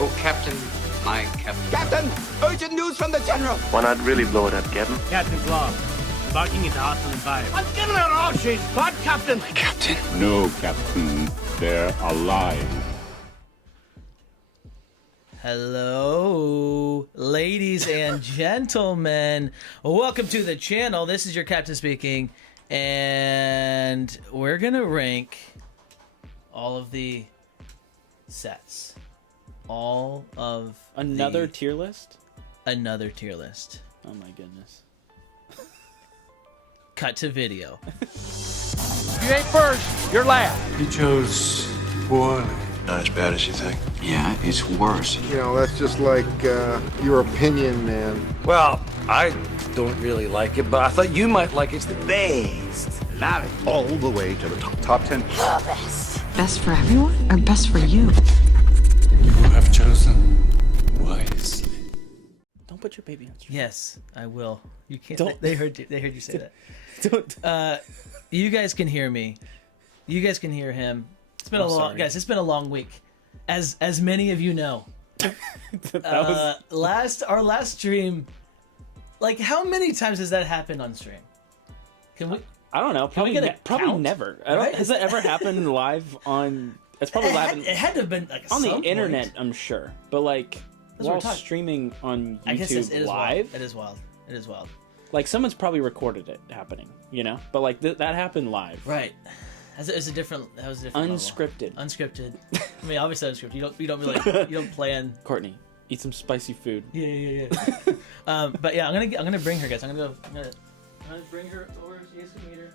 Oh, Captain, my Captain. Captain, urgent news from the General. Why not really blow it up, Captain? Captain Claw, barking into hostile environment. I'm giving her all she's got, Captain. Captain. No, Captain. They're alive. Hello, ladies and gentlemen. Welcome to the channel. This is your captain speaking, and we're gonna rank all of the sets. All of Another tier list? Another tier list. Oh my goodness. Cut to video. You ain't first, you're last. You chose poorly. Not as bad as you think. Yeah, it's worse. You know, that's just like your opinion, man. Well, I don't really like it, but I thought you might like it. It's the best. Love it. All the way to the top 10. Best for everyone or best for you? You have chosen wisely. Don't put your baby on stream. Yes, I will. You can't. Don't. They heard you say that. Don't. You guys can hear me. You guys can hear him. It's been I'm a long, sorry. guys. It's been a long week, as many of you know. That was... Our last stream. Like, how many times has that happened on stream? Can we? I don't know. Probably, get a probably count? never. Right? Has that ever happened live on? It's probably It had to have been like on the some internet, point. I'm sure. But like That's what we're while talking. streaming on I guess YouTube it is live, Wild. It is wild. It is wild. like someone's probably recorded it happening, you know. But like that happened live, Right. That was a different level. unscripted. Unscripted. I mean, obviously unscripted. You don't really you don't plan. Courtney, eat some spicy food. Yeah. But yeah, I'm gonna bring her, guys. I'm gonna bring her over. So you guys can meet her.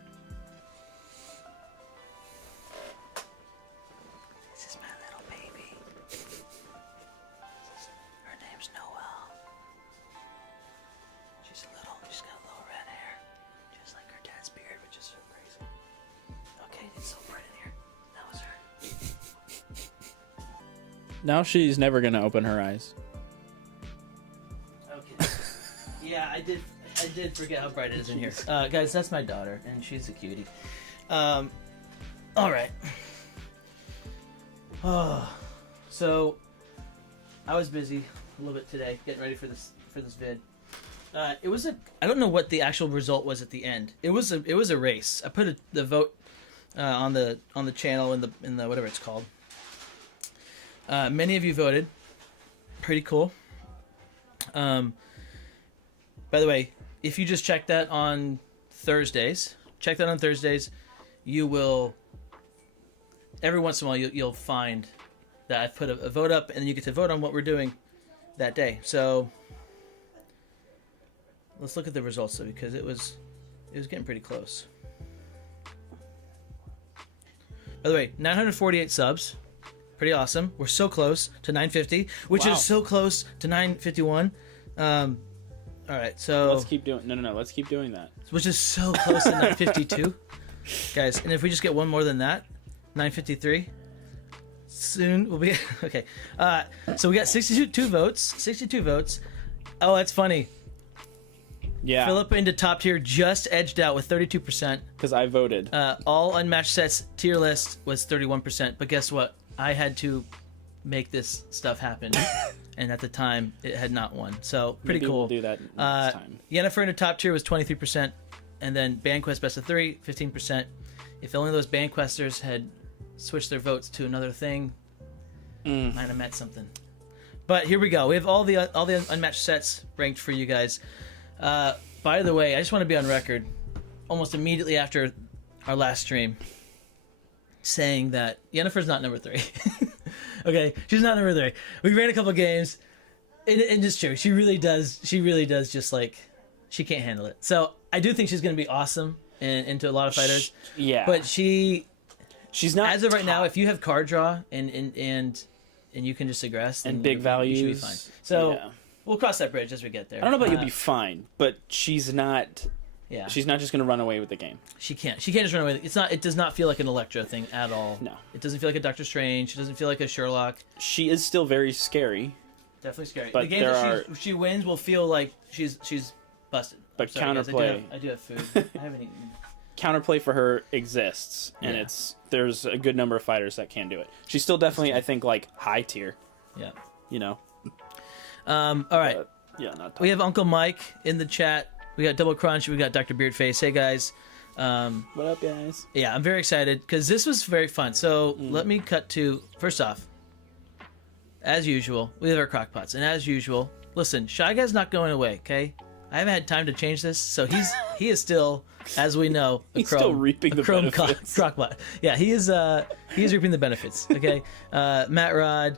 This is my little baby. Her name's Noelle. She's got a little red hair, just like her dad's beard, which is so crazy. Okay, it's so bright in here. That was her. Now she's never gonna open her eyes. Okay. Yeah, I did forget how bright it is in here. Guys, that's my daughter, and she's a cutie. All right. So, I was busy a little bit today, getting ready for this vid. I don't know what the actual result was at the end. It was a race. I put the vote on the channel in the whatever it's called. Many of you voted. Pretty cool. By the way, if you just check that on Thursdays, you will, every once in a while, you'll find that I've put a vote up, and then you get to vote on what we're doing that day. So let's look at the results, though, because it was getting pretty close. By the way, 948 subs. Pretty awesome. We're so close to 950, which Wow. is so close to 951. All right, so Let's keep doing. No. Let's keep doing that. which is so close to 952, guys. And if we just get one more than that, 953, soon we'll be okay. So we got 62 votes. 62 votes. Oh, that's funny. Yeah, Philip into top tier just edged out with 32%. because I voted. All unmatched sets tier list was 31%. But guess what? I had to make this stuff happen, and at the time it had not won. So pretty Maybe cool. We'll do that next time. Yennefer into top tier was 23%, and then Banquest best of 3, 15%. If only those Banquesters had switched their votes to another thing, might have meant something. But here we go. We have all the unmatched sets ranked for you guys. By the way, I just want to be on record, almost immediately after our last stream, saying that Yennefer's not number 3. Okay, she's not number 3. We ran a couple games, and it's true. She really does just like, she can't handle it. So I do think she's going to be awesome and into a lot of fighters. Yeah, But she's not as of right top. now, if you have card draw and you can just aggress And then big you should be values. fine. So Yeah. we'll cross that bridge as we get there. I don't know about you'll be fine, but she's not. Yeah, She's not just gonna run away with the game. she can't just run away. It does not feel like an Electro thing at all. No. It doesn't feel like a Doctor Strange. It doesn't feel like a Sherlock. She is still very scary, Definitely scary. But The game there that she wins will feel like she's busted. But I'm sorry, guys, counterplay- I do have food. I haven't eaten. counterplay for her exists, and Yeah. there's a good number of fighters that can do it. She's still definitely, I think, like high tier. Yeah. you know. All right. But, yeah, not top. We have Uncle Mike in the chat. We got Double Crunch. We got Dr. Beardface. Hey, guys. What up, guys? Yeah, I'm very excited because this was very fun. So let me cut to, first off, as usual, we have our crockpots. And as usual, listen, Shy Guy's not going away, okay? I haven't had time to change this, so he is still, as we know, He's still reaping the benefits. Crockpot. Yeah, he is reaping the benefits. Okay, Matt Rod,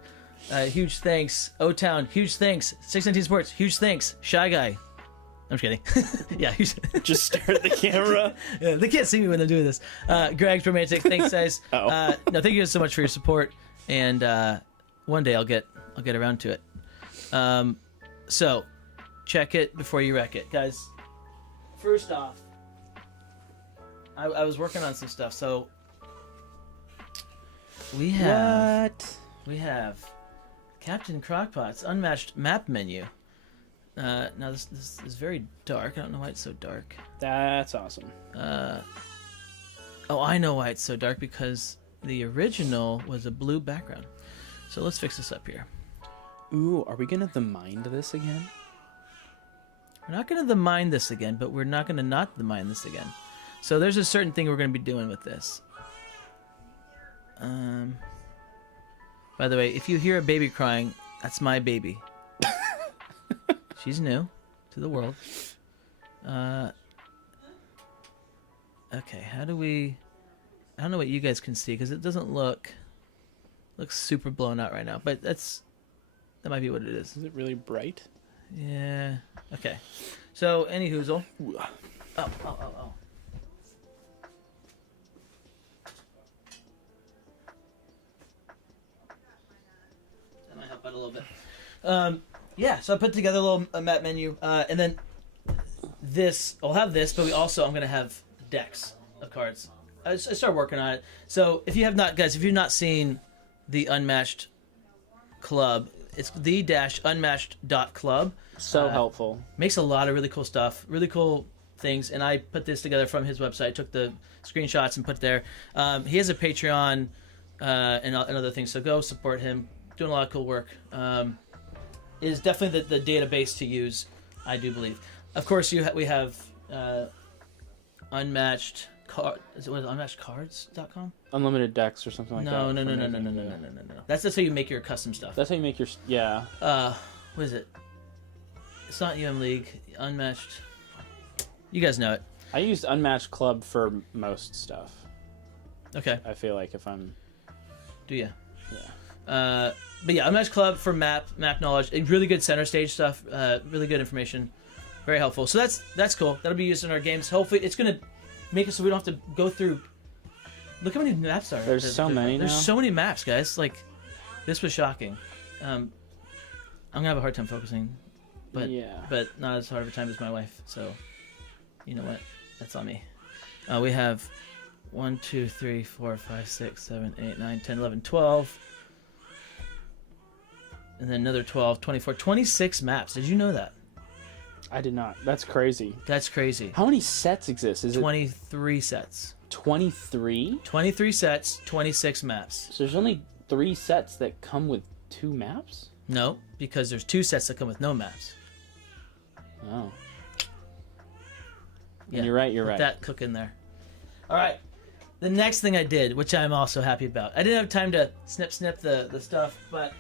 huge thanks. O-Town, huge thanks. 619 Sports, huge thanks. Shy Guy. I'm just kidding. Yeah, just stare at the camera. Yeah, they can't see me when I'm doing this. Greg's romantic. Thanks, guys. No, thank you guys so much for your support, and one day I'll get around to it. So. Check it before you wreck it, guys. First off, I was working on some stuff, so we have Captain Crockpot's Unmatched map menu. Now this is very dark. I don't know why it's so dark. That's awesome. Oh, I know why it's so dark, because the original was a blue background. So let's fix this up here. Ooh, are we gonna mind this again? We're not going to mind this again, but we're not going to not mind this again. So there's a certain thing we're going to be doing with this. By the way, if you hear a baby crying, that's my baby. She's new to the world. Okay, how do we... I don't know what you guys can see, because it doesn't looks super blown out right now, but that might be what it is. Is it really bright? Yeah. Okay. So, any hoozle. Oh. That might help out a little bit. Yeah, so I put together a little map menu, and then I'll have this, but I'm going to have decks of cards. I started working on it. So, if you've not seen the Unmatched Club, it's the-unmatched.club. So helpful. Makes a lot of really cool stuff, really cool things, and I put this together from his website. Took the screenshots and put it there. He has a Patreon and other things, so go support him. Doing a lot of cool work. It is definitely the database to use, I do believe. Of course, we have Unmatched Is it unmatchedcards.com? Unlimited decks or something like that. No. That's how you make your custom stuff. That's how you make your What is it? It's not UM League. Unmatched. You guys know it. I used Unmatched Club for most stuff. Okay. I feel like if I'm. Do you? Yeah. But yeah, Unmatched Club for map knowledge. Really good center stage stuff. Really good information. Very helpful. So that's cool. That'll be used in our games. Hopefully, it's gonna make it so we don't have to go through. Look how many maps there are. There's so many now. There's so many maps, guys. Like, this was shocking. I'm gonna have a hard time focusing, but not as hard of a time as my wife. So, you know what? That's on me. We have 1, 2, 3, 4, 5, 6, 7, 8, 9, 10, 11, 12. And then another 12, 24, 26 maps. Did you know that? I did not. That's crazy. That's crazy. How many sets exist? Is 23 sets. 23? 23 sets, 26 maps. So there's only 3 sets that come with 2 maps? No, because there's 2 sets that come with no maps. Oh. Yeah, you're right. Put that cook in there. All right. The next thing I did, which I'm also happy about. I didn't have time to snip the stuff, but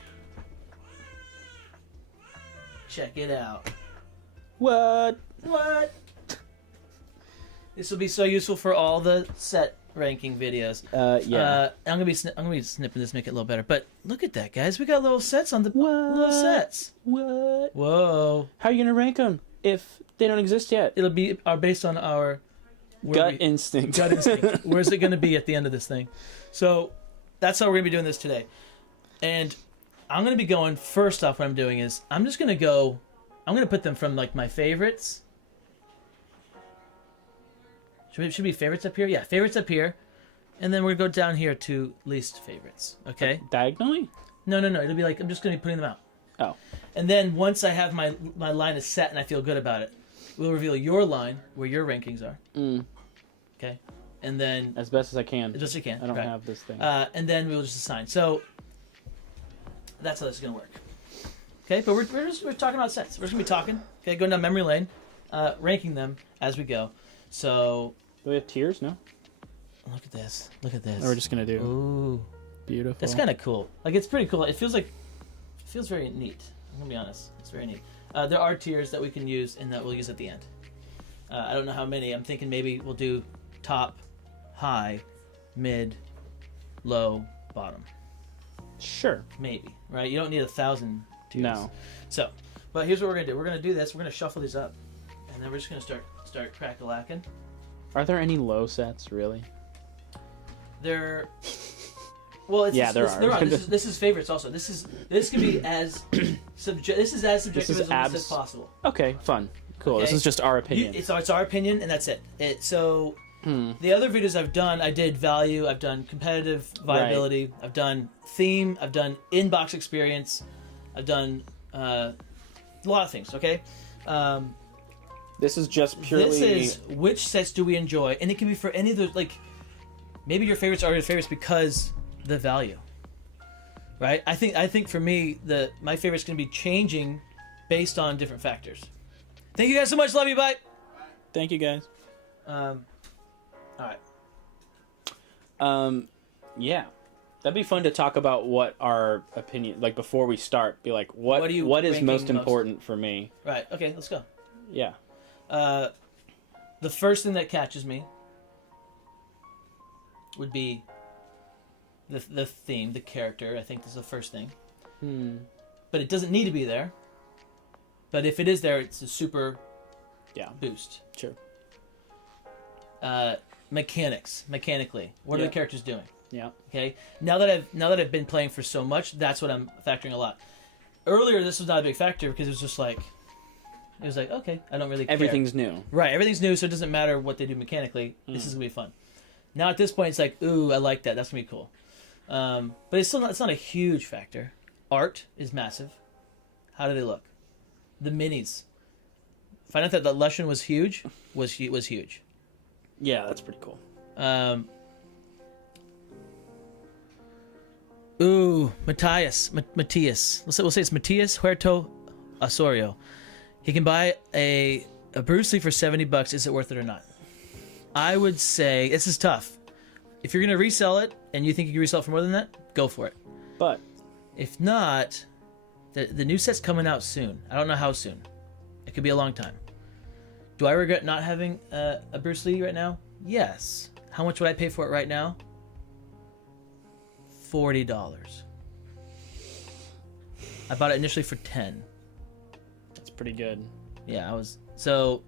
check it out. What? This will be so useful for all the set ranking videos. Yeah. I'm gonna be snipping this, make it a little better. But look at that, guys. We got little sets on the little sets. What? Whoa. How are you gonna rank them if they don't exist yet? It'll be based on our gut instinct. Gut instinct. Where's it gonna be at the end of this thing? So that's how we're gonna be doing this today. And I'm gonna be going first off. What I'm doing is I'm gonna put them from like my favorites. Should be favorites up here? Yeah, favorites up here. And then we're going to go down here to least favorites. Okay? Diagonally? No. It'll be like, I'm just going to be putting them out. Oh. And then once I have my line is set and I feel good about it, we'll reveal your line, where your rankings are. Okay? And then... As best as I can. As best as you can. I don't have this thing. And then we'll just assign. So, that's how this is going to work. Okay, but we're talking about sets. We're just gonna be talking. Okay, going down memory lane, ranking them as we go. So Do we have tiers? No. look at this. Look at this. Or we're just gonna do. Ooh, Beautiful. that's kind of cool. Like it's pretty cool. It feels very neat. I'm gonna be honest. It's very neat. There are tiers that we can use and that we'll use at the end. I don't know how many. I'm thinking maybe we'll do top, high, mid, low, bottom. Sure. Maybe, right? You don't need 1,000 tiers. No. So, but here's what we're gonna do. We're gonna do this. We're gonna shuffle these up, and then we're just gonna start crack-a-lacking. Are there any low sets really? There. Well, it's, Yeah, there are. There are. This is favorites also. This can be as This is as subjective as possible. Okay, fun, cool. Okay? This is just our opinion. It's our opinion, and that's it. The other videos I've done, I did value, I've done competitive viability, right. I've done theme, I've done inbox experience, I've done a lot of things, okay? This is just purely... This is which sets do we enjoy, and it can be for any of those, like, maybe your favorites are your favorites because the value, right? I think for me, my favorites can be changing based on different factors. Thank you guys so much, love you, bye! Thank you guys. Alright. Yeah. That'd be fun to talk about what our opinion, like before we start, be like, what is most important for me? Right, okay, let's go. Yeah. The first thing that catches me would be the theme, the character. I think that's the first thing. But it doesn't need to be there. But if it is there, it's a super boost. Sure. Mechanically, what are the characters doing? Yeah. Okay. Now that I've been playing for so much, that's what I'm factoring a lot. Earlier, this was not a big factor because it was just like, okay, I don't really care. Everything's new. Right. Everything's new, so it doesn't matter what they do mechanically. This is gonna be fun. Now at this point, it's like, ooh, I like that. That's gonna be cool. But it's still not. It's not a huge factor. Art is massive. How do they look? The minis. Find out that the Lushan was huge. Was huge. Yeah, that's pretty cool. Matthias. We'll say it's Matthias Huerto Osorio. He can buy a Bruce Lee for $70. Is it worth it or not? I would say this is tough. If you're gonna resell it and you think you can resell it for more than that, go for it. But if not, the new set's coming out soon. I don't know how soon. It could be a long time. Do I regret not having a Bruce Lee right now? Yes. How much would I pay for it right now? $40. I bought it initially for $10. That's pretty good. Yeah, so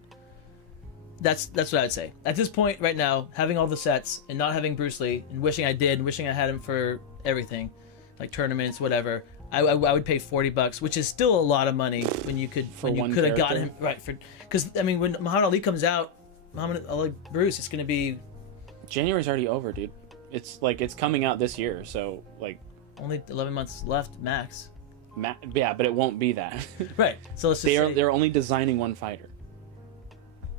that's what I'd say. At this point right now, having all the sets and not having Bruce Lee and wishing I did and wishing I had him for everything, like tournaments, whatever, I would pay $40, which is still a lot of money when you could have gotten him right for, because I mean when Muhammad Ali comes out, Muhammad Ali Bruce, it's gonna be January's already over, dude. It's like it's coming out this year, so like only 11 months left max. Yeah, but it won't be that. Right. So let's just they're only designing one fighter.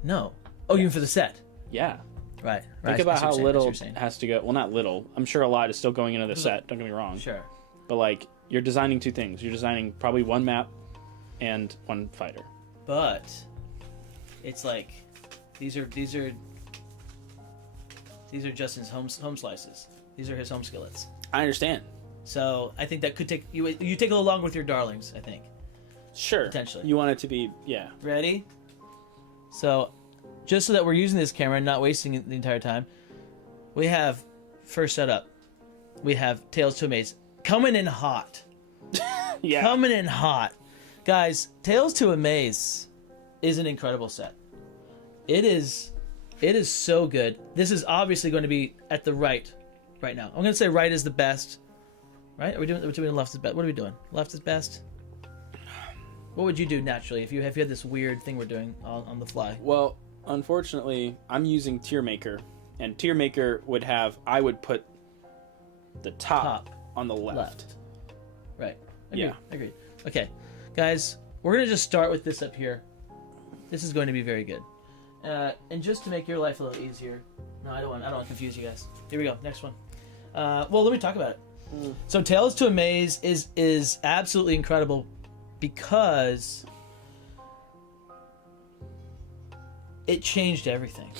No. Oh, even for the set. Yeah. Right. Think about how little has to go. Well, not little. I'm sure a lot is still going into the set. Don't get me wrong. Sure. But like, you're designing two things. You're designing probably one map and one fighter. But it's like these are Justin's home slices. These are his home skillets. I understand. So I think that could take you take a little longer with your darlings. I think. Sure. Potentially. You want it to be Ready? So, just so that we're using this camera and not wasting it the entire time, we have first setup. We have Tales to Amaze coming in hot. Yeah. Coming in hot, guys. Tales to Amaze is an incredible set. It is so good. This is obviously going to be at the right now. I'm going to say right is the best. Right? Are we doing left is best? What are we doing? Left is best? What would you do naturally if you had this weird thing we're doing on the fly? Well, unfortunately, I'm using Tier Maker, and Tier Maker I would put the top on the left. Right. Agreed. Okay, guys, we're gonna just start with this up here. This is going to be very good, and just to make your life a little easier. No, I don't want to confuse you guys. Here we go. Next one. Well, let me talk about it. So, Tales to Amaze is absolutely incredible because it changed everything.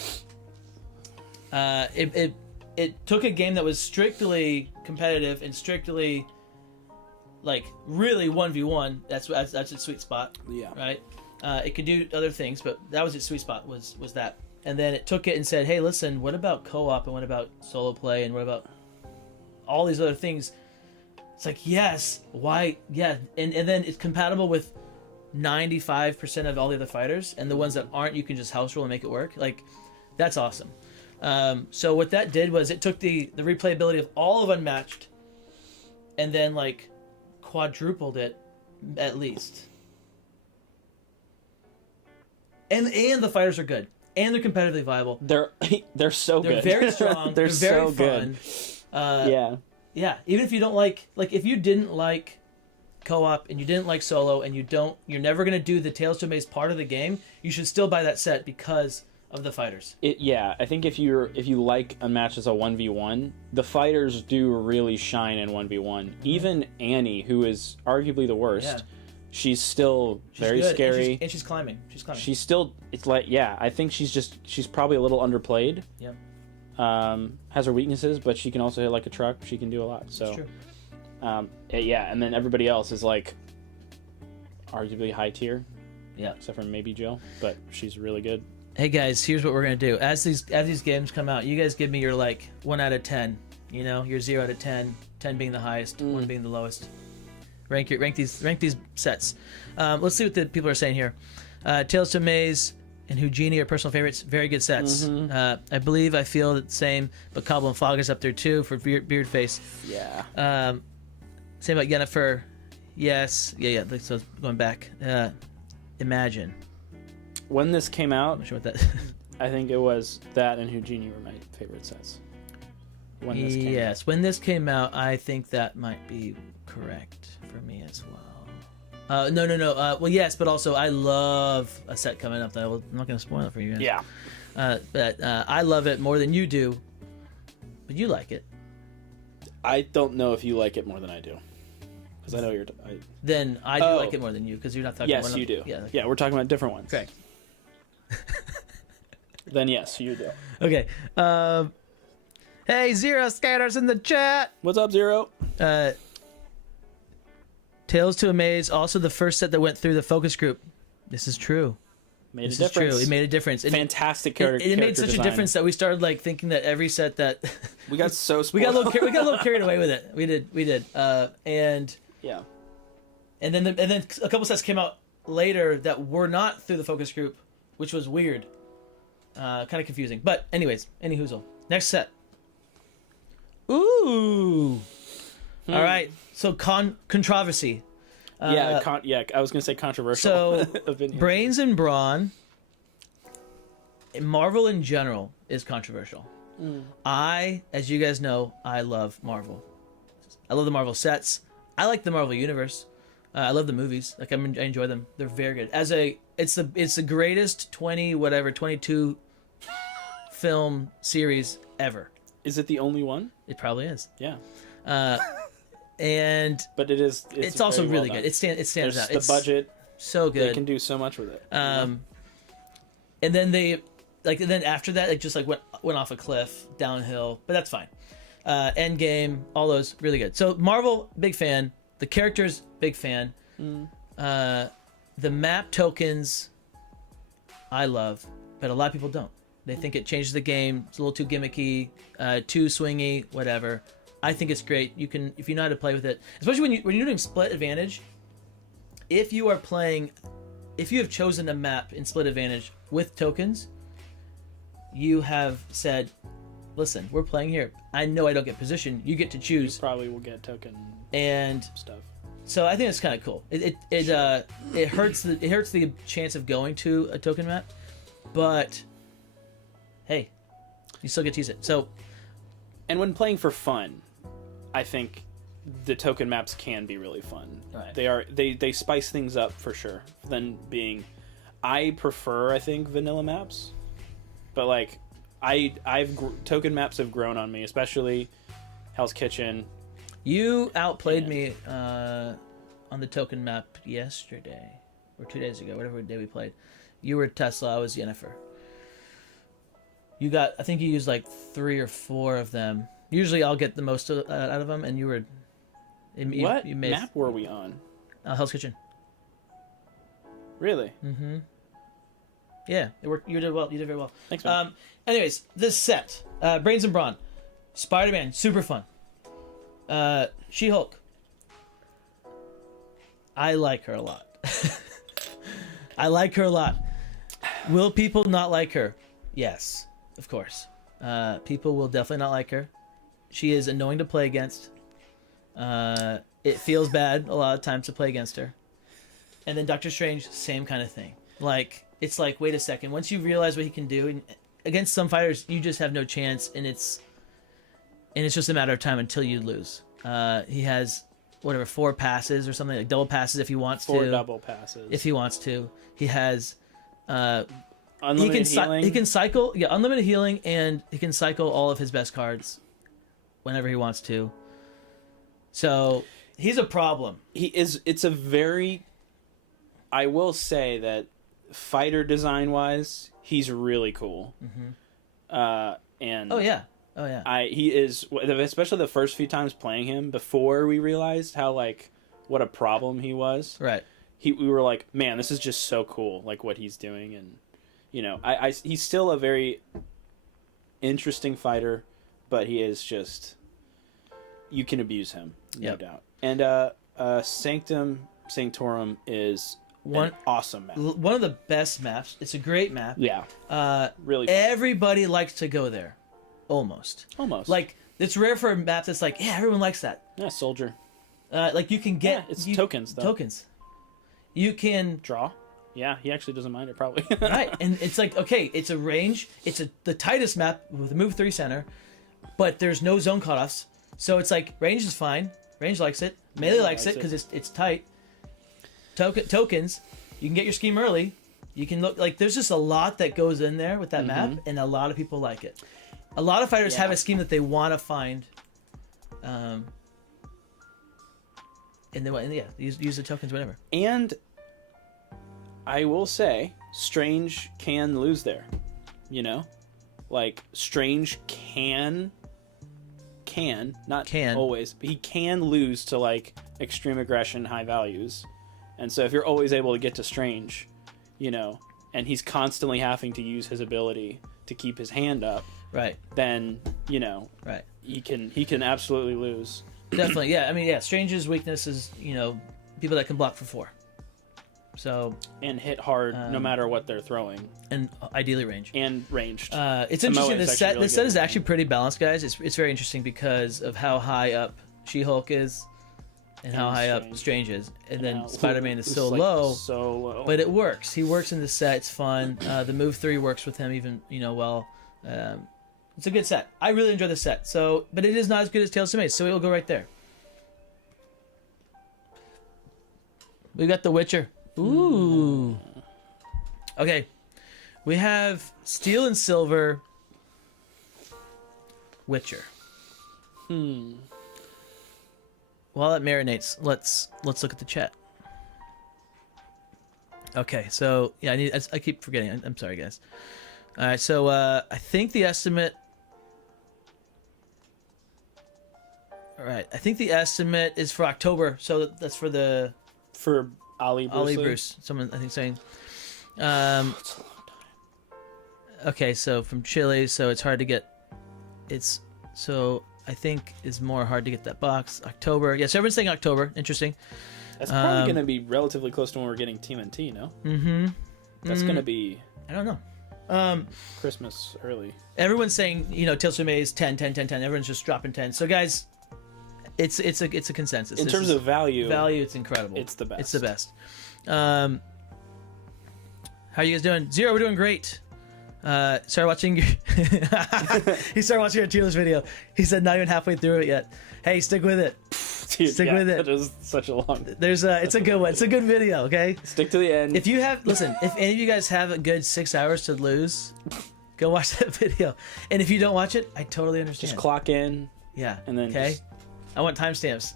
It took a game that was strictly competitive and strictly like really 1v1. That's its sweet spot. Yeah. Right. It could do other things, but that was its sweet spot. Was that? And then it took it and said, "Hey, listen, what about co-op and what about solo play and what about all these other things?" It's like, yes, why? Yeah, and then it's compatible with 95% of all the other fighters, and the ones that aren't, you can just house roll and make it work. Like, that's awesome. So what that did was it took the replayability of all of Unmatched, and then like quadrupled it at least. And the fighters are good. And they're competitively viable. They're so good. They're very strong. They're very so fun. Good. Yeah. Even if you don't like if you didn't like co-op and you didn't like solo and you're never gonna do the Tales to Amaze part of the game, you should still buy that set because of the fighters. I think if you like Unmatched as a 1v1, the fighters do really shine in 1v1. Mm-hmm. Even Annie, who is arguably the worst. Yeah. She's still very good. scary, and she's climbing. She's still. It's like I think she's probably a little underplayed. Yep. Has her weaknesses, but she can also hit like a truck. She can do a lot. So. That's true. And then everybody else is like arguably high tier. Yeah. Except for maybe Jill, but she's really good. Hey guys, here's what we're gonna do. As these games come out, you guys give me your like 1 out of 10. You know, your 0 out of 10, 10 being the highest, 1 being the lowest. Rank these sets. Let's see what the people are saying here. Tales to Amaze and Houdini are personal favorites. Very good sets. I believe I feel the same, but Cobble Fog is up there too for Beard Face. Yeah. Same about Yennefer. Yes. Yeah. So going back. Imagine. When this came out, I'm not sure what that. I think it was that and Houdini were my favorite sets. When this came out, I think that might be correct for me as well. No. Well, yes, but also I love a set coming up that I'm not going to spoil it for you guys. Yeah. But I love it more than you do. But you like it. I don't know if you like it more than I do. Because I know you're... Then I do like it more than you, because you're not talking about... Yes, you do. Yeah, okay. Yeah, we're talking about different ones. Correct. Then yes, you do. Okay. Hey, Zero Scanners in the chat! What's up, Zero? Tales to Amaze, also the first set that went through the focus group. This is true. This is true. It made a difference. Fantastic character. It made such a difference that we started like thinking that every set that we got so spoiled. we got a little carried away with it. We did. And yeah. And then a couple sets came out later that were not through the focus group, which was weird. Kind of confusing. But anyways, any hoozle. Next set. Ooh. All right. So controversy. I was gonna say controversial. So opinion. Brains and Brawn, Marvel in general is controversial. As you guys know, I love Marvel. I love the Marvel sets. I like the Marvel universe. I love the movies. Like I enjoy them. They're very good. It's the greatest 22 film series ever. Is it the only one? It probably is. Yeah. But it's also really good. It stands out. The budget, so good. They can do so much with it. And then after that, it just like went off a cliff downhill. But that's fine. Endgame, all those really good. So Marvel, big fan. The characters, big fan. The map tokens, I love, but a lot of people don't. They think it changes the game. It's a little too gimmicky, too swingy, whatever. I think it's great. You can, if you know how to play with it, especially when you're doing split advantage. If you have chosen a map in split advantage with tokens, you have said, "Listen, we're playing here. I know I don't get position. You get to choose." You probably will get token and stuff. So I think it's kind of cool. It hurts the chance of going to a token map, but hey, you still get to use it. So, and when playing for fun, I think the token maps can be really fun. Right. They spice things up for sure. Than being, I prefer I think vanilla maps, but like token maps have grown on me, especially Hell's Kitchen. You outplayed me on on the token map yesterday or 2 days ago, whatever day we played. You were Tesla, I was Yennefer. You got, I think you used like 3 or 4 of them. Usually I'll get the most out of them, and you were... What map were we on? Hell's Kitchen. Really? Mm-hmm. Yeah, it worked. You did well. You did very well. Thanks, man. Anyways, this set, Brains and Brawn, Spider-Man, super fun. She-Hulk. I like her a lot. I like her a lot. Will people not like her? Yes, of course. People will definitely not like her. She is annoying to play against. It feels bad a lot of times to play against her. And then Doctor Strange, same kind of thing. Like, it's like, wait a second. Once you realize what he can do, and against some fighters, you just have no chance, and it's just a matter of time until you lose. He has, 4 passes or something, like double passes if he wants to. 4 double passes. If he wants to. He has... unlimited healing? He can cycle... Yeah, unlimited healing, and he can cycle all of his best cards whenever he wants to. So, he's a problem. He is... It's a very... I will say that fighter design-wise, he's really cool. Mm-hmm. And... Oh, yeah. Oh, yeah. He is... Especially the first few times playing him, before we realized how, like, what a problem he was. Right. We were like, man, this is just so cool, like, what he's doing. And, you know, he's still a very interesting fighter, but he is just... You can abuse him, no doubt. And Sanctum Sanctorum is an awesome map. One of the best maps. It's a great map. Yeah. Really fun. Everybody likes to go there. Almost. Like, it's rare for a map that's like, yeah, everyone likes that. Yeah, soldier. Like, you can get... it's tokens, though. Tokens. You can... Draw. Yeah, he actually doesn't mind it, probably. Right, and it's like, okay, it's a range. It's the tightest map with a move 3 center, but there's no zone cutoffs. So it's like, range is fine. Range likes it. Melee likes it because it's tight. Tokens. You can get your scheme early. You can look... Like, there's just a lot that goes in there with that map, and a lot of people like it. A lot of fighters have a scheme that they want to find. And then, use the tokens, whatever. And I will say, Strange can lose there. You know? Like, Strange can, not always, but he can lose to, like, extreme aggression, high values. And so if you're always able to get to Strange, you know, and he's constantly having to use his ability to keep his hand up, right? Then, you know, right, he can absolutely lose. Definitely, yeah. I mean, yeah, Strange's weakness is, you know, people that can block for 4. So and hit hard no matter what they're throwing, and ideally range and ranged. It's interesting. This set is actually pretty balanced, guys. It's very interesting because of how high up She-Hulk is, and how high up Strange is, and then Spider-Man is so low. But it works. He works in the set. It's fun. The move 3 works with him even, you know, well. It's a good set. I really enjoy the set. So, but it is not as good as Tales of Amaze, so it will go right there. We got The Witcher. Ooh. Okay. We have Steel and Silver Witcher. While it marinates, let's look at the chat. Okay, so yeah, I keep forgetting. I'm sorry, guys. All right, so I think the estimate. All right, I think the estimate is for October, so that's for Ali Bruce. Someone I think saying. It's a long time. Okay, so from Chile, so it's hard to get. I think is more hard to get that box. October, yeah. So everyone's saying October. Interesting. That's probably going to be relatively close to when we're getting TMNT, no? Mm-hmm. That's going to be. I don't know. Christmas early. Everyone's saying, you know, Tales of Amaze 10. Everyone's just dropping 10. So guys, it's a consensus. In terms of value, it's incredible. It's the best. It's the best. How are you guys doing? Zero, we're doing great. Started watching. He started watching our Teal's video. He said not even halfway through it yet. Hey, stick with it. Dude, stick with it. That is such a long. It's a good one. It's a good video. Okay. Stick to the end. If you have, listen, if any of you guys have a good 6 hours to lose, go watch that video. And if you don't watch it, I totally understand. Just clock in. Yeah. And then okay. I want timestamps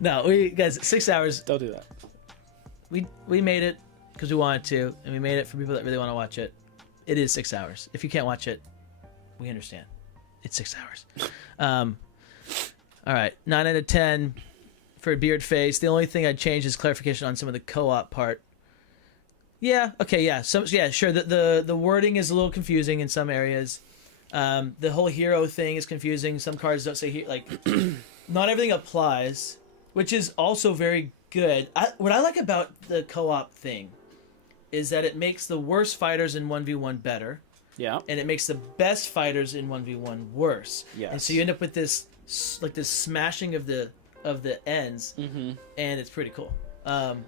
No, we guys, 6 hours. Don't do that. We made it because we wanted to, and we made it for people that really want to watch it. It is 6 hours. If you can't watch it, we understand. It's 6 hours. All right, 9 out of 10 for Beard Face. The only thing I'd change is clarification on some of the co-op part. Yeah. Okay. Yeah. Yeah. Sure. The wording is a little confusing in some areas. The whole hero thing is confusing. Some cards don't say like not everything applies, which is also very good. What I like about the co-op thing is that it makes the worst fighters in 1v1 better. Yeah. And it makes the best fighters in 1v1 worse. Yes. And so you end up with this smashing of the ends, and it's pretty cool. And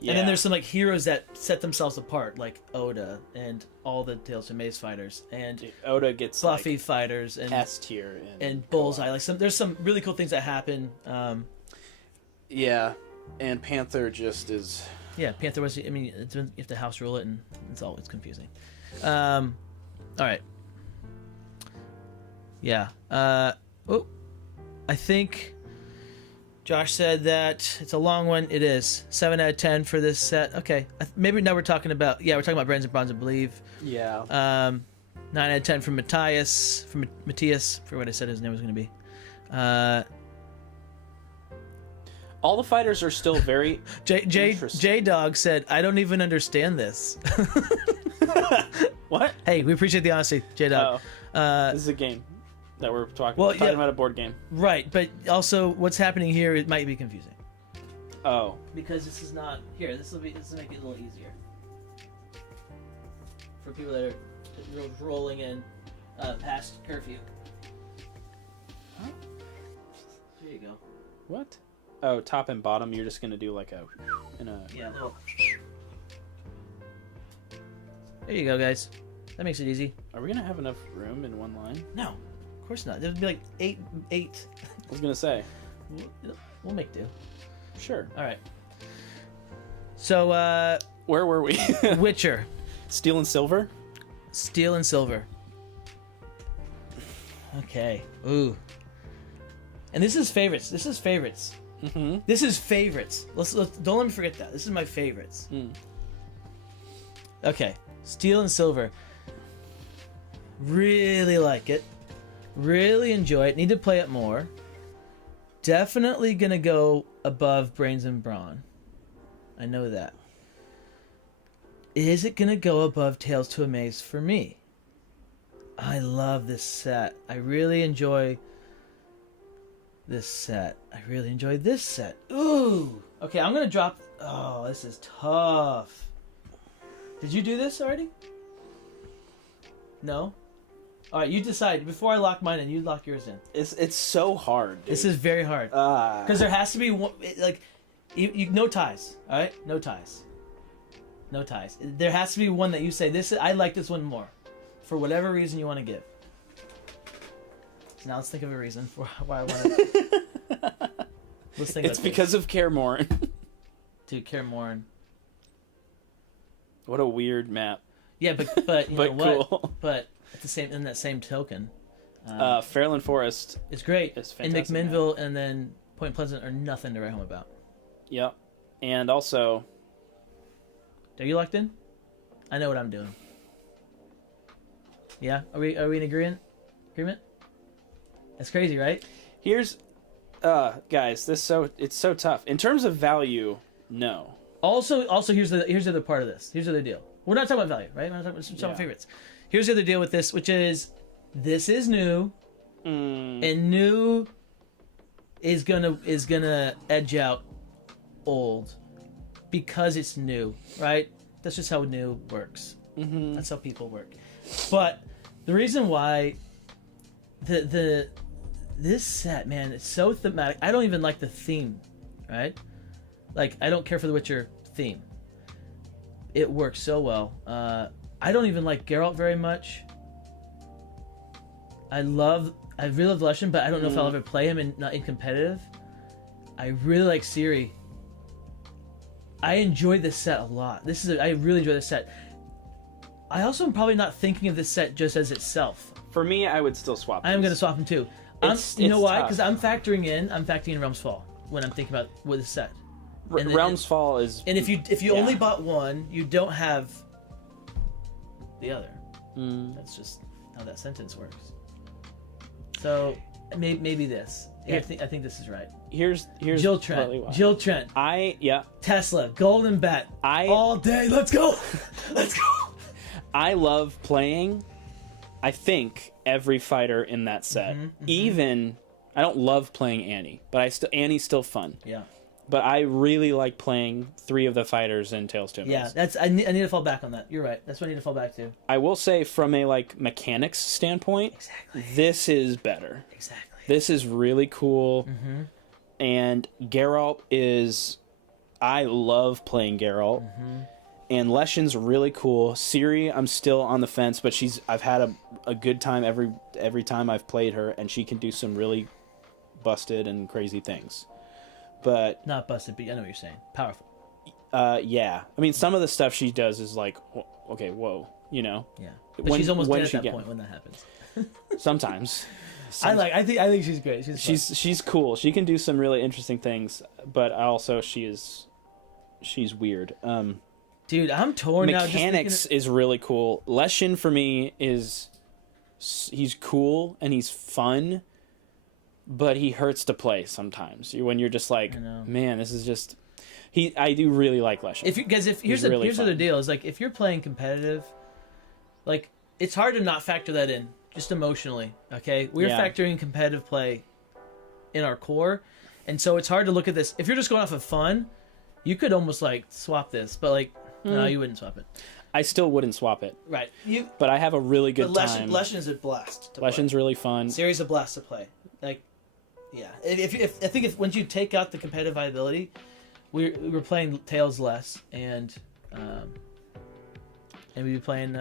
then there's some like heroes that set themselves apart, like Oda and all the Tales from Maze fighters, and Oda gets Buffy like fighters and S tier and Bullseye. Like there's some really cool things that happen. Yeah, and Panther just is. Yeah, Panther was. I mean, you have to house rule it, and it's always confusing. All right. Yeah. I think Josh said that it's a long one. It is 7 out of 10 for this set. Okay, maybe now we're talking about Brains and Bronze, I believe. Yeah. 9 out of 10 from Matthias. For what I said his name was going to be. All the fighters are still very. J Dog said, "I don't even understand this." What? Hey, we appreciate the honesty, J Dog. This is a game that we're talking about a board game. Right, but also what's happening here, it might be confusing. Oh. Because this is not here. This will make it a little easier for people that are rolling in past curfew. Huh? There you go. What? Oh, top and bottom. You're just gonna do like a little. There you go, guys. That makes it easy. Are we gonna have enough room in one line? No, of course not. There'd be like eight. I was gonna say. We'll make do. Sure. All right. So, where were we? Witcher. Steel and Silver? Steel and Silver. Okay. Ooh. And this is favorites. This is favorites. Mm-hmm. This is favorites. Let's don't let me forget that. This is my favorites. Okay. Steel and Silver. Really like it. Really enjoy it. Need to play it more. Definitely gonna go above Brains and Brawn. I know that. Is it gonna go above Tales to Amaze for me? I love this set. I really enjoy this set. I really enjoy this set. Ooh! Okay, I'm gonna drop... Oh, this is tough. Did you do this already? No? Alright, you decide. Before I lock mine in, you lock yours in. It's so hard, dude. This is very hard. Because there has to be one... Like, no ties. Alright? No ties. No ties. There has to be one that you say, I like this one more. For whatever reason you want to give. So now let's think of a reason for why I want to... Let's think it's because of Kaer Morhen. Dude, Kaer Morhen. What a weird map. Yeah, but you know what? Cool. But in that same token, Fairland Forest is great. It's and fantastic. McMinnville and then Point Pleasant are nothing to write home about. Yep. And also... Are you locked in? I know what I'm doing. Yeah? Are we in agreement? That's crazy, right? Here's... guys, it's so tough. In terms of value, no. Also, here's the other part of this. Here's the other deal. We're not talking about value, right? We're not talking about favorites. Here's the other deal with this, which is this is new, and new is gonna edge out old because it's new, right? That's just how new works. Mm-hmm. That's how people work. But the reason why this set, man, it's so thematic. I don't even like the theme, right? Like, I don't care for the Witcher theme. It works so well. I don't even like Geralt very much. I really love Lucian, but I don't know if I'll ever play him in competitive. I really like Ciri. I enjoy this set a lot. I really enjoy this set. I also am probably not thinking of this set just as itself. For me, I would still swap these. I am going to swap them too. You know why? tough. Because I'm factoring in Realms Fall when I'm thinking about what is set. Realms Fall is... And if you only bought one, you don't have the other. That's just how that sentence works. So maybe this. I think this is right. Here's Jill Trent. Jill Trent. Tesla. Golden Bet. All day. Let's go. Let's go. I love playing, I think, every fighter in that set. Even I don't love playing Annie, but Annie's still fun. Yeah. But I really like playing 3 of the fighters in Tales to Amaze. Yeah, I need to fall back on that. You're right. That's what I need to fall back to. I will say, from a mechanics standpoint, this is better. Exactly. This is really cool. And Geralt is... I love playing Geralt. And Leshen's really cool. Ciri, I'm still on the fence, but I've had a good time every time I've played her, and she can do some really busted and crazy things. But not busted, but I know what you're saying. Powerful. Yeah. I mean, some of the stuff she does is like, okay, whoa, you know. Yeah. But she's almost dead at that point when that happens. Sometimes. I think she's great. She's cool. She can do some really interesting things, but also she's weird. Dude, I'm torn now. Mechanics is really cool. Leshen for me he's cool and he's fun, but he hurts to play sometimes. When you're just like, man, this is just. I do really like Leshen. Here's the deal is if you're playing competitive, it's hard to not factor that in just emotionally. Okay, we're factoring competitive play in our core, and so it's hard to look at this. If you're just going off of fun, you could almost swap this, but no, you wouldn't swap it. I still wouldn't swap it. Right. But I have a really good time. Leshen is a blast. Leshen's really fun. Ciri's a blast to play. Yeah. I think once you take out the competitive viability, we're playing Tails less, and we'd be playing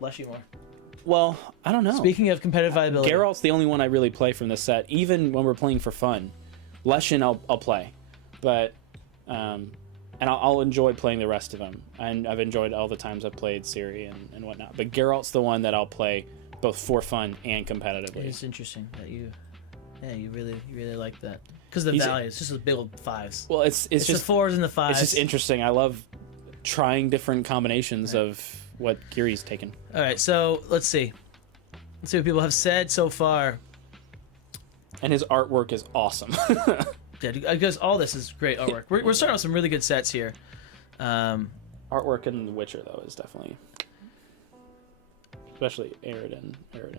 Leshy more. Well, I don't know. Speaking of competitive viability, Geralt's the only one I really play from this set, even when we're playing for fun. Leshen I'll play, but and I'll enjoy playing the rest of them. And I've enjoyed all the times I've played Ciri and whatnot. But Geralt's the one that I'll play both for fun and competitively. It's interesting that you really like that because the value. It's just a big old 5s. Well, it's just the 4s and the 5s. It's just interesting. I love trying different combinations of what Kiri's taken. All right, so let's see what people have said so far. And his artwork is awesome. Yeah, because all this is great artwork. We're starting with some really good sets here. Artwork in The Witcher though is definitely, especially Aridin.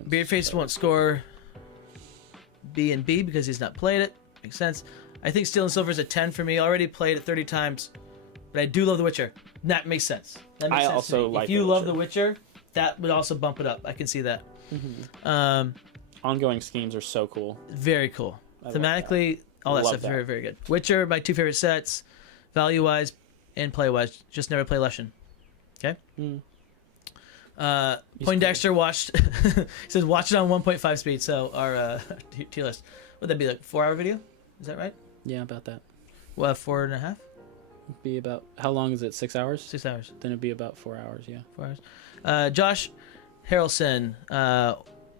Beardface won't score B and B because he's not played it. Makes sense. I think Steel and Silver is a 10 for me. Already played it 30 times, but I do love The Witcher. That makes sense. I also like. If you love The Witcher, that would also bump it up. I can see that. Ongoing schemes are so cool. Very cool. Thematically, all that stuff is very, very good. Witcher, my 2 favorite sets, value-wise and play-wise. Just never play Leshen. Okay? Poindexter watched... he says, watch it on 1.5 speed. So our tier list. Would that be 4-hour video? Is that right? Yeah, about that. Well, 4.5? Be about... How long is it? 6 hours? 6 hours. Then it'd be about 4 hours, yeah. 4 hours. Josh Harrelson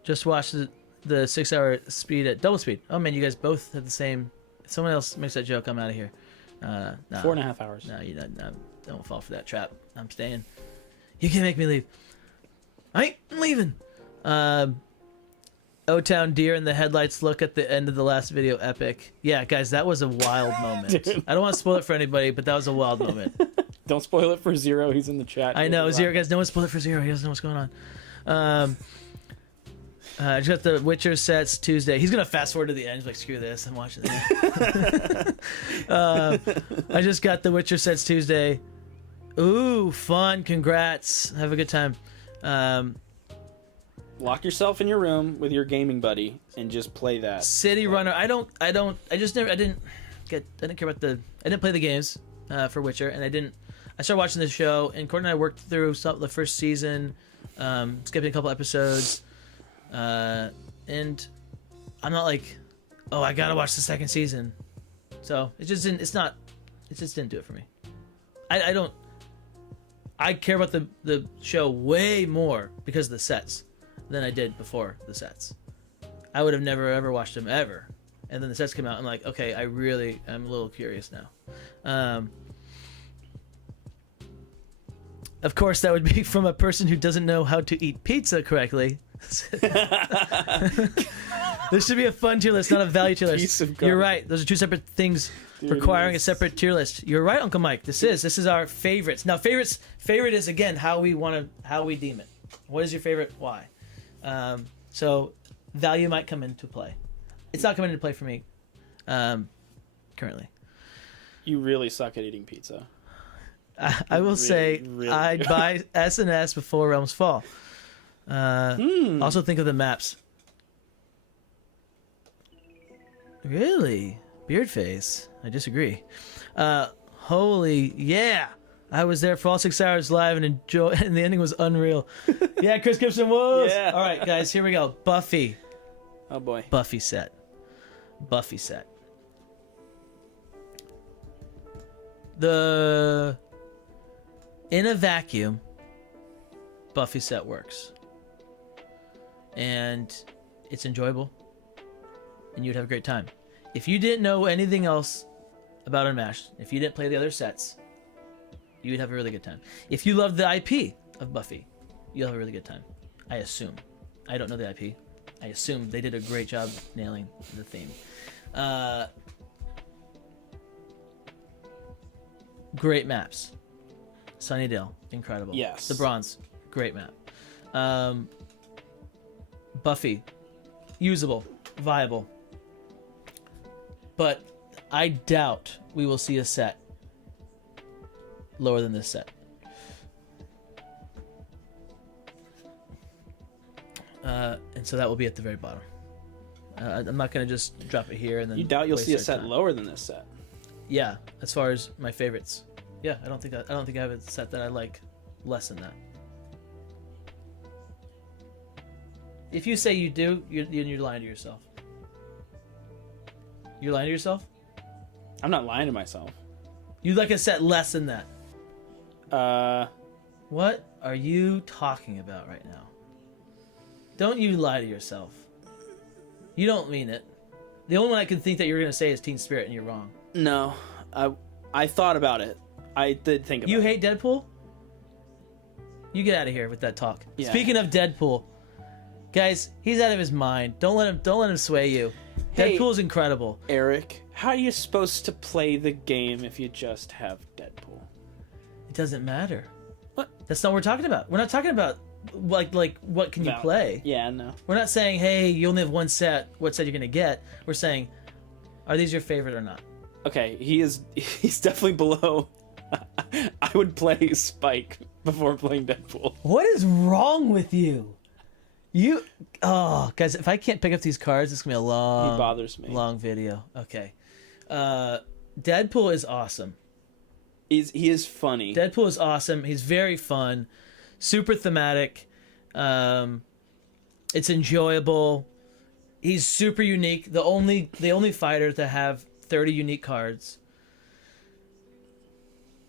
just watched the 6-hour speed at double speed. Oh man, you guys both had the same. If someone else makes that joke, I'm out of here. No. 4.5 hours. No, you don't fall for that trap. I'm staying. You can't make me leave. I ain't leaving. O-Town Deer in the headlights look at the end of the last video epic. Yeah, guys, that was a wild moment. I don't want to spoil it for anybody, but that was a wild moment. Don't spoil it for Zero. He's in the chat. I know, Zero, guys. No one spoil it for Zero. He doesn't know what's going on. I just got the Witcher sets Tuesday. He's gonna fast forward to the end. He's like, screw this, I'm watching this. I just got the Witcher sets Tuesday. Ooh, fun! Congrats. Have a good time. Lock yourself in your room with your gaming buddy and just play that. City Runner. I didn't play the games for Witcher, and I started watching the show, and Courtney and I worked through the first season, skipping a couple episodes. And I'm not like, oh, I gotta watch the second season. So it just didn't do it for me. I care about the show way more because of the sets than I did before the sets. I would have never ever watched them ever. And then the sets came out. I'm like, okay, I'm a little curious now. Of course, that would be from a person who doesn't know how to eat pizza correctly. This should be a fun tier list, not a value tier list. You're right. Those are two separate things requiring a separate tier list. You're right, Uncle Mike. This is our favorites. Now, favorite is again how we deem it. What is your favorite? Why? So value might come into play. It's not coming into play for me currently. You really suck at eating pizza. I will say I'd buy S&S before Realms Fall. Also think of the maps. Really? Beard face? I disagree. Holy yeah! I was there for all 6 hours live and the ending was unreal. Yeah, Chris Gibson was. Yeah. All right, guys, here we go. Buffy. Oh boy. Buffy set. In a vacuum, Buffy set works. And it's enjoyable. And you'd have a great time. If you didn't know anything else about Unmatched, if you didn't play the other sets, you'd have a really good time. If you love the IP of Buffy, you'll have a really good time. I assume. I don't know the IP. I assume they did a great job nailing the theme. Great maps. Sunnydale, incredible. Yes. The Bronze, great map. Buffy, usable, viable. But I doubt we will see a set lower than this set. And so that will be at the very bottom. I'm not going to just drop it here and then. You doubt you'll see a set time. lower than this set? Yeah, as far as my favorites. Yeah, I don't think I have a set that I like less than that. If you say you do, you're lying to yourself. You're lying to yourself? I'm not lying to myself. You like a set less than that. What are you talking about right now? Don't you lie to yourself. You don't mean it. The only one I can think that you're going to say is Teen Spirit, and you're wrong. No, I thought about it. I did think about it. You hate Deadpool? You get out of here with that talk. Yeah. Speaking of Deadpool, guys, he's out of his mind. Don't let him sway you. Hey, Deadpool's incredible. Eric, how are you supposed to play the game if you just have Deadpool? It doesn't matter. What? That's not what we're talking about. We're not talking about like what can you play? Yeah, no. We're not saying, hey, you only have one set. What set you're gonna get? We're saying, are these your favorite or not? Okay, he's definitely below. I would play Spike before playing Deadpool. What is wrong with you? Guys, if I can't pick up these cards, it's gonna be a He bothers me. long video. Okay. Deadpool is awesome. He is funny. Deadpool is awesome. He's very fun, super thematic. It's enjoyable. He's super unique. The only fighter to have 30 unique cards,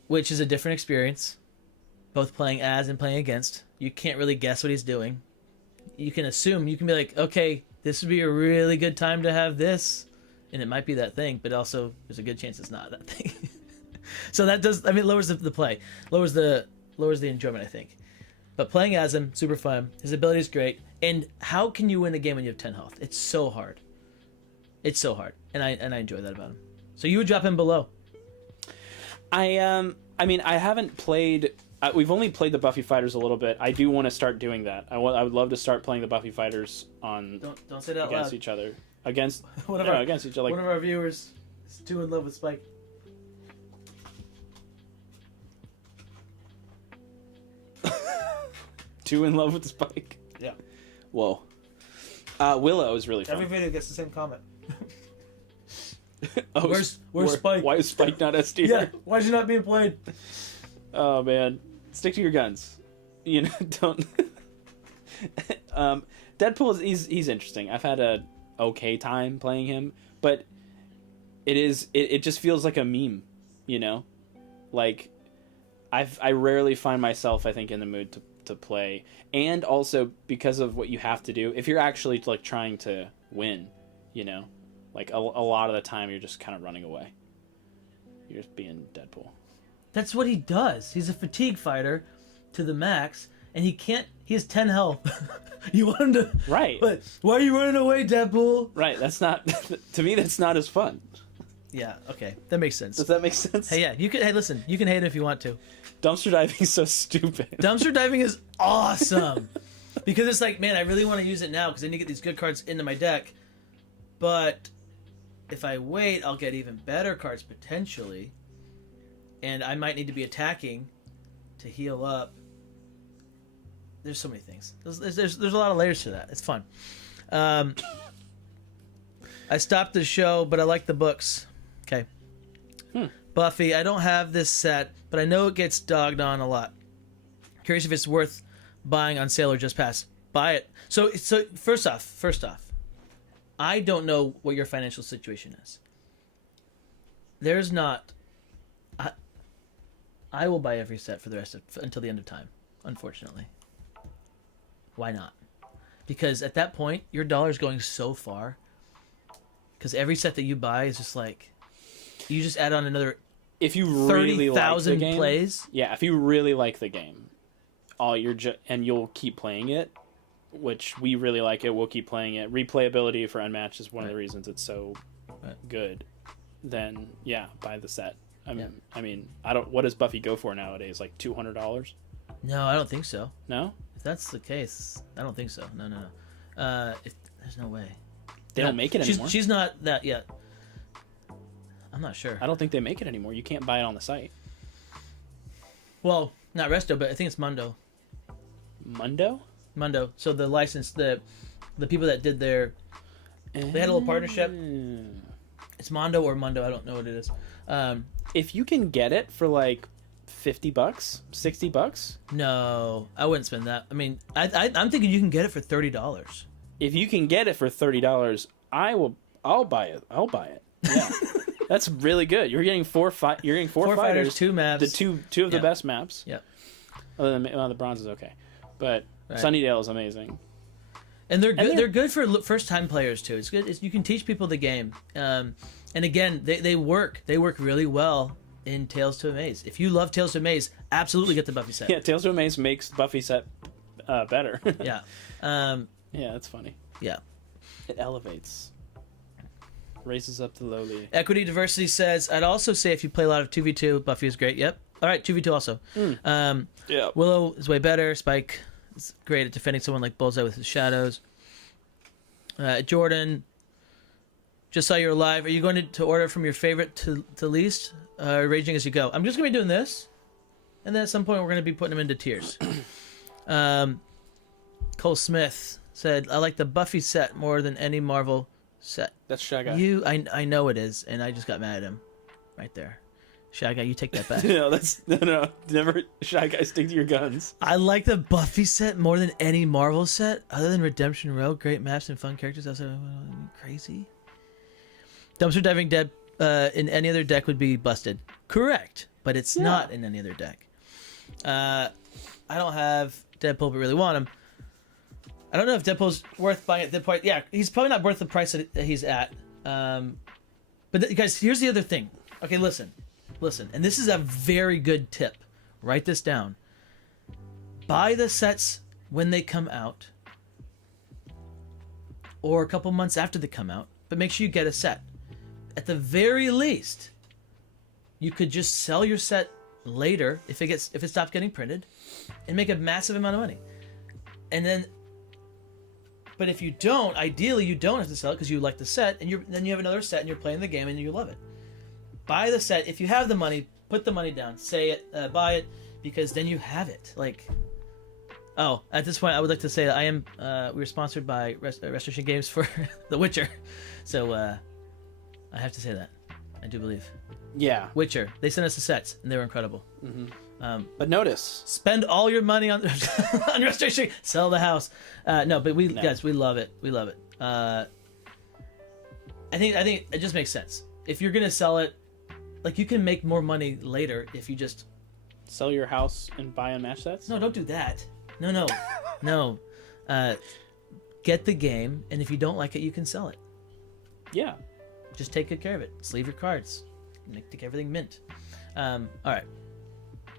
which is a different experience, both playing as and playing against. You can't really guess what he's doing. You can assume. You can be like, okay, this would be a really good time to have this, and it might be that thing, but also there's a good chance it's not that thing. So that does, it lowers the play, lowers the enjoyment, I think. But playing as him, super fun. His ability is great. And how can you win a game when you have 10 health? It's so hard. It's so hard, and I enjoy that about him. So you would drop him below. I mean, I haven't played. We've only played the Buffy fighters a little bit. I do want to start doing that. I would love to start playing the Buffy fighters on. Don't say that against loud. each other. Against against each other. One of our viewers is too in love with Spike. Too in love with Spike. Yeah. Whoa. Willow is really fun. Every video gets the same comment. Oh, where's Spike? Why is Spike not S tier? Yeah. Why is he not being played? Oh man, stick to your guns. You know, don't. Deadpool is he's interesting. I've had a okay time playing him, but it just feels like a meme. You know, like I rarely find myself, I think, in the mood to play, and also because of what you have to do if you're actually like trying to win, you know? Like, a lot of the time, you're just kind of running away. You're just being Deadpool. That's what he does. He's a fatigue fighter to the max, and he has 10 health. You want him to... Right. But why are you running away, Deadpool? Right, that's not... To me, that's not as fun. Yeah, okay. That makes sense. Does that make sense? Hey, yeah, hey, listen, you can hate it if you want to. Dumpster diving is so stupid. Dumpster diving is awesome. Because it's like, man, I really want to use it now because I need to get these good cards into my deck. But if I wait, I'll get even better cards potentially. And I might need to be attacking to heal up. There's so many things. There's a lot of layers to that. It's fun. I stopped the show, but I like the books. Okay. Buffy, I don't have this set, but I know it gets dogged on a lot. Curious if it's worth buying on sale or just pass. Buy it. So first off, I don't know what your financial situation is. There's not... I will buy every set for the rest of... until the end of time, unfortunately. Why not? Because at that point, your dollar's going so far. Because every set that you buy is just like... You just add on another... If you really like the game, plays. Yeah, if you really like the game, and you'll keep playing it, which we really like it, we'll keep playing it. Replayability for Unmatched is one of the reasons it's so good. Then yeah, buy the set. I mean, what does Buffy go for nowadays? Like $200? No, I don't think so. No? If that's the case, I don't think so. No. There's no way. They don't make it anymore. She's not that yet. I'm not sure. I don't think they make it anymore. You can't buy it on the site. Well, not Resto, but I think it's Mundo. Mundo? Mundo. So the license, the people that did they had a little partnership. It's Mondo or Mundo. I don't know what it is. If you can get it for like $50, $60. No, I wouldn't spend that. I mean, I'm thinking you can get it for $30. If you can get it for $30, I'll buy it. I'll buy it. Yeah. That's really good. You're getting four fighters, 2 maps, the two of the best maps. Yeah. Other than the bronze is okay, but Sunnydale is amazing. And they're good. They're good for first time players too. It's good. You can teach people the game. And again, they work. They work really well in Tales to Amaze. If you love Tales to Amaze, absolutely get the Buffy set. Yeah, Tales to Amaze makes Buffy set better. Yeah. Yeah, that's funny. Yeah. It elevates. Raises up the lowly. Equity Diversity says, I'd also say if you play a lot of 2v2, Buffy is great. Yep. All right, 2v2 also. Yeah. Willow is way better. Spike is great at defending someone like Bullseye with his shadows. Jordan, just saw you're live. Are you going to order from your favorite to least? Raging as you go. I'm just going to be doing this. And then at some point we're going to be putting them into tiers. Cole Smith said, I like the Buffy set more than any Marvel set. That's Shy Guy. I know it is, and I just got mad at him right there. Shy Guy, you take that back. No, never. Shy Guy, stick to your guns. I like the Buffy set more than any Marvel set, other than Redemption Row. Great maps and fun characters. Also crazy. Dumpster diving dead in any other deck would be busted. Correct, but it's not in any other deck. I don't have Deadpool, but really want him. I don't know if Deadpool's worth buying at that point. Yeah, he's probably not worth the price that he's at. But guys, here's the other thing. Okay, listen. And this is a very good tip. Write this down. Buy the sets when they come out, or a couple months after they come out, but make sure you get a set. At the very least, you could just sell your set later if it stops getting printed, and make a massive amount of money. And then, but if you don't, ideally you don't have to sell it because you like the set, and then you have another set and you're playing the game and you love it. Buy the set. If you have the money, put the money down. Say it, buy it, because then you have it. Like, oh, at this point, I would like to say that I am. We're sponsored by Restoration Games for The Witcher, so I have to say that. I do believe. Yeah. Witcher. They sent us the sets, and they were incredible. Mm-hmm. But notice, spend all your money on on Restoration. Sell the house. No, but guys, we love it. We love it. I think it just makes sense. If you're gonna sell it, like, you can make more money later if you just sell your house and buy Unmatched sets. No, don't do that. No. get the game, and if you don't like it, you can sell it. Yeah. Just take good care of it. Sleeve your cards. Make everything mint. All right.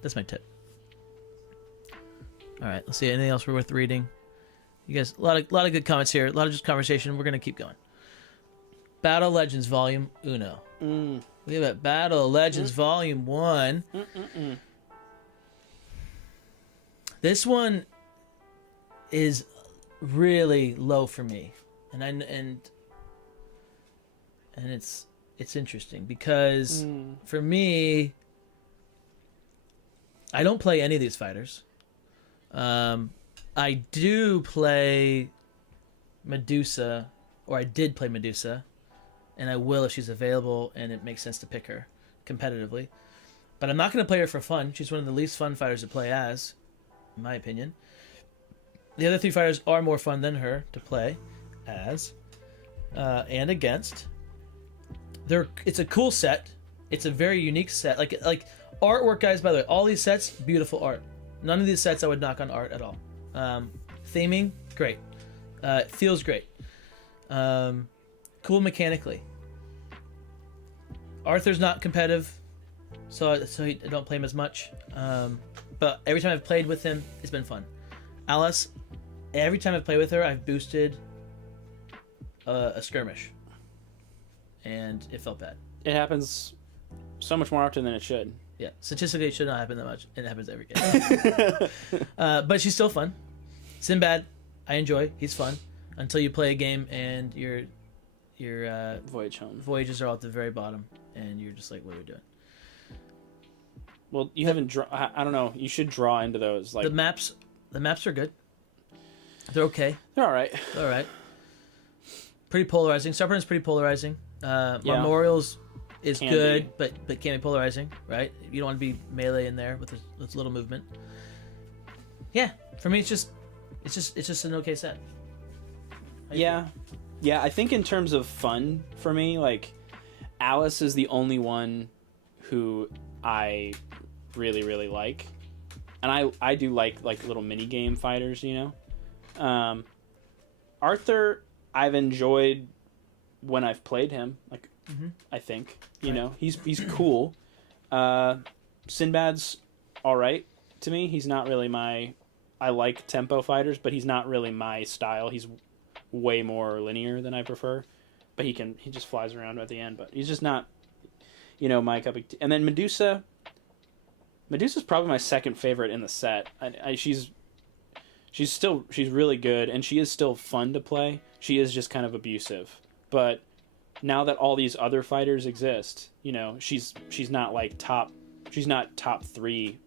That's my tip. All right. Let's see. Anything else worth reading? You guys, a lot of good comments here. A lot of just conversation. We're gonna keep going. Battle Legends Volume Uno. We have at Battle Legends Volume 1. This one is really low for me, and it's interesting because for me, I don't play any of these fighters. I do play Medusa, or I did play Medusa, and I will if she's available and it makes sense to pick her competitively. But I'm not going to play her for fun. She's one of the least fun fighters to play as, in my opinion. The other three fighters are more fun than her to play as and against. It's a cool set. It's a very unique set. Like artwork, guys, by the way, all these sets, beautiful art. None of these sets I would knock on art at all. Theming, great. Feels great. Cool mechanically. Arthur's not competitive, so I don't play him as much. But every time I've played with him, it's been fun. Alice, every time I've played with her, I've boosted a skirmish, and it felt bad. It happens so much more often than it should. Yeah, statistically, it should not happen that much. It happens every game. But she's still fun. Sinbad, I enjoy. He's fun until you play a game and your voyage home. Voyages are all at the very bottom, and you're just like, what are we doing? Well, you haven't draw. I don't know. You should draw into those. Like the maps are good. They're okay. They're all right. They're all right. Pretty polarizing. Starprint's pretty polarizing. Memorials is good, but can be polarizing, right? You don't want to be melee in there with little movement. Yeah, for me, it's just an okay set. Yeah. I think in terms of fun for me, like Alice is the only one who I really, really like, and I do like little mini game fighters, you know. Arthur, I've enjoyed when I've played him. Like, I think you know he's cool. Sinbad's all right to me. He's not really my. I like tempo fighters, but he's not really my style. He's way more linear than I prefer, but he just flies around at the end. But he's just not, you know, my cup of tea. And then Medusa's probably my second favorite in the set. She's really good, and she is still fun to play. She is just kind of abusive, but now that all these other fighters exist, you know, she's not like top 3,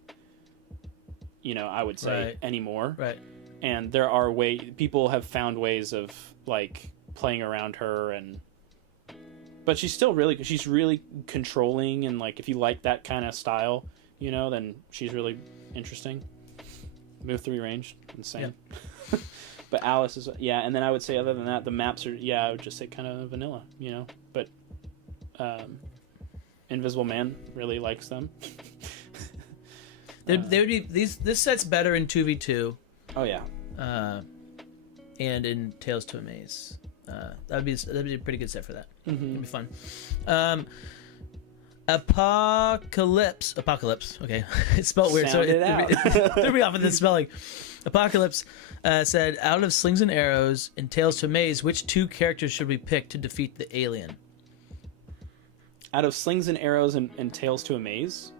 you know, I would say anymore. Right. And there are people have found ways of like playing around her, but she's really controlling, and like if you like that kind of style, you know, then she's really interesting. Move 3 range, insane. Yep. But Alice is and then I would say other than that, the maps are I would just say kind of vanilla, you know. But Invisible Man really likes them. They would be this set's better in 2v2. Oh yeah. And in Tales to Amaze. That'd be a pretty good set for that. It'd be fun. Apocalypse. Okay, it's spelled weird, so it threw me off with the spelling. Apocalypse said, out of Slings and Arrows and Tales to Amaze, which 2 characters should we pick to defeat the alien? Out of Slings and Arrows and Tales to Amaze?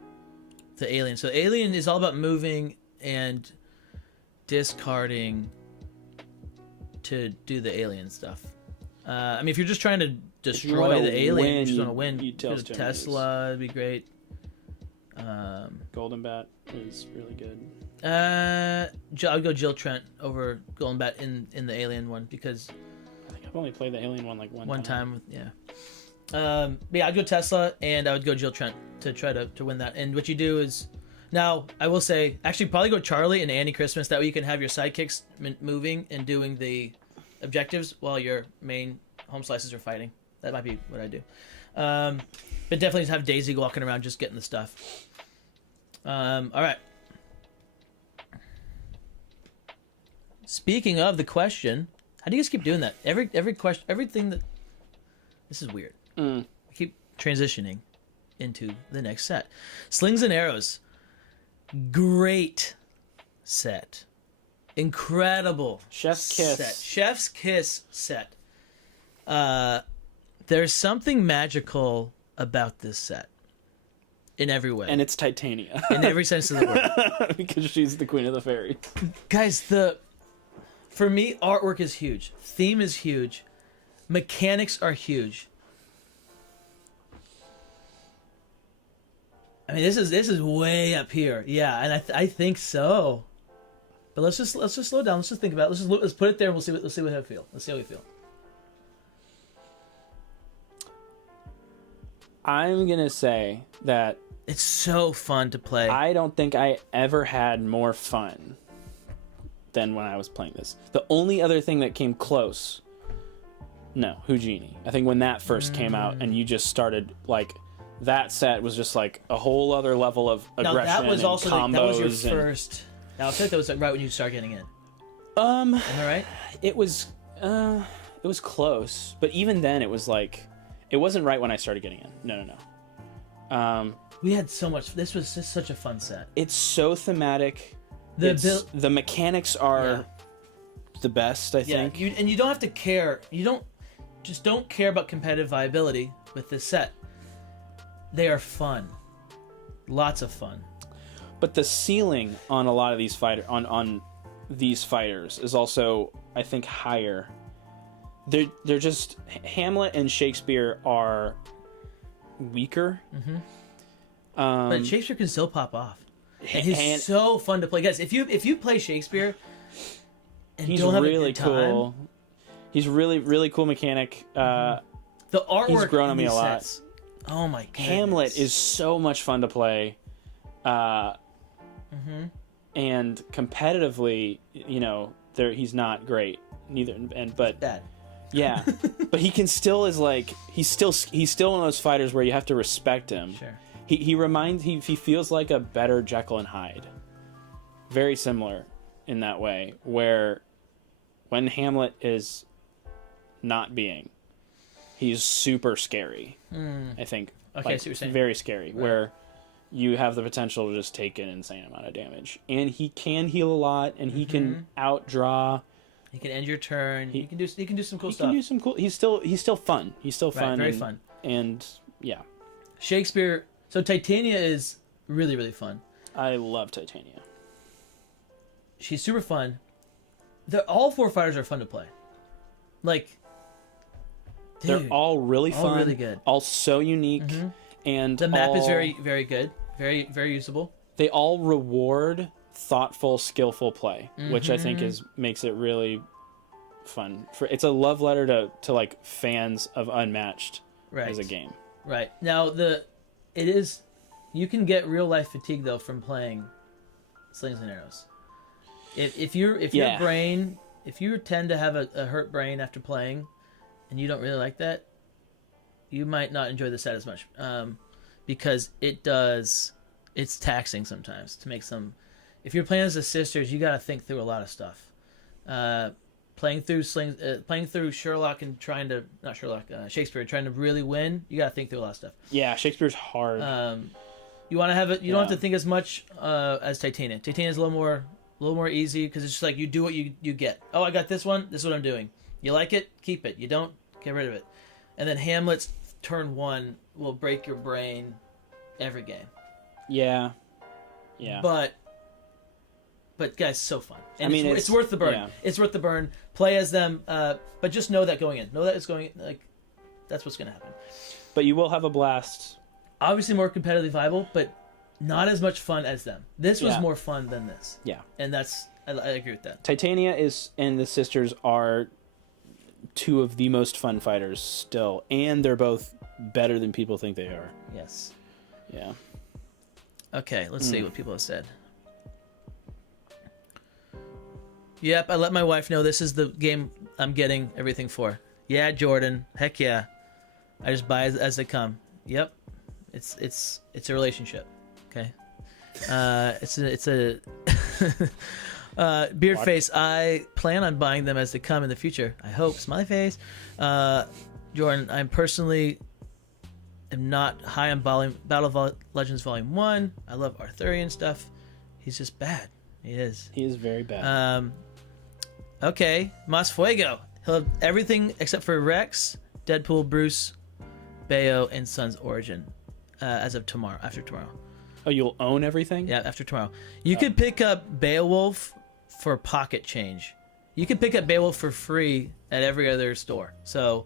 The alien. So alien is all about moving and discarding to do the alien stuff. I mean, if you're just trying to destroy the alien, you just want to win. You Tesla would be great. Golden Bat is really good. I would go Jill Trent over Golden Bat in the alien one, because I think I've only played the alien one like one time. Yeah. But yeah, I'd go Tesla, and I would go Jill Trent to try to win that. And what you do is, now I will say, actually probably go Charlie and Annie Christmas. That way you can have your sidekicks moving and doing the objectives while your main home slices are fighting. That might be what I do. But definitely have Daisy walking around just getting the stuff. All right. Speaking of the question, How do you guys keep doing that? Every question, everything that. This is weird. I keep transitioning into the next set. Slings and Arrows. Great set. Incredible. Chef's kiss. Set. Chef's kiss set. There's something magical about this set. In every way. And it's Titania. In every sense of the word. Because she's the queen of the fairies. Guys, for me, artwork is huge. Theme is huge. Mechanics are huge. I mean, this is way up here. Yeah, and I think so. But let's just slow down. Let's just think about it. Let's put it there and let's see how we feel. Let's see how we feel. I'm gonna say that it's so fun to play. I don't think I ever had more fun than when I was playing this. The only other thing that came close, Houdini. I think when that first came out and you just started like that set was just like a whole other level of aggression. Now that was also and that was combos your first. Now I feel like that was like right when you started getting in. Am I right? It was close, but even then it was like it wasn't right when I started getting in. No. We had so much. This was just such a fun set. It's so thematic. The mechanics are the best, I think. And you don't have to care. You don't care about competitive viability with this set. They are fun. Lots of fun. But the ceiling on a lot of these on these fighters is also, I think, higher. They're just Hamlet and Shakespeare are weaker. Mm-hmm. But Shakespeare can still pop off. And he's so fun to play. Guys, if you play Shakespeare and he's don't have really a good time, cool. He's really cool mechanic. The artwork he's grown on me a lot. Sets, oh my god. Hamlet is so much fun to play. And competitively, he's not great neither. But bad. Yeah, but he can still he's still one of those fighters where you have to respect him. Sure. He feels like a better Jekyll and Hyde. Very similar in that way, where when Hamlet is not being, he's super scary. I think. Okay, I see what you're saying. Very scary, right. Where you have the potential to just take an insane amount of damage, and he can heal a lot, and he can outdraw. He can end your turn. He can do some cool he stuff. Can do some cool. He's still fun. He's still fun. Very fun. And yeah, Shakespeare. So Titania is really, really fun. I love Titania. She's super fun. All four fighters are fun to play. Like, dude, they're all really fun. All really good. All so unique. And the map is very, very good. Very, very usable. They all reward thoughtful, skillful play, which I think makes it really fun. It's a love letter to like fans of Unmatched as a game. Right. Now you can get real life fatigue though from playing Slings and Arrows. If your brain, if you tend to have a hurt brain after playing, and you don't really like that, you might not enjoy the set as much, because it's taxing sometimes to make some. If you're playing as the sisters, you got to think through a lot of stuff. Playing through playing through Sherlock and Shakespeare, trying to really win, you got to think through a lot of stuff. Yeah, Shakespeare's hard. You want to have it. You don't have to think as much as Titania. Titania's a little more easy because it's just like you do what you get. Oh, I got this one. This is what I'm doing. You like it? Keep it. You don't? Get rid of it. And then Hamlet's turn 1 will break your brain every game. Yeah. But guys, so fun. And it's worth the burn. Yeah. It's worth the burn. Play as them, but just know that going in. Know that it's going like that's what's going to happen. But you will have a blast. Obviously more competitively viable, but not as much fun as them. This was more fun than this. Yeah. And I agree with that. Titania and the sisters are two of the most fun fighters still, and they're both better than people think they are. Yes. Yeah. Okay, let's see what people have said. Yep, I let my wife know this is the game I'm getting everything for. Yeah, Jordan. Heck yeah. I just buy as they come. Yep. It's a relationship. Okay. It's a Beardface, I plan on buying them as they come in the future. I hope. Smiley face. Jordan, I'm personally am not high on Battle Legends Volume 1. I love Arthurian stuff. He's just bad. He is. He is very bad. Okay. Mas Fuego. He'll have everything except for Rex, Deadpool, Bruce, Bayo, and Sun's Origin as of tomorrow, after tomorrow. Oh, you'll own everything? Yeah, after tomorrow. You could pick up Beowulf for pocket change. You can pick up Beowulf for free at every other store. So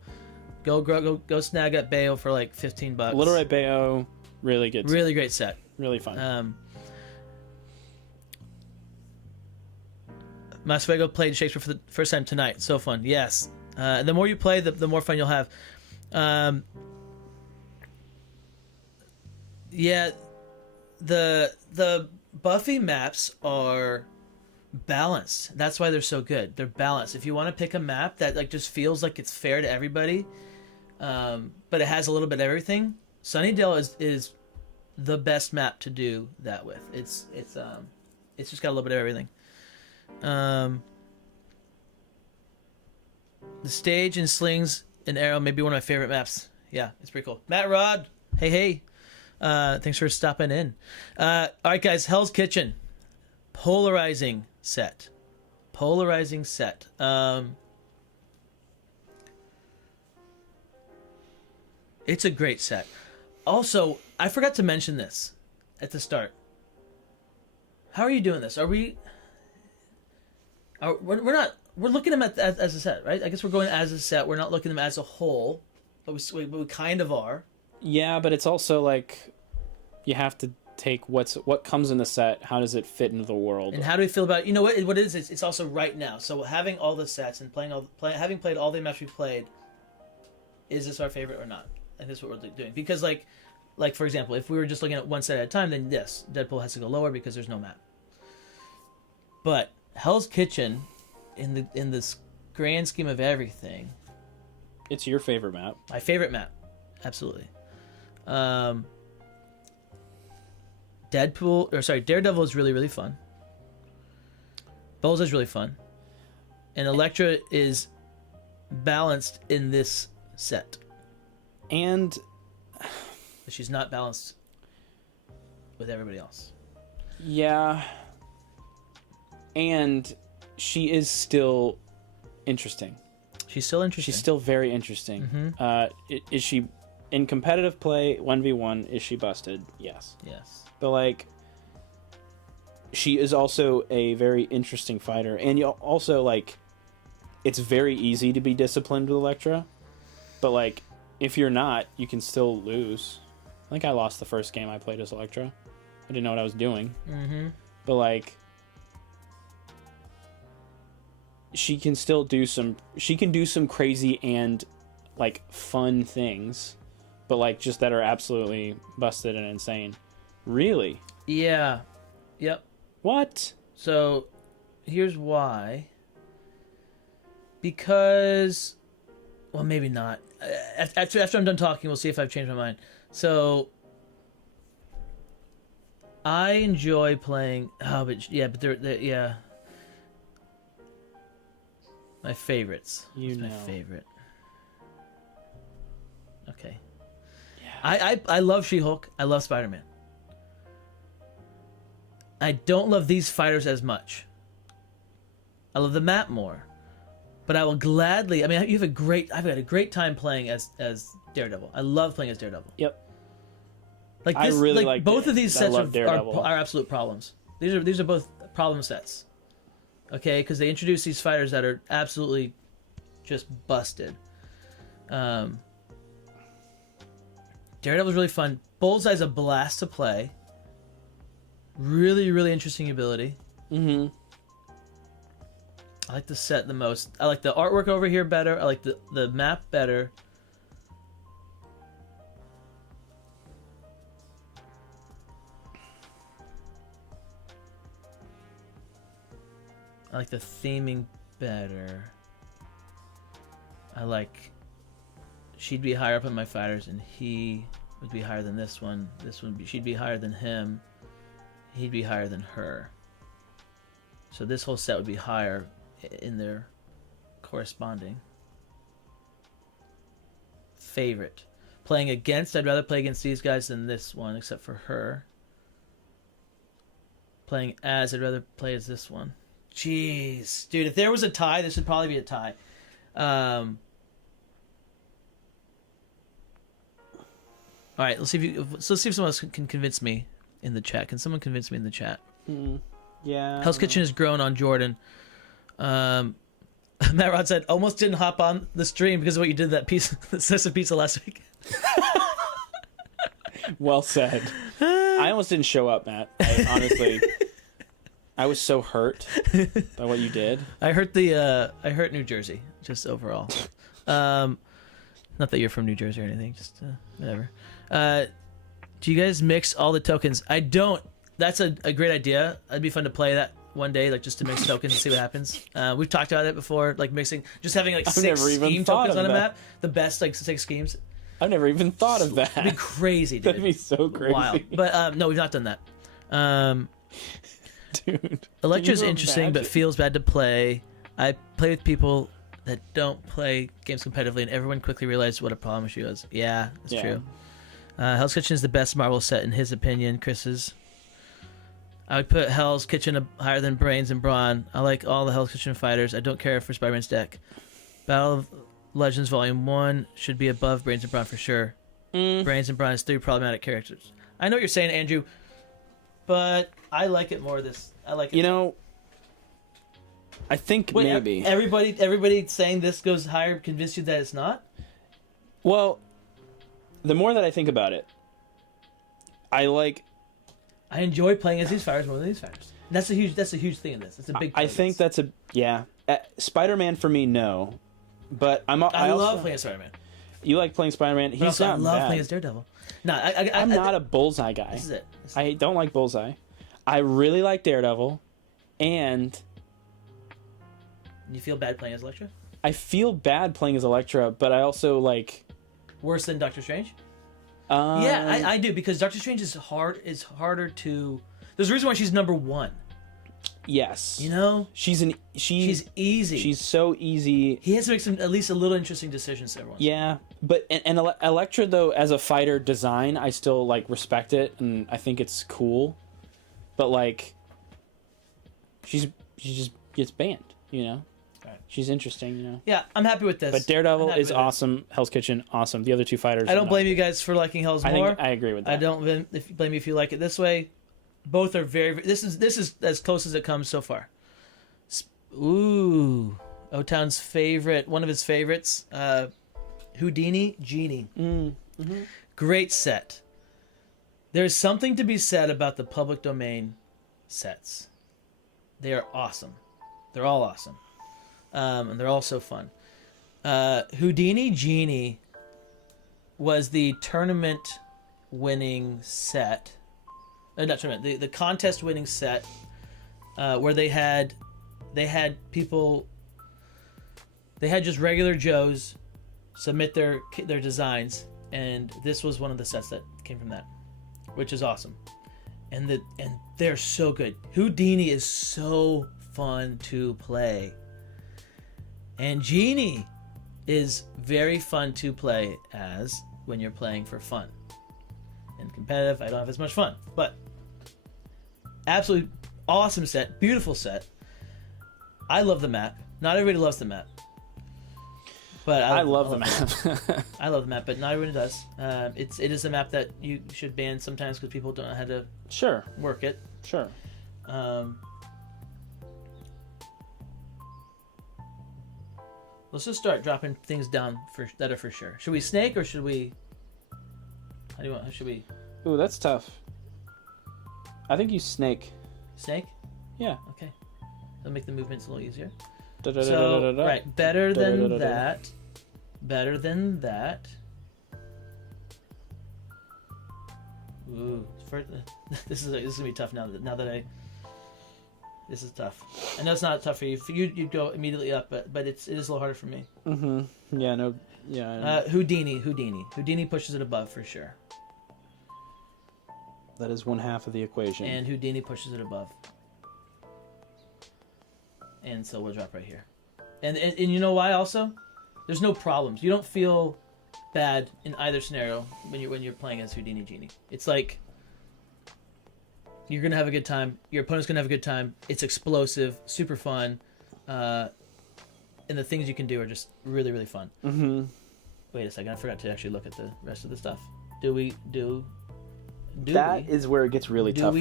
go snag up Bayo for like $15. Little Red Bayo, really good. Really great set. Really fun. Masfuego played Shakespeare for the first time tonight. So fun. Yes. The more you play, the more fun you'll have. Yeah, the Buffy maps are balanced. That's why they're so good. They're balanced. If you want to pick a map that like just feels like it's fair to everybody, but it has a little bit of everything, Sunnydale is the best map to do that with. It's just got a little bit of everything. The stage in Slings and Arrow may be one of my favorite maps. Yeah, it's pretty cool. Matt Rod, hey. Thanks for stopping in. All right, guys, Hell's Kitchen. Polarizing set. It's a great set. Also, I forgot to mention this at the start. How are you doing this? We're looking at them as a set, right? I guess we're going as a set. We're not looking at them as a whole, but we kind of are. Yeah, but it's also like you have to take what comes in the set. How does it fit into the world? And how do we feel about what it is? It's also right now. So having all the sets and having played all the maps we played, is this our favorite or not? And this is what we're doing. Because like for example, if we were just looking at one set at a time, then yes, Deadpool has to go lower because there's no map. But Hell's Kitchen, in this grand scheme of everything, it's your favorite map. My favorite map, absolutely. Daredevil is really, really fun. Bullseye's really fun. And Elektra is balanced in this set. And but she's not balanced with everybody else. Yeah. And she is still interesting. She's still interesting. She's still very interesting. Mm-hmm. Is she in competitive play 1v1? Is she busted? Yes. But like, she is also a very interesting fighter, and you also like, it's very easy to be disciplined with Elektra, but like, if you're not, you can still lose. I think I lost the first game I played as Elektra. I didn't know what I was doing. Mm-hmm. But like, she can still do some crazy and like fun things, but like just that are absolutely busted and insane. Really? Yeah. Yep. What? So here's why. Because, well, maybe not. After I'm done talking, we'll see if I've changed my mind. So I enjoy playing. Oh, but they're my favorites. My favorite. Okay. Yeah. I love She-Hulk. I love Spider-Man. I don't love these fighters as much. I love the map more. But I will gladly. I mean, I've had a great time playing as Daredevil. I love playing as Daredevil. Yep. Like this, I really like both of these sets are absolute problems. These are both problem sets. Okay, because they introduce these fighters that are absolutely just busted. Daredevil's really fun. Bullseye's a blast to play. Really, really interesting ability. Mm-hmm. I like the set the most. I like the artwork over here better. I like the map better. I like the theming better. I like... She'd be higher up in my fighters, and he would be higher than this one. She'd be higher than him. He'd be higher than her. So this whole set would be higher in their corresponding. Favorite. Playing against, I'd rather play against these guys than this one, except for her. Playing as, I'd rather play as this one. Jeez. Dude, if there was a tie, this would probably be a tie. All right, let's see if someone else can convince me in the chat. Can someone convince me in the chat? Yeah. Hell's Kitchen has grown on Jordan. Matt Rod said, almost didn't hop on the stream because of what you did that piece, that slice of pizza last week. Well said. I almost didn't show up, Matt. Honestly, I was so hurt by what you did. I hurt New Jersey, just overall. Not that you're from New Jersey or anything, just whatever. Do you guys mix all the tokens? I don't. That's a great idea. It'd be fun to play that one day, like just to mix tokens and see what happens. We've talked about it before, like mixing, just having like 6 scheme tokens on a map. The best, like 6 schemes. I've never even thought of that. It'd be crazy, dude. That'd be so crazy. Wild. But no, we've not done that. Dude. Electra's interesting, but feels bad to play. I play with people that don't play games competitively, and everyone quickly realized what a problem she was. Yeah, that's true. Hell's Kitchen is the best Marvel set in his opinion. Chris's. I would put Hell's Kitchen higher than Brains and Brawn. I like all the Hell's Kitchen fighters. I don't care for Spider-Man's deck. Battle of Legends Volume 1 should be above Brains and Brawn for sure. Brains and Brawn has 3 problematic characters. I know what you're saying, Andrew, but I like it more I like it. You know, I think maybe. Everybody saying this goes higher convinced you that it's not? Well, the more that I think about it, I enjoy playing as these fighters more than these fighters. And that's a huge thing in this. It's a big. I think that's Spider-Man for me, no, but I love playing Spider-Man. You like playing Spider-Man? He's not I love bad. playing as Daredevil. No, I'm not a Bullseye guy. This is it. I don't like Bullseye. I really like Daredevil, and you feel bad playing as Elektra? I feel bad playing as Elektra, but I also like worse than Doctor Strange. Yeah, I do, because Doctor Strange is harder to. There's a reason why she's number 1. Yes, you know, she's easy. She's so easy. He has to make some at least a little interesting decisions every once. Yeah, but and Elektra though, as a fighter design, I still like respect it, and I think it's cool. But like, she just gets banned, you know. Right. She's interesting, you know. Yeah, I'm happy with this. But Daredevil is awesome. Hell's Kitchen, awesome. The other 2 fighters. I don't blame you guys for liking Hell's more. I agree with that. I don't blame you if you like it this way. Both are very. This is as close as it comes so far. Ooh, O-Town's favorite, one of his favorites, Houdini, Genie. Mm-hmm. Great set. There's something to be said about the public domain sets. They are awesome. They're all awesome. And they're all so fun. Houdini Genie was the tournament winning set. Not tournament, the contest winning set, where they had people, they had just regular Joes submit their designs, and this was one of the sets that came from that, which is awesome. And they're so good. Houdini is so fun to play. And Genie is very fun to play as when you're playing for fun. And competitive, I don't have as much fun. But absolutely awesome set, beautiful set. I love the map. Not everybody loves the map. But I love the map. I love the map, but not everyone does. It is a map that you should ban sometimes because people don't know how to work it. Sure. Let's just start dropping things down that are for sure. Should we snake or should we? How do you want? Should we? Ooh, that's tough. I think you snake. Snake? Yeah. Okay. That'll make the movements a little easier. So, right, better than that. Better than that. Ooh, this is gonna be tough now that I. This is tough. I know it's not tough for you. For you, you'd go immediately up, but it is a little harder for me. Mm-hmm. Yeah. No. Yeah. Houdini pushes it above for sure. That is one half of the equation. And Houdini pushes it above. and so we'll drop right here. And you know why? Also, there's no problems. You don't feel bad in either scenario when you're playing as Houdini Genie. It's like you're gonna have a good time. Your opponent's gonna have a good time. It's explosive, super fun, and the things you can do are just really, really fun. Mm-hmm. Wait a second, I forgot to actually look at the rest of the stuff. Do that is where it gets really tough.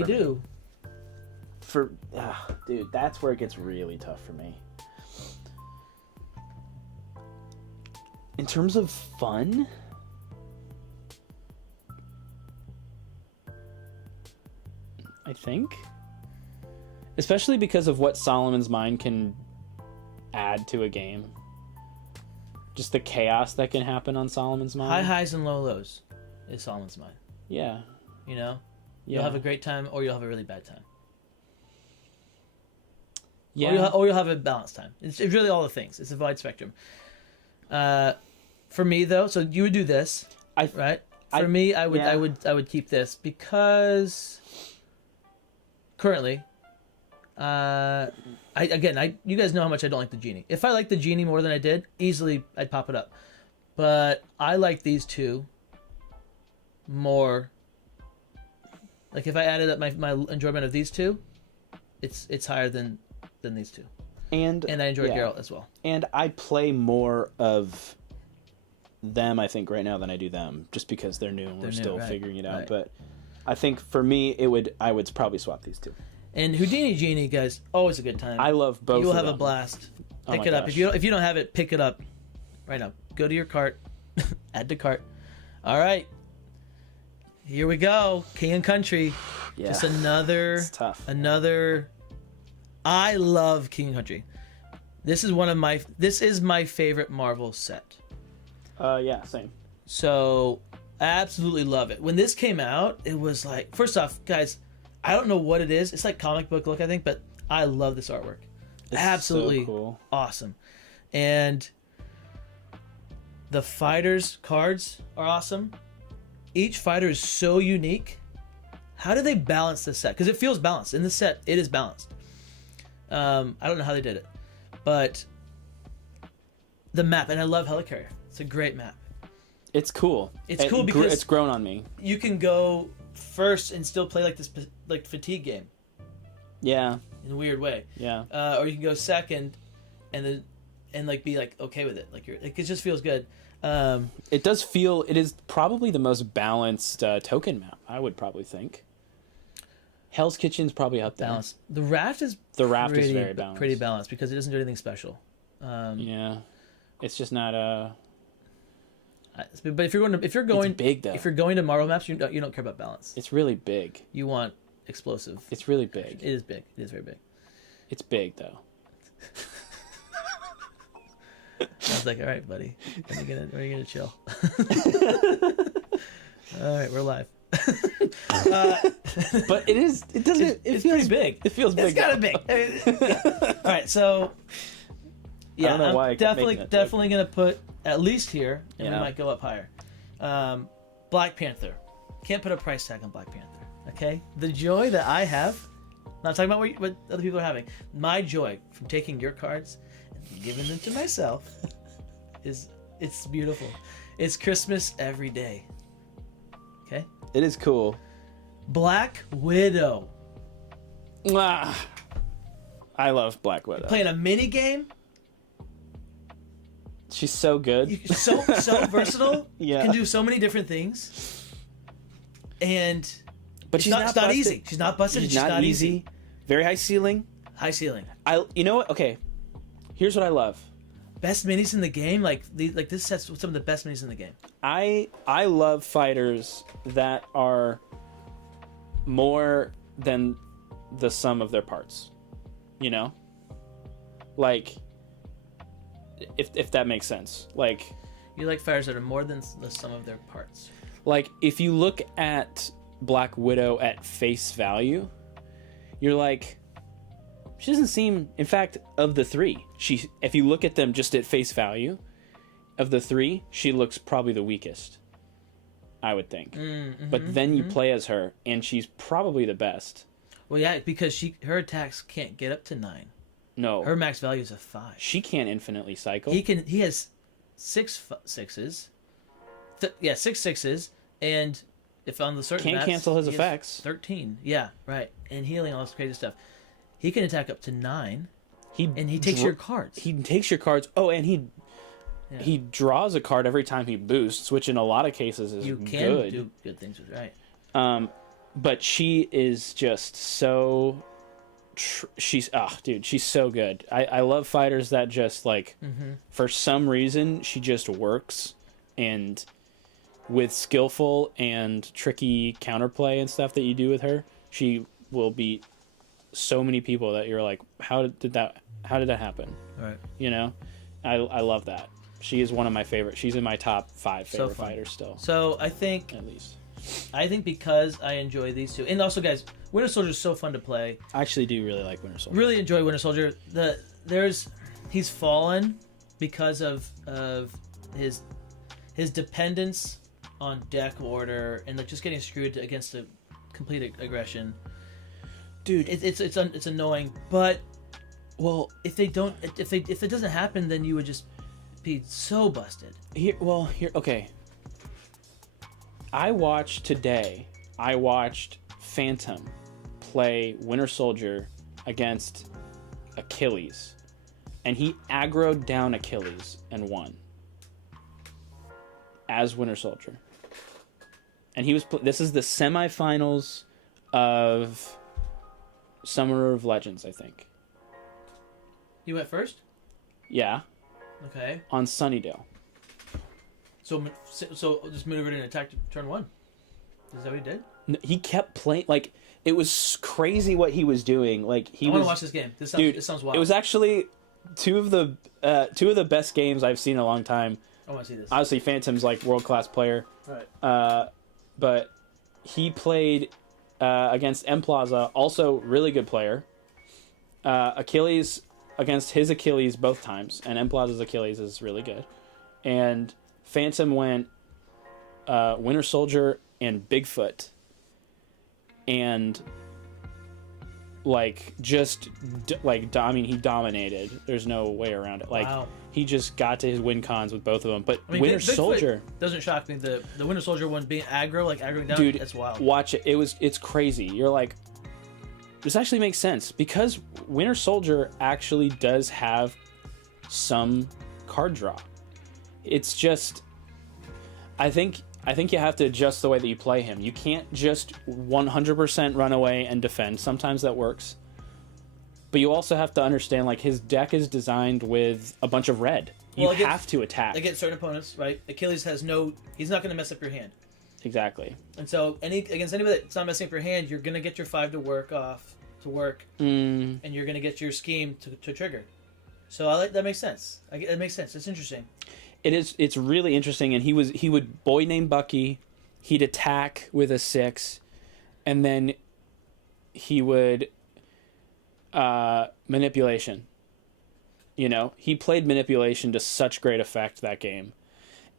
Dude, that's where it gets really tough for me. In terms of fun, I think, especially because of what Solomon's Mind can add to a game, just the chaos that can happen on Solomon's Mind. High highs and low lows is Solomon's Mind. Yeah. You know? You'll have a great time or you'll have a really bad time. Yeah. Or you'll have a balanced time. It's really all the things. It's a wide spectrum. For me though, so you would do this, right? For me, I would keep this because currently, you guys know how much I don't like the Genie. If I liked the Genie more than I did, easily I'd pop it up. But I like these two more. Like if I added up my enjoyment of these two, it's higher than these two. And I enjoy Geralt as well. And I play more of them, I think, right now than I do them, just because they're new and we're still figuring it out. Right. But I think for me, I would probably swap these two. And Houdini Genie, guys, always a good time. I love both. You'll have a blast. Pick it up. If you don't have it, pick it up right now. Go to your cart, add to cart. All right, here we go. King and Country. Yeah. Just another. It's tough. Another. I love King and Country. This is my favorite Marvel set. Yeah, same. So, I absolutely love it. When this came out, it was like, first off, guys, I don't know what it is. It's like comic book look, I think, but I love this artwork. It's absolutely so cool. Awesome. And the fighters cards are awesome. Each fighter is so unique. How do they balance this set? Because it feels balanced. In this set, it is balanced. I don't know how they did it, but the map, and I love Helicarrier. It's a great map. It's cool. It's cool because it's grown on me. You can go first and still play like this fatigue game. Yeah. In a weird way. Yeah. Or you can go second, and be like okay with it. It just feels good. It does feel. It is probably the most balanced token map, I would probably think. Hell's Kitchen's probably up there. Balanced. The Raft is very balanced. Pretty balanced because it doesn't do anything special. Yeah, it's just not But if you're going it's big though. If you're going to Marvel maps, you don't care about balance. It's really big. You want explosive. It's really big. It is big. It is very big. It's big though. I was like, all right, buddy, when are you gonna chill? All right, we're live. But it is. It doesn't. It's pretty big. It feels big. It's kind of big. All right, so yeah, I don't know why I'm definitely gonna put at least here, and we might go up higher. Black Panther. Can't put a price tag on Black Panther. Okay, the joy that I have. Not talking about what other people are having. My joy from taking your cards and giving them to myself it's beautiful. It's Christmas every day. Okay. It is cool. Black Widow. I love Black Widow. Playing a mini game. She's so good. So versatile. Yeah. Can do so many different things. But she's not easy. She's not busted. She's not easy. Very high ceiling. High ceiling. You know what? Okay. Here's what I love. Best minis in the game. Like this set's some of the best minis in the game. I love fighters that are more than the sum of their parts. You know? Like, if that makes sense. Like, you like fighters that are more than the sum of their parts. Like, if you look at Black Widow at face value, you're like, she doesn't seem, in fact, of the three, if you look at them just at face value, of the three, she looks probably the weakest, I would think. But then you play as her, and she's probably the best. Well, yeah, because her attacks can't get up to 9. No. Her max value is a 5. She can't infinitely cycle. He has 6 sixes. 6 sixes, and if on the certain can't maps, cancel his he has effects. 13. Yeah, right. And healing, all this crazy stuff. He can attack up to 9. He takes your cards. He takes your cards. Oh, and he draws a card every time he boosts, which in a lot of cases is you can good. do good things with right. But she is just so. She's so good. I love fighters that just like for some reason she just works, and with skillful and tricky counterplay and stuff that you do with her, she will beat so many people that you're like, how did that happen? Right. You know, I love that. She is one of my favorites. She's in my top 5 favorite fighters still. So I think at least. I think because I enjoy these two, and also guys, Winter Soldier is so fun to play. I actually do really like Winter Soldier. Really enjoy Winter Soldier. He's fallen because of his dependence on deck order and like just getting screwed against a complete aggression. Dude, it's annoying, but if it doesn't happen, then you would just be so busted. Okay. I watched Phantom play Winter Soldier against Achilles, and he aggroed down Achilles and won as Winter Soldier. And this is the semifinals of Summer of Legends, I think. You went first? Yeah. Okay. On Sunnydale. So just maneuvered and attacked turn 1. Is that what he did? No, he kept playing. Like, it was crazy what he was doing. Like, I want to watch this game. This sounds wild. It was actually two of the best games I've seen in a long time. I want to see this. Obviously, Phantom's like world-class player. Right. But he played against M Plaza, also really good player. Achilles against his Achilles both times, and M Plaza's Achilles is really good. And Phantom went Winter Soldier and Bigfoot, and like just he dominated. There's no way around it. Like he just got to his win cons with both of them. But Winter Soldier doesn't shock me. The Winter Soldier one being aggroing down. Dude, that's wild. Watch it. It's crazy. You're like, this actually makes sense because Winter Soldier actually does have some card draw. It's just, I think you have to adjust the way that you play him. You can't just 100% run away and defend. Sometimes that works. But you also have to understand, like, his deck is designed with a bunch of red. You have to attack. Against certain opponents, right? Achilles he's not going to mess up your hand. Exactly. And so against anybody that's not messing up your hand, you're going to get your 5 to work, and you're going to get your scheme to trigger. So that makes sense. It makes sense. It's interesting. It's really interesting, and he would boy named Bucky, he'd attack with a 6, and then he would manipulation. You know, he played manipulation to such great effect that game.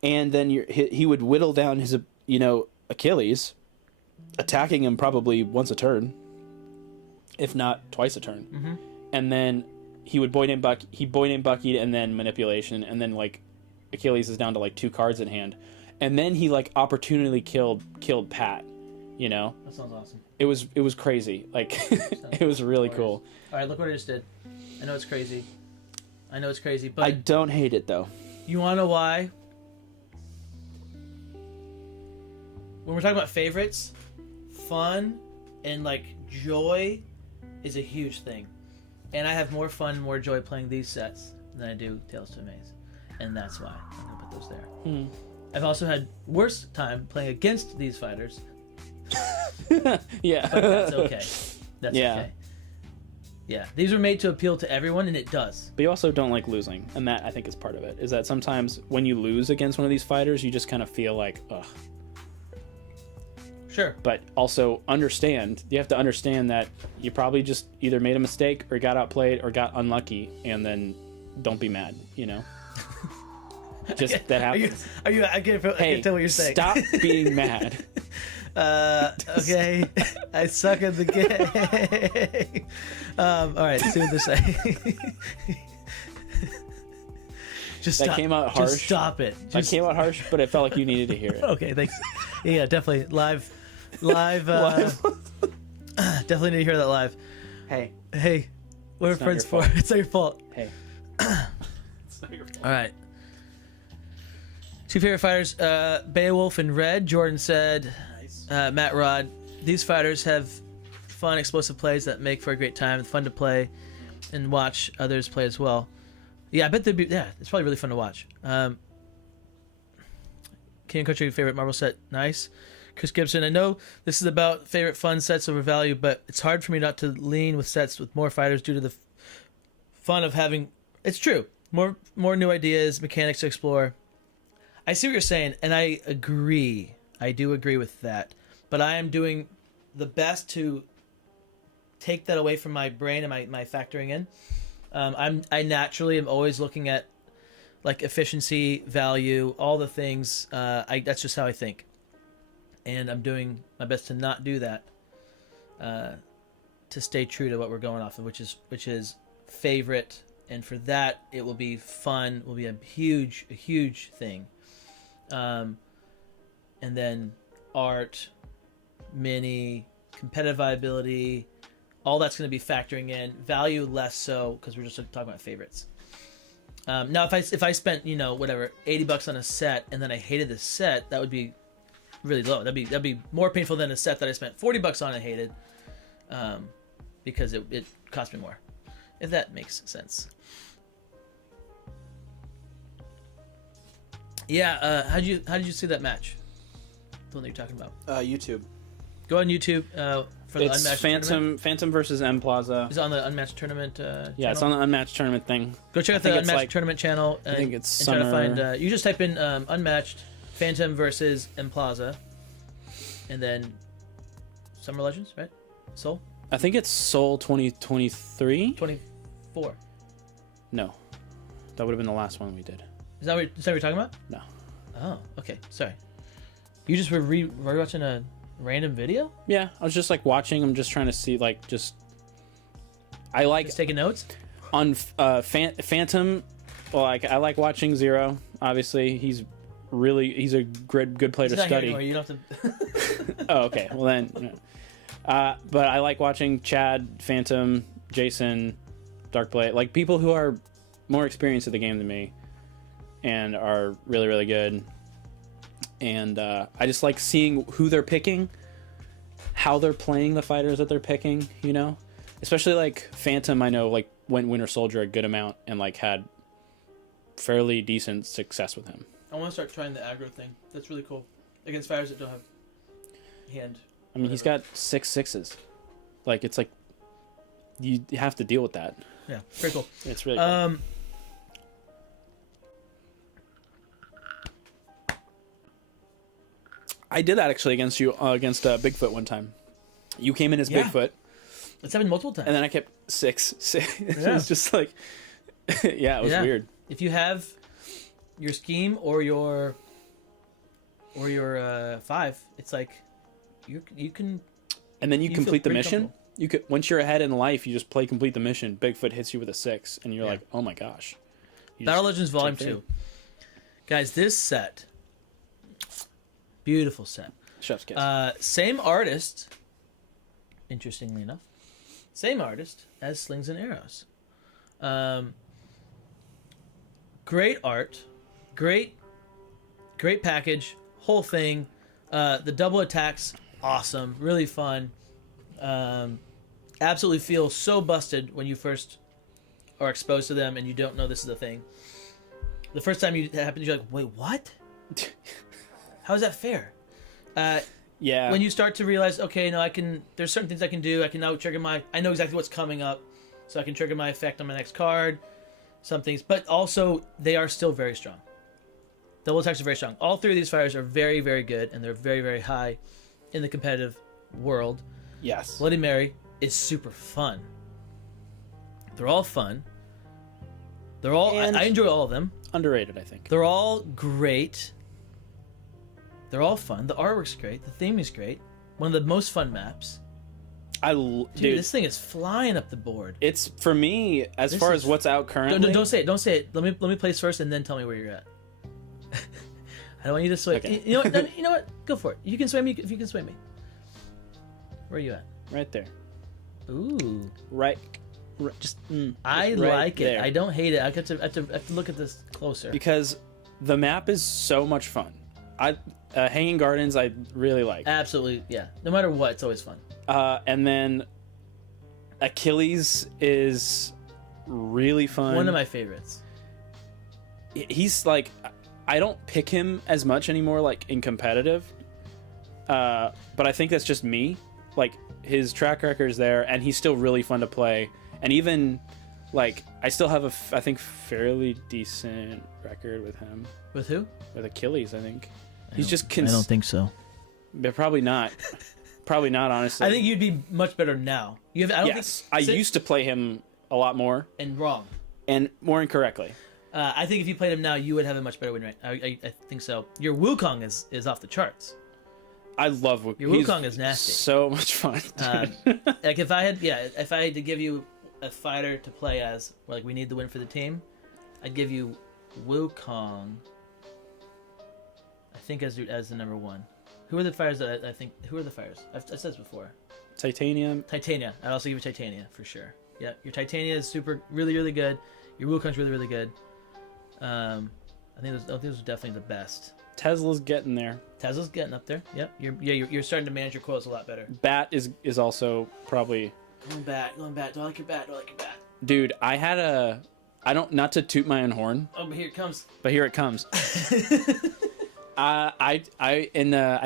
And then he would whittle down his Achilles, attacking him probably once a turn, if not twice a turn. Mm-hmm. And then he would boy name Bucky and then manipulation, and then like Achilles is down to like 2 cards in hand, and then he like opportunely killed Pat. You know, that sounds awesome. It was crazy. Like it was really cool. All right, look what I just did. I know it's crazy, but I don't hate it though. You want to know why? When we're talking about favorites, fun and like joy is a huge thing, and I have more fun, more joy playing these sets than I do Tales to Amaze. And that's why I'm gonna put those there. I've also had worse time playing against these fighters. Yeah, but that's okay. That's okay. Yeah, these were made to appeal to everyone, and it does. But you also don't like losing, and that I think is part of it. Is that sometimes when you lose against one of these fighters, you just kind of feel like, ugh. Sure. But also you have to understand that you probably just either made a mistake or got outplayed or got unlucky, and then don't be mad. You know. Just that happens. I can tell what you're saying. Stop being mad. Okay. I suck at the game. All right, see what they say. Just that stop. came out harsh. Just stop it. That came out harsh, but it felt like you needed to hear it. Okay, thanks. Yeah, definitely live. Definitely need to hear that live. Hey, we're friends for. It's not your fault. Hey. It's not your fault. All right. Two favorite fighters, Beowulf and Red. Jordan said, Matt Rod, these fighters have fun, explosive plays that make for a great time. It's fun to play and watch others play as well. Yeah, I bet they'd be. Yeah, it's probably really fun to watch. King Country favorite Marvel set, nice. Chris Gibson, I know this is about favorite fun sets over value, but it's hard for me not to lean with sets with more fighters due to the fun of having. It's true, more new ideas, mechanics to explore. I see what you're saying, and I agree. I do agree with that, but I am doing the best to take that away from my brain and my factoring in. I naturally am always looking at like efficiency, value, all the things. That's just how I think, and I'm doing my best to not do that. To stay true to what we're going off of, which is favorite, and for that it will be fun. Will be a huge thing. And then art, mini, competitive viability, all that's going to be factoring in. Value less so, because we're just talking about favorites. Now, if I spent whatever $80 on a set and then I hated the set, that would be really low. That'd be more painful than a set that I spent $40 on and hated, because it cost me more. If that makes sense. Yeah, how did you see that match? The one that you're talking about? YouTube. Go on YouTube for the It's Unmatched tournament. Phantom versus M Plaza. Is it on the Unmatched tournament channel? Yeah, it's on the Unmatched tournament thing. Go check out the Unmatched tournament channel. I think it's and try to summer. find. You just type in Unmatched Phantom versus M Plaza, and then Summer Legends, right? Soul. I think it's Soul 2023. 24. No, that would have been the last one we did. Is that what you're talking about? No. Oh, okay. Sorry. You just were rewatching a random video? Yeah, I was just like watching. I'm just trying to see I like just taking notes on Phantom. Well, I like watching Zero. Obviously, he's a good player to study. You don't have to. Oh, okay. Well then, but I like watching Chad, Phantom, Jason, Darkblade, like people who are more experienced at the game than me, and are really good. And I just like seeing who they're picking, how they're playing the fighters that they're picking. Especially like Phantom. I know like went Winter Soldier a good amount and like had fairly decent success with him. I want to start trying the aggro thing. That's really cool against fighters that don't have hand. I mean, he's got 6/6s. Like it's like you have to deal with that. Yeah, very cool. It's really cool. I did that actually against you against Bigfoot one time. You came in as Bigfoot. It's happened multiple times. And then I kept 6. It Yeah. was just like, yeah, it was weird. If you have your scheme or your 5, it's like you can. And then you feel complete the pretty mission. comfortable. You could once you're ahead in life, you just play complete the mission. Bigfoot hits you with a 6, and you're Yeah. like, oh my gosh. You Battle just Legends Volume checked in. 2, guys. This set, beautiful set. Chef's kiss. Same artist. Interestingly enough, same artist as Slings and Arrows. Great art, great package, whole thing. The double attacks, awesome, really fun. Absolutely feel so busted when you first are exposed to them and you don't know this is a thing. The first time it happens, you're like, wait, what? How is that fair? Yeah. When you start to realize, okay, no, there's certain things I can do. I can now trigger I know exactly what's coming up, so I can trigger my effect on my next card. Some things, but also they are still very strong. Double attacks are very strong. All three of these fighters are very, very good, and they're very, very high in the competitive world. Yes. Bloody Mary is super fun. They're all fun. I enjoy all of them. Underrated, I think. They're all great. They're all fun. The artwork's great. The theme is great. One of the most fun maps. Dude, this thing is flying up the board. It's for me as far as what's out currently. Don't say it. Don't say it. Let me place first and then tell me where you're at. I don't want you to sway. Okay. You know what? No, you know what? Go for it. You can sway me if you can sway me. Where are you at? Right there. Ooh. Right. Just. I right like it. there. I don't hate it. I have to look at this closer. Because the map is so much fun. Hanging Gardens I really like. Absolutely, yeah. No matter what, it's always fun. And then Achilles is really fun. One of my favorites. He's like, I don't pick him as much anymore, like in competitive. But I think that's just me. Like his track record is there, and he's still really fun to play. And even like I still have I think fairly decent record with him. With who? With Achilles, I think. He's just. I don't think so. But probably not. Probably not, honestly. I think you'd be much better now. I used to play him a lot more. And wrong. And more incorrectly. I think if you played him now, you would have a much better win rate. I think so. Your Wukong is off the charts. I love Wukong. Your Wukong is nasty. So much fun. Like if I had to give you a fighter to play as, like we need the win for the team, I'd give you Wukong. I think as the number one. Who are the fighters that I think? Who are the fighters? I've said this before. Titanium. Titania. I'd also give you Titania for sure. Yeah, your Titania is really, really good. Your Wukong's really, really good. I think those are definitely the best. Tesla's getting there. Tesla's getting up there. Yep. You're starting to manage your quotes a lot better. Bat is also probably. Going bat. Do I like your bat? Dude, I had not to toot my own horn. Oh, but here it comes. I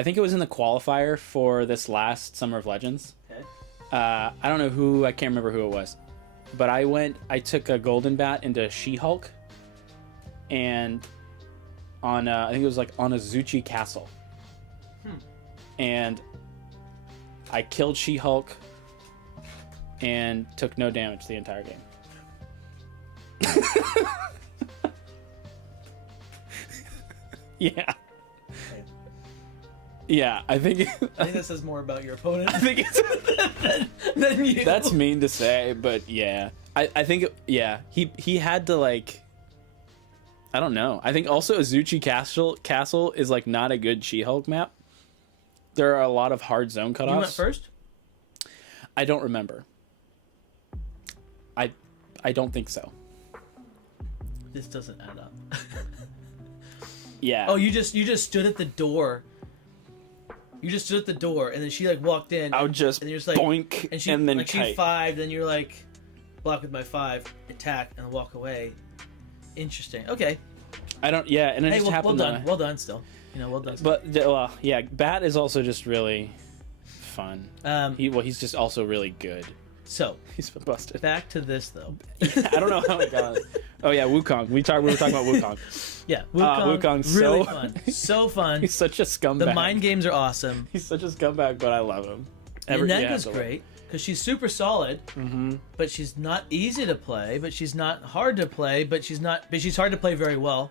think it was in the qualifier for this last Summer of Legends. Okay. I don't know who, I can't remember who it was, but I took a golden bat into She-Hulk, and on I think it was like on a Zuchi castle, and I killed She-Hulk and took no damage the entire game. Yeah. Yeah, I think that says more about your opponent. I think it's than you. That's mean to say, but yeah. I think he had to like, I don't know. I think also Azuchi Castle is like not a good She-Hulk map. There are a lot of hard zone cutoffs. You went first? I don't remember. I don't think so. This doesn't add up. Yeah. Oh, you just stood at the door. You just stood at the door, and then she like walked in. I would just and you're just like boink, and then like she 5, then you're like block with my 5, attack, and walk away. Interesting. Okay. I don't. Yeah, and it just happened. Well done. Well done. Still, well done. But yeah, Bat is also just really fun. He's just also really good. So he's busted. Back to this though. I don't know how it got. Oh yeah, Wukong. We were talking about Wukong. Yeah, Wukong's really fun. So fun. He's such a scumbag. The mind games are awesome. He's such a scumbag, but I love him. Nenga's great because she's super solid, but she's not easy to play. But she's not hard to play. But she's hard to play very well.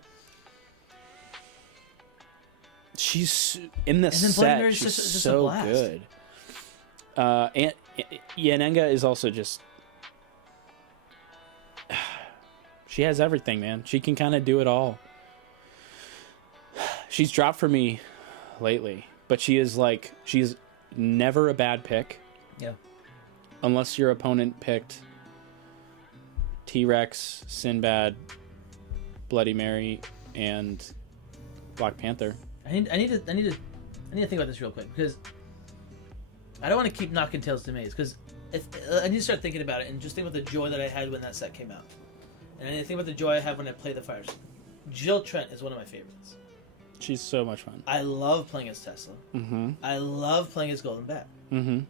She's in the set. She's just so good. And Nenga is also just. She has everything, man. She can kind of do it all. She's dropped for me lately, but she's never a bad pick. Yeah. Unless your opponent picked T-Rex, Sinbad, Bloody Mary, and Black Panther. I need to think about this real quick because I don't want to keep knocking tails to maze because I need to start thinking about it and just think about the joy that I had when that set came out. And I need to think about the joy I have when I play the fighters. Jill Trent is one of my favorites. She's so much fun. I love playing as Tesla. Mm-hmm. I love playing as Golden Bat. Mm-hmm.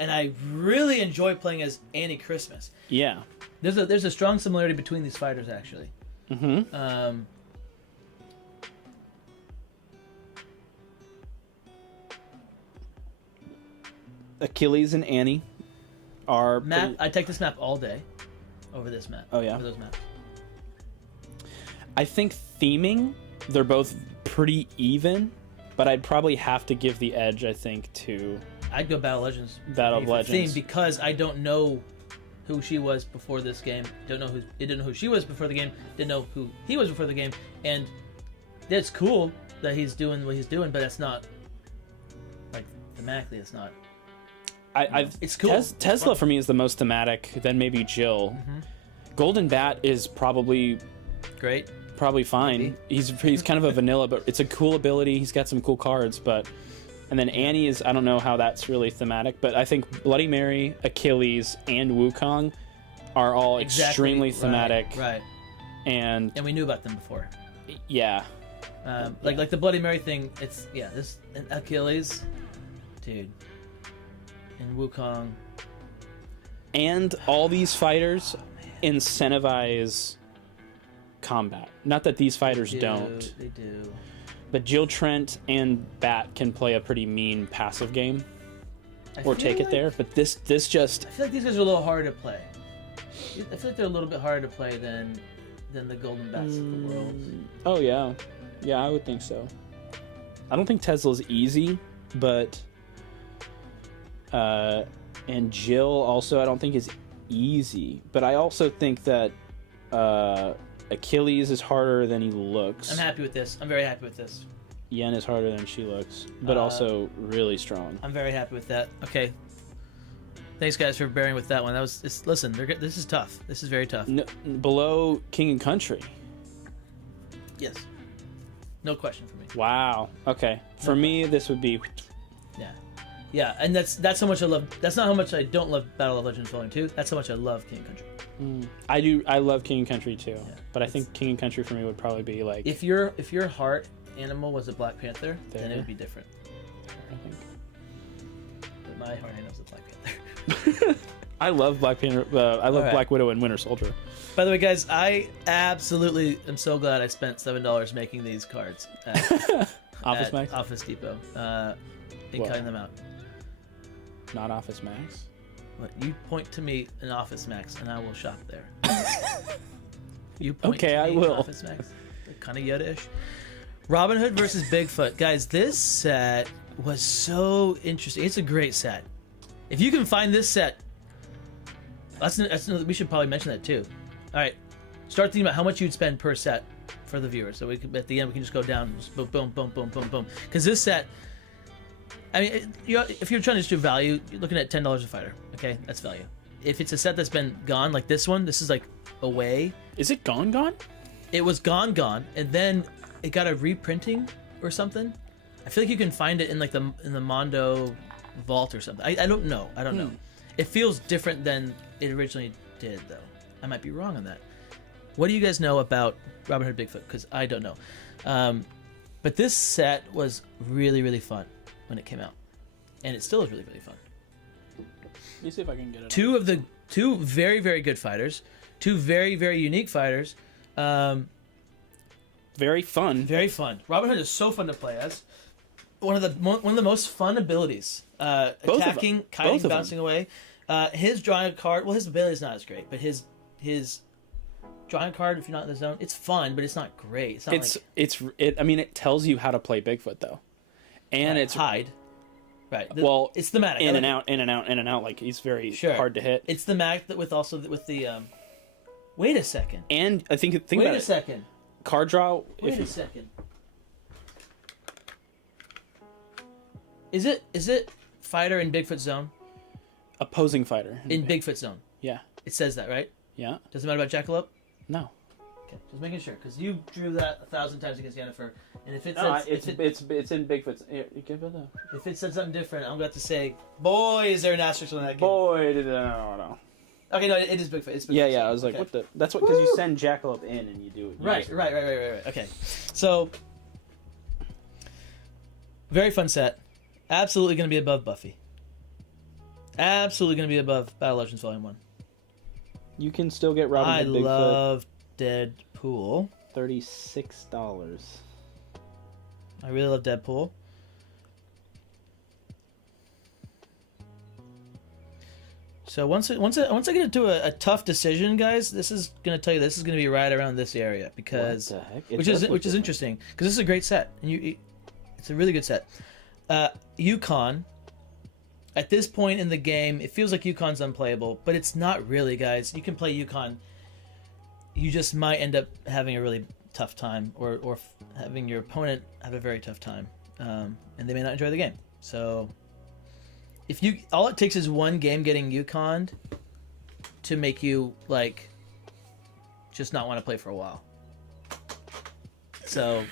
And I really enjoy playing as Annie Christmas. Yeah. There's a strong similarity between these fighters, actually. Mm-hmm. Achilles and Annie are map. I take this map all day over this map. Oh yeah. Over those maps. I think theming, they're both pretty even. but I'd probably have to give the edge, I think, to... I'd go Battle Legends. Battle of Legends. Theme, because I don't know who she was before this game. Didn't know who she was before the game. Didn't know who he was before the game. And it's cool that he's doing what he's doing, but that's not, like, thematically, it's not. It's cool. Tesla for me is the most thematic. Then maybe Jill. Mm-hmm. Golden Bat is probably great. Probably fine. He's kind of a vanilla, but it's a cool ability. He's got some cool cards, but. And then Annie is, I don't know how that's really thematic, but I think Bloody Mary, Achilles, and Wukong are all extremely thematic. Right. And we knew about them before. Yeah. Like the Bloody Mary thing, it's, this and Achilles, dude. And Wukong. And all these fighters incentivize combat. Not that these fighters don't. They do. But Jill Trent and Bat can play a pretty mean passive game, or take it there. But this just... I feel like these guys are a little harder to play. I feel like they're a little bit harder to play than the Golden Bats of the world. Oh yeah, I would think so. I don't think Tesla's easy, but and Jill also I don't think is easy. But I also think that Achilles is harder than he looks. I'm happy with this. I'm very happy with this. Yen is harder than she looks, but also really strong. I'm very happy with that. Okay. Thanks, guys, for bearing with that one. Listen, this is tough. This is very tough. No, below King and Country. Yes. No question for me. Wow. Okay. For me, this would be... Yeah, and that's how much I love... That's not how much I don't love Battle of Legends Volume 2. That's how much I love King and Country. I love King and Country too, but I think King and Country for me would probably be like... If your heart animal was a Black Panther, then it would be different. I think. But my heart animal is a Black Panther. I love Black Panther. I love Black Widow and Winter Soldier. By the way, guys, I absolutely am so glad I spent $7 making these cards at Office Depot and cutting them out. Not Office Max? What, you point to me in Office Max, and I will shop there. You point to me I will. In Office Max, kind of Yoda-ish. Robin Hood versus Bigfoot, guys. This set was so interesting. It's a great set. If you can find this set, we should probably mention that too. All right, start thinking about how much you'd spend per set for the viewers. So at the end we can just go down, just boom, boom, boom, boom, boom, boom. Because this set. I mean, if you're trying to just do value, you're looking at $10 a fighter. Okay, that's value. If it's a set that's been gone, like this one, this is like away. Is it gone? It was gone, and then it got a reprinting or something. I feel like you can find it in like in the Mondo vault or something. I don't know. I don't know. It feels different than it originally did, though. I might be wrong on that. What do you guys know about Robin Hood Bigfoot? Because I don't know. But this set was really, really fun when it came out, and it still is really, really fun. Let me see if I can get it. Two very, very good fighters, two very, very unique fighters. Very fun. Robin Hood is so fun to play as. One of the most fun abilities. Attacking, kiting, bouncing away. His drawing a card. Well, his ability is not as great, but his drawing a card, if you're not in the zone, it's fun, but it's not great. I mean, it tells you how to play Bigfoot though. And it's hide, right? It's thematic. In and out. Like he's very hard to hit. It's thematic with the. Wait a second. And I think about it. Wait a second. Card draw. Wait a second. Is it fighter in Bigfoot zone? Opposing fighter in Bigfoot zone. Yeah. It says that, right? Yeah. Doesn't matter about Jackalope? No. Okay, just making sure, because you drew that 1,000 times against Yennefer, and if it says it's in Bigfoot's. Here, give it up. If it said something different, I'm about to say, boy, is there an asterisk on that game? Boy, no. Okay, no, it is Bigfoot. It's Bigfoot. Yeah. I was like, what the? That's what, because you send Jackalope in and you do it. Right. Okay, so very fun set. Absolutely going to be above Buffy. Absolutely going to be above Battle Legends Volume 1. You can still get Robin Hood Bigfoot. I love Deadpool. $36. I really love Deadpool. So once I get into a tough decision, guys, this is gonna be right around this area because which is interesting because this is a great set and It's a really good set. Yukon. At this point in the game, it feels like Yukon's unplayable, but it's not really, guys. You can play Yukon. You just might end up having a really tough time, or having your opponent have a very tough time, and they may not enjoy the game. So, all it takes is one game getting Yukon to make you like just not want to play for a while. So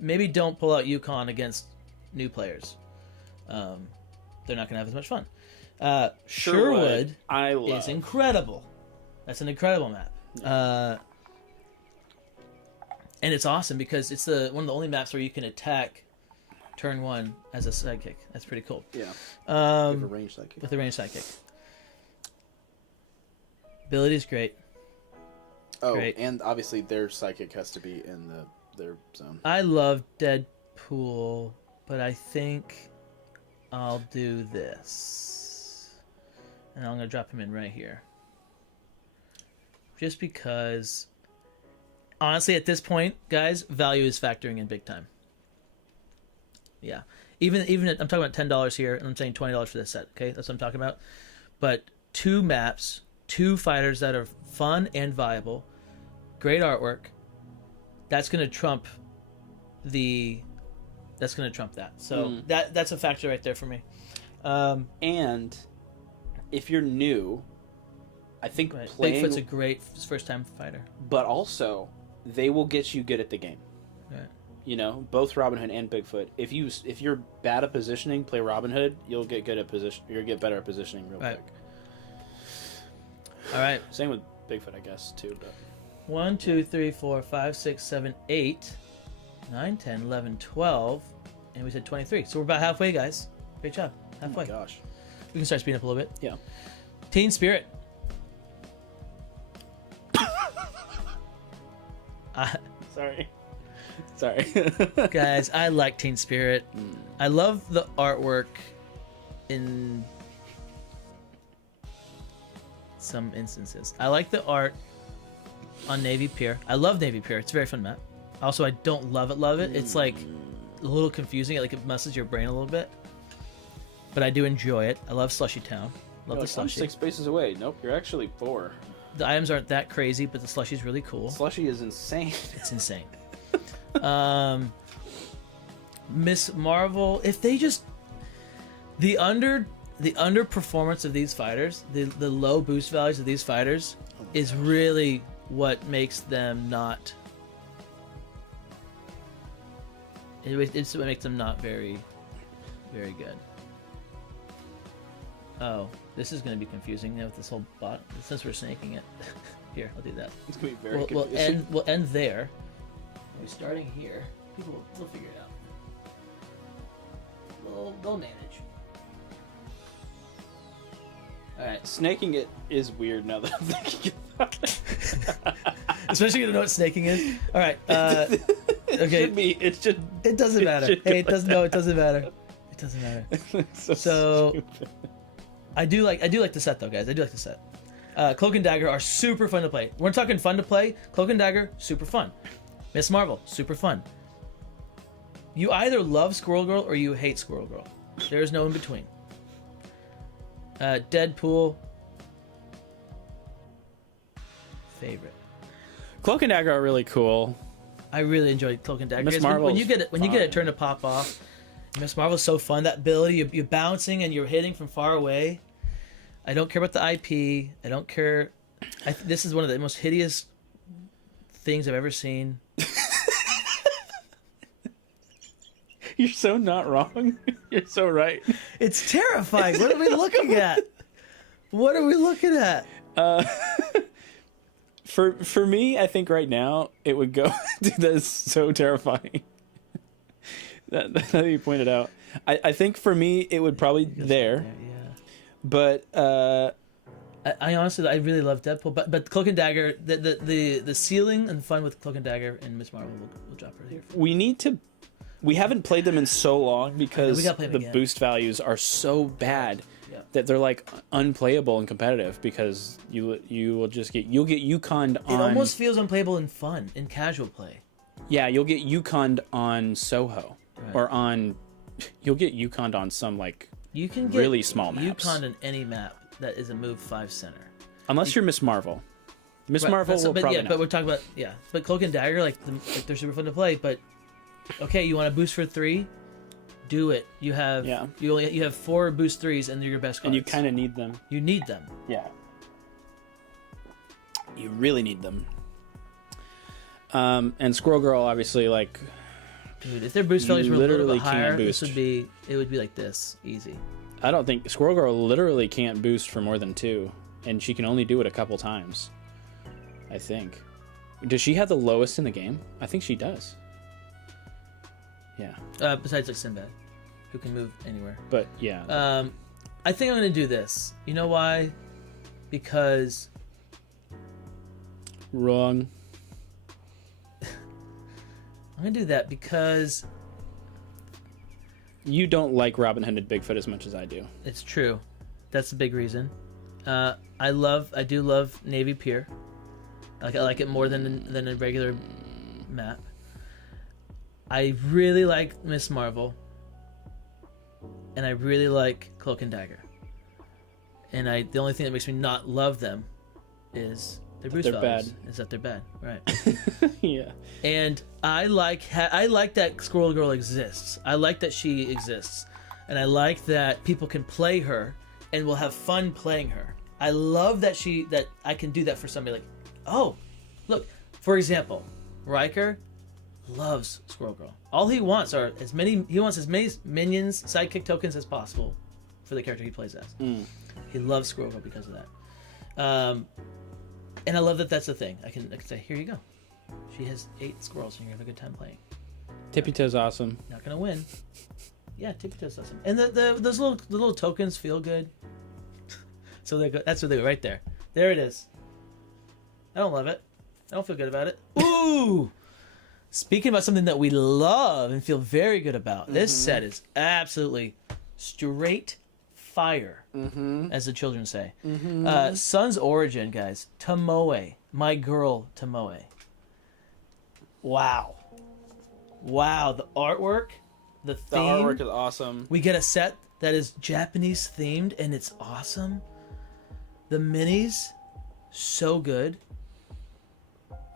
maybe don't pull out Yukon against new players. They're not going to have as much fun. Sherwood is incredible. That's an incredible map. And it's awesome because it's one of the only maps where you can attack turn 1 as a sidekick. That's pretty cool. Yeah. With a ranged sidekick. With a ranged sidekick. Ability is great. Oh, great. And obviously their sidekick has to be in their zone. I love Deadpool, but I think I'll do this. And I'm going to drop him in right here. Just because, honestly, at this point, guys, value is factoring in big time. Yeah. Even I'm talking about $10 here, and I'm saying $20 for this set, okay? That's what I'm talking about. But 2 maps, 2 fighters that are fun and viable, great artwork, that's going to trump that. So that's a factor right there for me. And if you're new, I think playing Bigfoot's a great first-time fighter. But also, they will get you good at the game. Right. You know, both Robin Hood and Bigfoot. If you're bad at positioning, play Robin Hood. You'll get good at position. You'll get better at positioning real quick. All right. Same with Bigfoot, I guess, too. But 1, 2, 3, 4, 5, 6, 7, 8, 9, 10, 11, 12, and we said 23. So we're about halfway, guys. Great job. Halfway. Oh my gosh. We can start speeding up a little bit. Yeah. Teen Spirit. Sorry. Guys, I like Teen Spirit. I love the artwork in some instances. I like the art on Navy Pier. I love Navy Pier. It's a very fun map. Also, I don't love it. It's like a little confusing. Like it messes your brain a little bit. But I do enjoy it. I love Slushy Town. Love the Slushy. I'm 6 spaces away. Nope, you're actually 4. The items aren't that crazy, but the Slushy's really cool. Slushy is insane. It's insane. Miss Marvel, if they just the underperformance of these fighters, the low boost values of these fighters is really what makes them not. It's what makes them not very, very good. Oh, this is going to be confusing now with this whole bot. Since we're snaking it, here I'll do that. It's going to be very confusing. We'll end there. We're starting here. People will figure it out. They'll manage. All right. Snaking it is weird now that I'm thinking about it. Especially you don't know what snaking is. All right. Okay. It doesn't matter. Hey, it doesn't. No, it doesn't matter. It doesn't matter. So I do like the set though, guys. I do like the set. Cloak and Dagger are super fun to play. We're talking fun to play. Cloak and Dagger, super fun. Miss Marvel, super fun. You either love Squirrel Girl or you hate Squirrel Girl. There's no in between. Deadpool, favorite. Cloak and Dagger are really cool. I really enjoy Cloak and Dagger. Miss Marvel, when you get it turned to pop off. Miss Marvel's so fun. That ability, you're bouncing and you're hitting from far away. I don't care about the IP. I don't care. This is one of the most hideous things I've ever seen. You're so not wrong. You're so right. It's terrifying. What are we looking at? What are we looking at? For me, I think right now it would go. Dude, that is so terrifying. that you pointed out. I think for me it would probably there. Yeah. But I honestly really love Deadpool, but Cloak and Dagger, the ceiling and fun with Cloak and Dagger and Miss Marvel will drop right here. We haven't played them in so long because the again. boost values are so bad that they're like unplayable and competitive because you'll get Yukon'd on. It almost feels unplayable in fun in casual play. Yeah, you'll get Yukon'd on Soho. Right. or on. You'll get Yukon'd on some like you can get really small maps. Yukon on any map that is a move 5 center. Unless you're Miss Marvel. Miss Marvel will probably not. But we're talking about But Cloak and Dagger, like they're super fun to play. But okay, you want to boost for 3? Do it. You have you have 4 boost 3s, and they're your best cards. And you kind of need them. You need them. Yeah. You really need them. And Squirrel Girl, obviously, like. Dude, if their boost values were a little bit higher, it boost. would be like this, easy. I don't think Squirrel Girl literally can't boost for more than 2, and she can only do it a couple times. I think. Does she have the lowest in the game? I think she does. Yeah. Besides like Sinbad, who can move anywhere. But yeah. I think I'm gonna do this. You know why? Because. Wrong. I'm gonna do that because you don't like Robin-Hooded Bigfoot as much as I do. It's true. That's the big reason. I do love Navy Pier. I like it more than a regular map. I really like Miss Marvel, and I really like Cloak and Dagger. And the only thing that makes me not love them is their boost values. Is that they're bad, right? Yeah. And I like that Squirrel Girl exists. I like that she exists, and I like that people can play her and will have fun playing her. I love that I can do that for somebody. Like, oh, look, for example, Riker loves Squirrel Girl. All he wants are as many minions, sidekick tokens as possible for the character he plays as. He loves Squirrel Girl because of that. And I love that that's the thing. I can say, here you go. She has 8 squirrels, and you're gonna have a good time playing. Tippy Toe's awesome. Not gonna win. Yeah, Tippy Toe's awesome. And those little tokens feel good. So that's what they go right there. There it is. I don't love it. I don't feel good about it. Ooh! Speaking about something that we love and feel very good about, this set is absolutely straight fire, as the children say. Sun's Origin, guys. Tomoe. My girl, Tomoe. Wow. The artwork, the theme. The artwork is awesome. We get a set that is Japanese themed, and it's awesome. The minis, so good.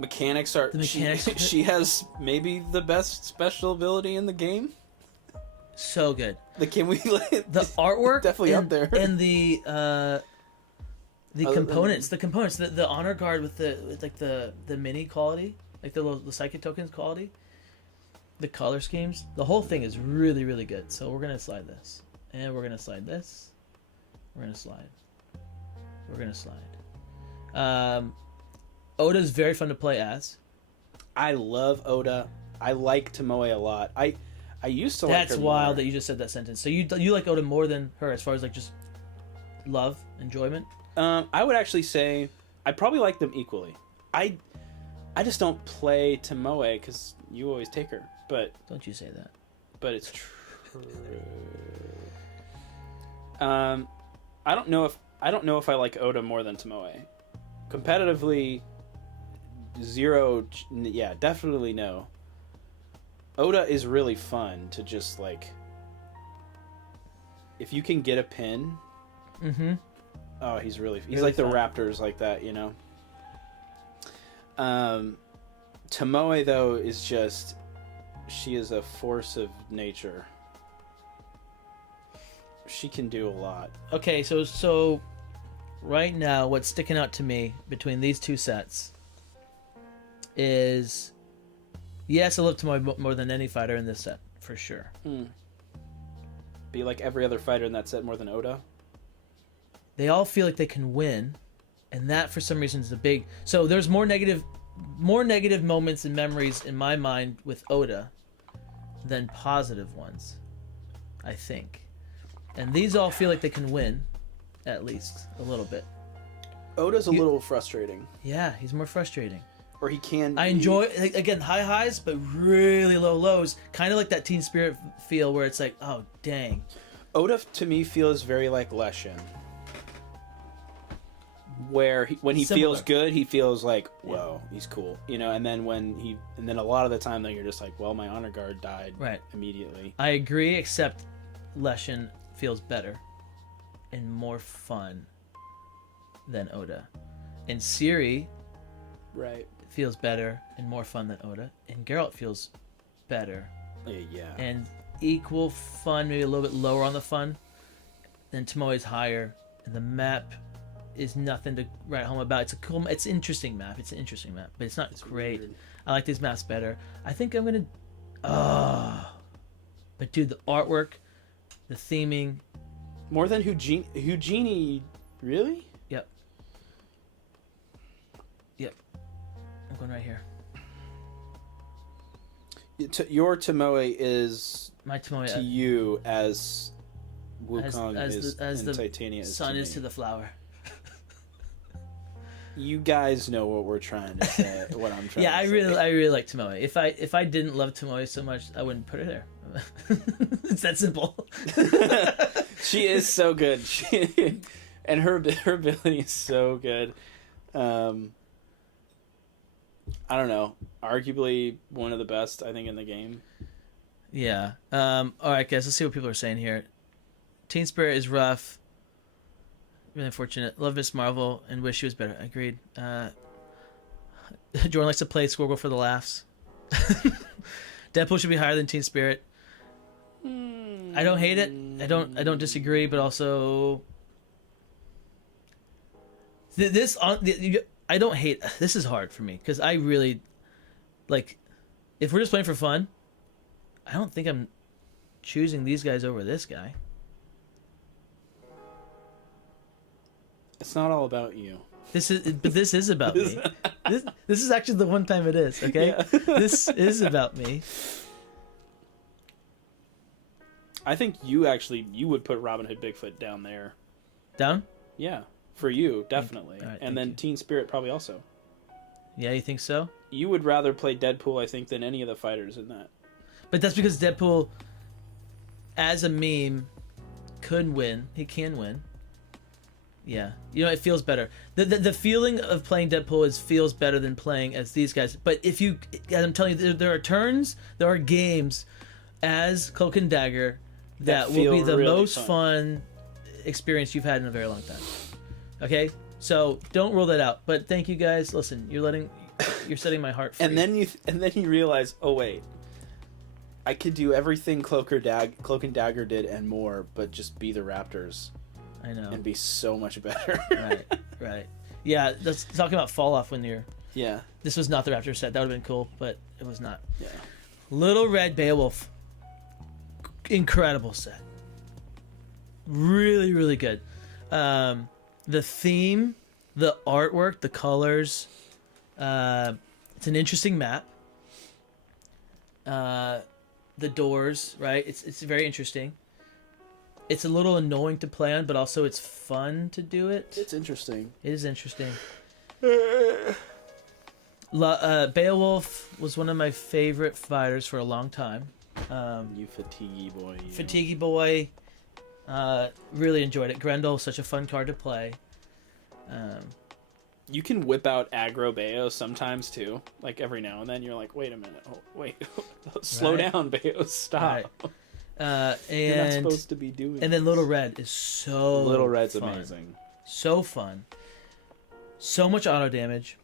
Mechanics are. She has maybe the best special ability in the game. So good. The artwork definitely up there, and the components. The honor guard with the mini quality, like the psychic tokens quality. The color schemes. The whole thing is really, really good. So we're gonna slide this, and we're gonna slide this. We're gonna slide. We're gonna slide. Oda's very fun to play as. I love Oda. I like Tomoe a lot. I used to like her. That's wild that you just said that sentence. So you like Oda more than her as far as like just love, enjoyment? I would actually say I probably like them equally. I just don't play Tomoe because you always take her. But don't you say that? But it's true. I don't know if I like Oda more than Tomoe. Competitively, 0. Yeah, definitely no. Oda is really fun to just like. If you can get a pin. Oh, he's really like fun. The Raptors like that, you know. Tomoe though is just. She is a force of nature. She can do a lot. Okay, so right now what's sticking out to me between these two sets is, yes, I love Tomoe more than any fighter in this set, for sure. Be like every other fighter in that set more than Oda? They all feel like they can win, and that for some reason is the big... So there's more negative moments and memories in my mind with Oda than positive ones, I think. And these all feel like they can win, at least a little bit. Oda's a little frustrating. Yeah, he's more frustrating. Or he can... I enjoy, again, high highs, but really low lows. Kind of like that Teen Spirit feel where it's like, oh, dang. Oda, to me, feels very like Leshin. where when he Similar. feels good, he feels like, whoa, he's cool, you know. And then and then a lot of the time, though, you're just like, well, my honor guard died immediately. I agree, except Leshen feels better and more fun than Oda, and Ciri feels better and more fun than Oda, and Geralt feels better and equal fun, maybe a little bit lower on the fun. Then Tomoe's higher, and the map is nothing to write home about. It's an interesting map. It's an interesting map, but it's not great. Weird. I like these maps better. I think I'm gonna. But dude, the artwork, the theming, more than Houdini, really? Yep. I'm going right here. Your Tomoe is my Tomoe to you as Wukong as and the Titania is sun to is me. to the flower. You guys know what we're trying to say. What I'm trying. Yeah, to I really like Tomoe. If I didn't love Tomoe so much, I wouldn't put her there. It's that simple. She is so good. And her ability is so good. I don't know. Arguably one of the best, I think, in the game. Yeah. All right, guys. Let's see what people are saying here. Teen Spirit is rough. Really unfortunate. Love Miss Marvel and wish she was better. Agreed. Jordan likes to play Squirrel for the laughs. Deadpool should be higher than Teen Spirit. I don't hate it. I don't disagree, but also I don't hate. This is hard for me because I really like. If we're just playing for fun, I don't think I'm choosing these guys over this guy. It's not all about you. This is about me. This is actually the one time it is. Okay, yeah. This is about me. I think you would put Robin Hood Bigfoot down there. Down? Yeah, for you definitely, right, and then Teen Spirit probably also. Yeah, you think so? You would rather play Deadpool, I think, than any of the fighters in that. But that's because Deadpool, as a meme, could win. He can win. Yeah, you know, it feels better. The feeling of playing Deadpool feels better than playing as these guys. But if you, as I'm telling you, there are turns, there are games as Cloak and Dagger that will be the really most fun experience you've had in a very long time. Okay, so don't rule that out. But thank you guys. Listen, you're setting my heart free. And then you realize, oh wait, I could do everything Cloak and Dagger did and more, but just be the Raptors. I know. And be so much better. Right. Yeah, that's talking about fall off when you're. Yeah. This was not the Raptor set. That would have been cool, but it was not. Yeah. Little Red Beowulf. Incredible set. Really, really good. The theme, the artwork, the colors. It's an interesting map. The doors, right? It's very interesting. It's a little annoying to play on, but also it's fun to do it. It's interesting. It is interesting. Beowulf was one of my favorite fighters for a long time. You fatiguey boy. You. Fatiguey boy. Really enjoyed it. Grendel, such a fun card to play. You can whip out aggro Bayo sometimes too. Like every now and then you're like, wait a minute. Oh, wait. Slow down, Bayo. Stop. Right. You're not supposed to be doing and then Little Red is so Little Red's fun. amazing. So fun. So much auto damage.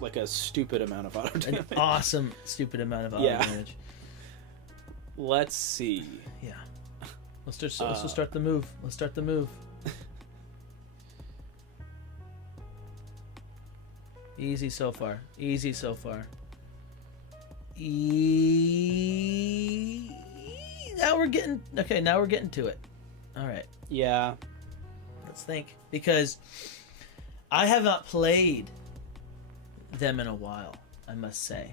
Like a stupid amount of auto damage. An awesome stupid amount of auto damage. Let's see. Yeah. Let's start the move. Let's start the move. Easy so far. Easy so far. Now we're getting to it. All right. Yeah. Let's think, because I have not played them in a while, I must say.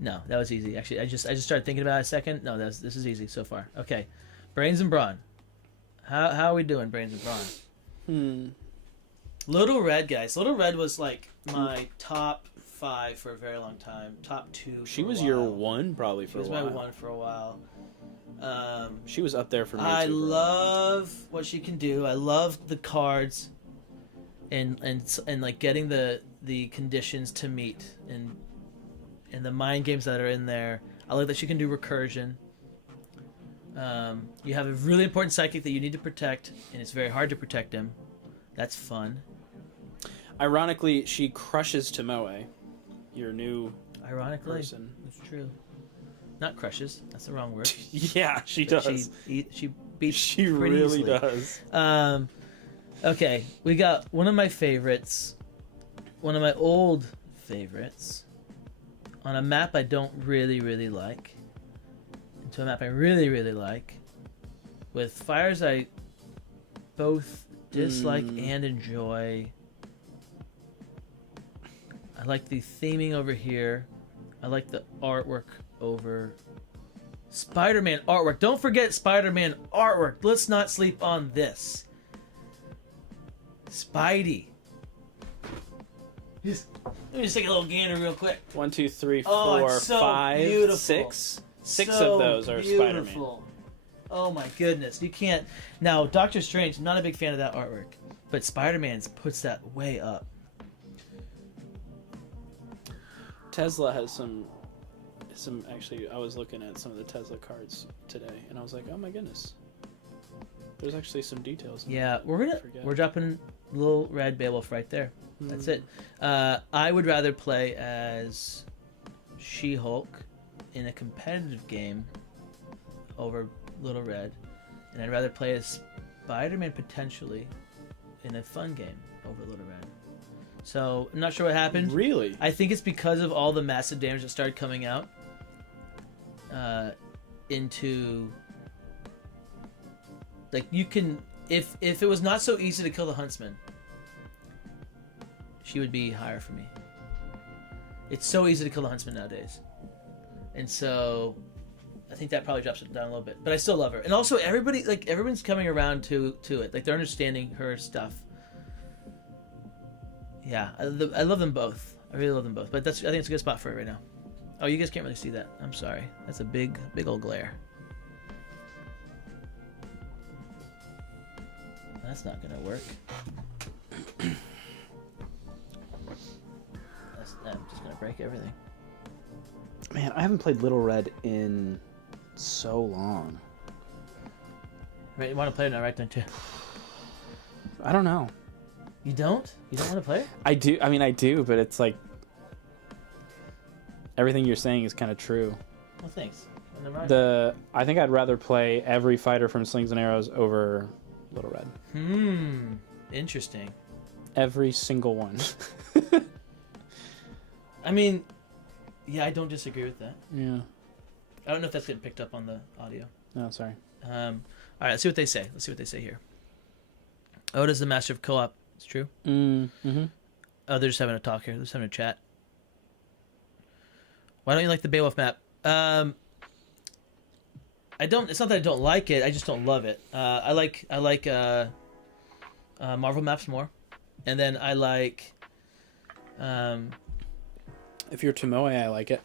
No, that was easy. Actually, I just started thinking about it a second. No, this is easy so far. Okay. Brains and Brawn. How are we doing, Brains and Brawn? Little Red, guys. Little Red was like my top 5 for a very long time. Top 2. She was your 1 probably for a while. She was my 1 for a while. She was up there for me. I love what she can do. I love the cards, and like getting the conditions to meet and the mind games that are in there. I like that she can do recursion. You have a really important psychic that you need to protect, and it's very hard to protect him. That's fun. Ironically, she crushes Tomoe, your new person. That's true. Not crushes. That's the wrong word. Yeah, she does. She beats. She pretty really easily. does. Okay, we got one of my favorites, one of my old favorites, on a map I don't really like, into a map I really like, with fires I both dislike and enjoy. I like the theming over here. I like the artwork over Spider-Man artwork. Don't forget Spider-Man artwork. Let's not sleep on this. Spidey. Let me just take a little gander real quick. 1, 2, 3, 4, Oh, it's so 5, beautiful. 6. 6 So of those are beautiful. Spider-Man. Oh my goodness. You can't. Now, Doctor Strange, I'm not a big fan of that artwork, but Spider-Man puts that way up. Tesla has some. Actually, I was looking at some of the Tesla cards today, and I was like, oh my goodness. There's actually some details. Yeah, we're dropping little red Beowulf right there. That's it. I would rather play as She-Hulk in a competitive game over Little Red, and I'd rather play as Spider-Man potentially in a fun game over Little Red. So I'm not sure what happened. Really? I think it's because of all the massive damage that started coming out into, like, you can, if it was not so easy to kill the Huntsman, she would be higher for me. It's so easy to kill the Huntsman nowadays, and so I think that probably drops it down a little bit. But I still love her, and also everyone's coming around to it. Like, they're understanding her stuff. Yeah, I love them both. I really love them both. But I think it's a good spot for it right now. Oh, you guys can't really see that. I'm sorry. That's a big old glare. That's not gonna work. I'm just gonna break everything. Man, I haven't played Little Red in so long. Right, you want to play it now, right? Don't you? I don't know. You don't? You don't want to play it? I do. I mean, I do, but it's like everything you're saying is kind of true. Well, thanks. I think I'd rather play every fighter from Slings and Arrows over Little Red. Interesting. Every single one. I mean, yeah, I don't disagree with that. Yeah. I don't know if that's getting picked up on the audio. No, sorry. All right, let's see what they say. Let's see what they say here. Oda's the master of co-op. It's true. Mm-hmm. Oh, they're just having a talk here. They're just having a chat. Why don't you like the Beowulf map? I don't. It's not that I don't like it. I just don't love it. I like Marvel maps more, and then I like. If you're Tomoe, I like it.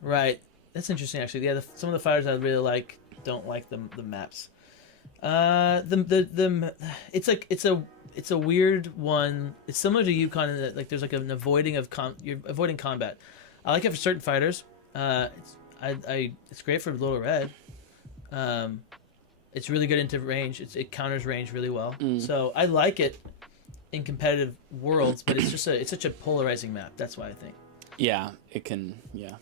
Right. That's interesting, actually. Yeah, some of the fighters I really like don't like the maps. It's a weird one. It's similar to Yukon in that, like, there's like an avoiding of you're avoiding combat. I like it for certain fighters. It's great for Little Red. It's really good into range. It counters range really well. So I like it in competitive worlds, but it's such a polarizing map. That's why I think. Yeah, it can. Yeah.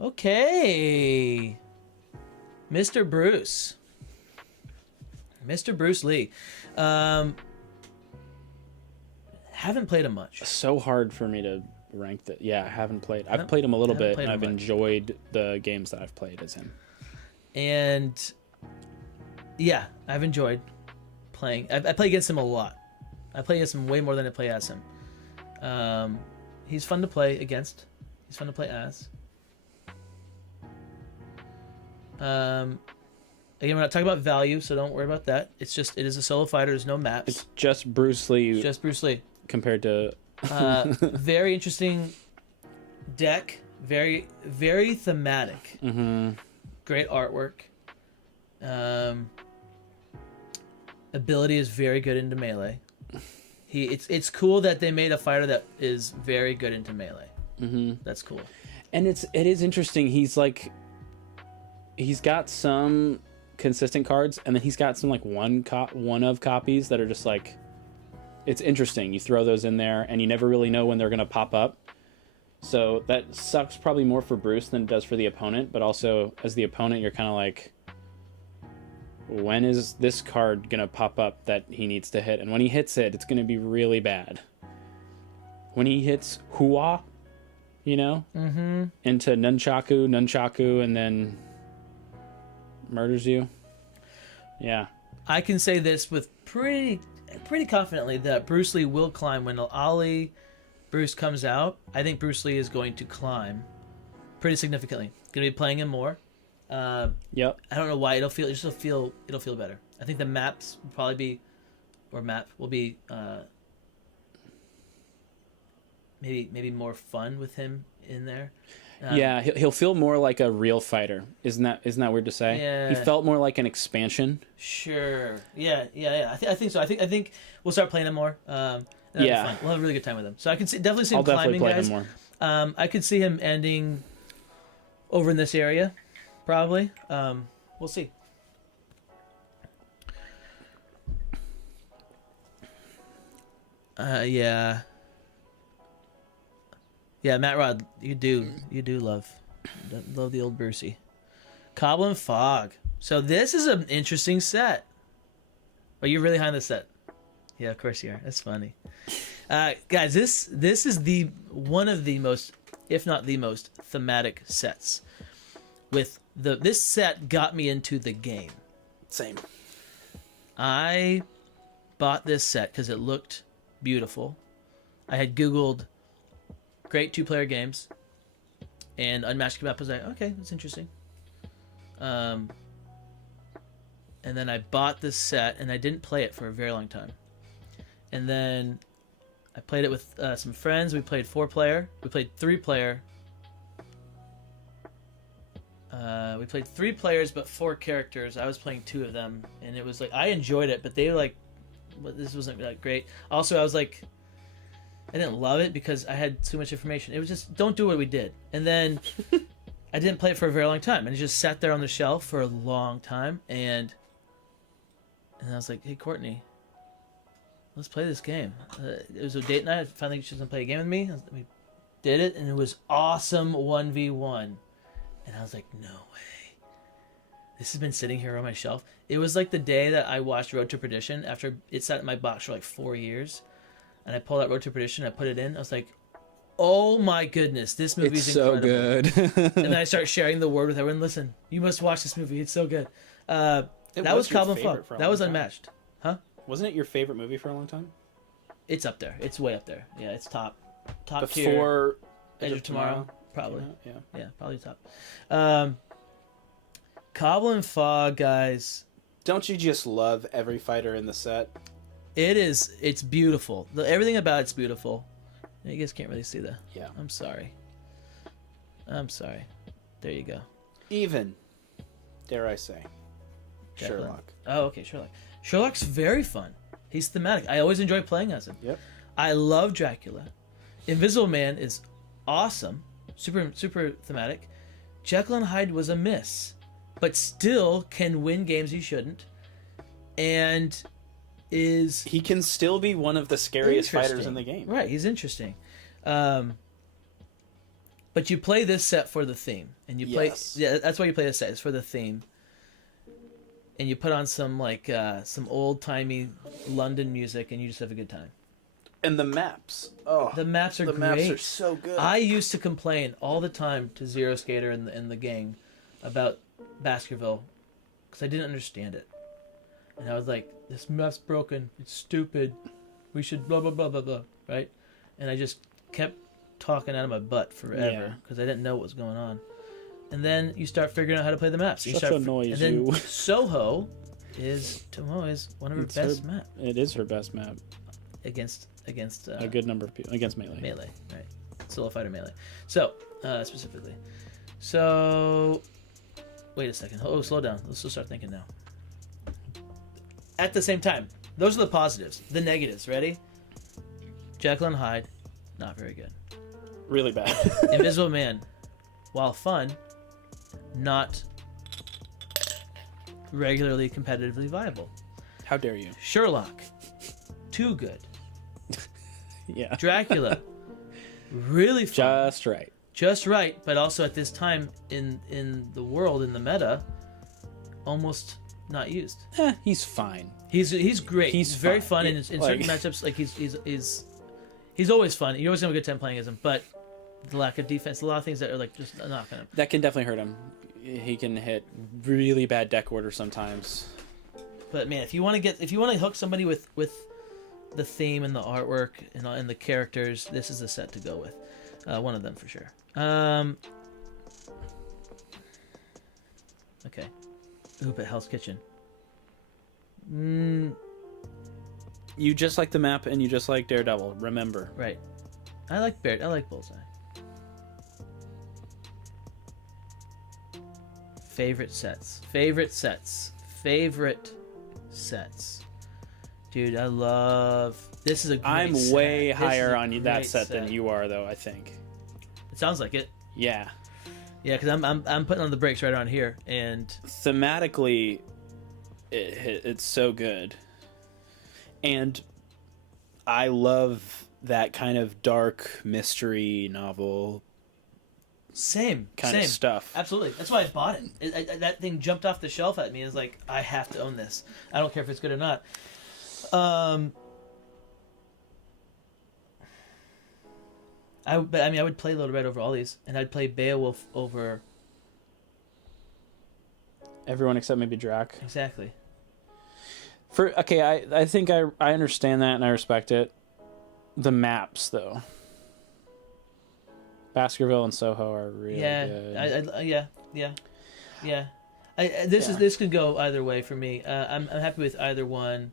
Okay. Mr. Bruce Lee. Haven't played him much. So hard for me to rank that. Yeah, I haven't played. I've played him a little bit, and I've enjoyed the games that I've played as him. And yeah, I've enjoyed playing. I play against him a lot. I play against him way more than I play as him. He's fun to play against. He's fun to play as. Again, we're not talking about value, so don't worry about that. It is a solo fighter. There's no maps. It's just Bruce Lee. Just Bruce Lee compared to Very interesting deck. Very, very thematic. Mm-hmm. Great artwork. Ability is very good into melee. It's cool that they made a fighter that is very good into melee. Mm-hmm. That's cool. And it is interesting. He's got some consistent cards, and then he's got some like one of copies that are just like, it's interesting. You throw those in there, and you never really know when they're gonna pop up. So that sucks probably more for Bruce than it does for the opponent. But also as the opponent, you're kind of like, when is this card gonna pop up that he needs to hit? And when he hits it, it's gonna be really bad. When he hits Hua, into Nunchaku, and then murders you. Yeah. I can say this with pretty confidently that Bruce Lee will climb when Bruce comes out. I think Bruce Lee is going to climb pretty significantly. Going to be playing him more. Yep. I don't know why it'll feel better. I think the maps will probably be, will be maybe more fun with him in there. Yeah, he'll feel more like a real fighter. Isn't that weird to say? Yeah. He felt more like an expansion. Sure. Yeah. I think so. I think we'll start playing him more. Yeah. Be fun. We'll have a really good time with him. So I can definitely see him climbing, play guys. him more. I could see him ending over in this area, probably. We'll see. Yeah. Yeah, Matt Rod, you do love the old Brucey. Cobble Fog. So this is an interesting set. Oh, you're really high on this set. Yeah, of course you are. That's funny. Guys, this is one of the most, if not the most, thematic sets. This set got me into the game. Same. I bought this set because it looked beautiful. I had Googled great 2-player games, and Unmatched came up. I was like, okay, that's interesting. And then I bought this set, and I didn't play it for a very long time. And then I played it with some friends. We played 4-player. We played 3-player. We played 3 players, but 4 characters. I was playing 2 of them, and it was like, I enjoyed it, but they were like, well, this wasn't like great. Also, I was like, I didn't love it because I had too much information. It was just, don't do what we did. And then I didn't play it for a very long time. And it just sat there on the shelf for a long time. And I was like, hey, Courtney, let's play this game. It was a date night. I finally she was going to play a game with me. We did it, and it was awesome 1v1. And I was like, no way. This has been sitting here on my shelf. It was like the day that I watched Road to Perdition after it sat in my box for like 4 years. And I pulled out Road to Perdition, I put it in. I was like, oh my goodness, this movie is incredible. So good. And then I start sharing the word with everyone. Listen, you must watch this movie. It's so good. That was Cobble Fog. That was Unmatched. Huh? Wasn't it your favorite movie for a long time? It's up there. It's way up there. Yeah, it's top Before tier. Edge of Tomorrow? Probably. Yeah, probably top. Cobble Fog, guys. Don't you just love every fighter in the set? It's beautiful. Everything about it's beautiful. You guys can't really see that. Yeah. I'm sorry. There you go. Even, dare I say, Jacqueline. Sherlock. Oh, okay, Sherlock. Sherlock's very fun. He's thematic. I always enjoy playing as him. Yep. I love Dracula. Invisible Man is awesome. Super thematic. Jekyll and Hyde was a miss, but still can win games he shouldn't. And he can still be one of the scariest fighters in the game. Right, he's interesting. But you play this set for the theme, and you play. Yeah, that's why you play this set. It's for the theme, and you put on some some old timey London music, and you just have a good time. And the maps. Oh, the maps are great. The maps are so good. I used to complain all the time to Zero Skater and the gang about Baskerville because I didn't understand it, and I was like, this map's broken. It's stupid. We should blah, blah, blah, blah, blah, right? And I just kept talking out of my butt forever because I didn't know what was going on. And then you start figuring out how to play the maps. Such annoys and then you. Soho is one of her best maps. It is her best map. against a good number of people against melee. Melee, right? Solo fighter melee. So specifically, so wait a second. Oh, slow down. Let's just start thinking now. At the same time, those are the positives. The negatives. Ready? Jekyll and Hyde, not very good. Really bad. Invisible Man, while fun, not regularly competitively viable. How dare you? Sherlock, too good. Yeah. Dracula, really fun. Just right, but also at this time in the world, in the meta, almost not used. He's fine. He's great. He's very fun in certain matchups. Like he's always fun. You always have a good time playing as him, but the lack of defense, a lot of things that are like just not gonna. That can definitely hurt him. He can hit really bad deck order sometimes. But man, if you want to hook somebody with the theme and the artwork and the characters, this is the set to go with. One of them for sure. Okay. Ooh, but Hell's Kitchen. You just like the map, and you just like Daredevil. Remember. Right. I like Bullseye. Favorite sets. Dude, I love. This is a great I'm set. way This higher is a on that great set than you are, though. I think. It sounds like it. Yeah. Yeah, because I'm putting on the brakes right around here, and thematically, it's so good, and I love that kind of dark mystery novel. Same kind of stuff. Absolutely, that's why I bought it. That thing jumped off the shelf at me. It's like, I have to own this. I don't care if it's good or not. I would play Little Red over all these, and I'd play Beowulf over everyone except maybe Drac. Exactly. I think I understand that and I respect it. The maps though, Baskerville and Soho are really good. This could go either way for me. I'm happy with either one.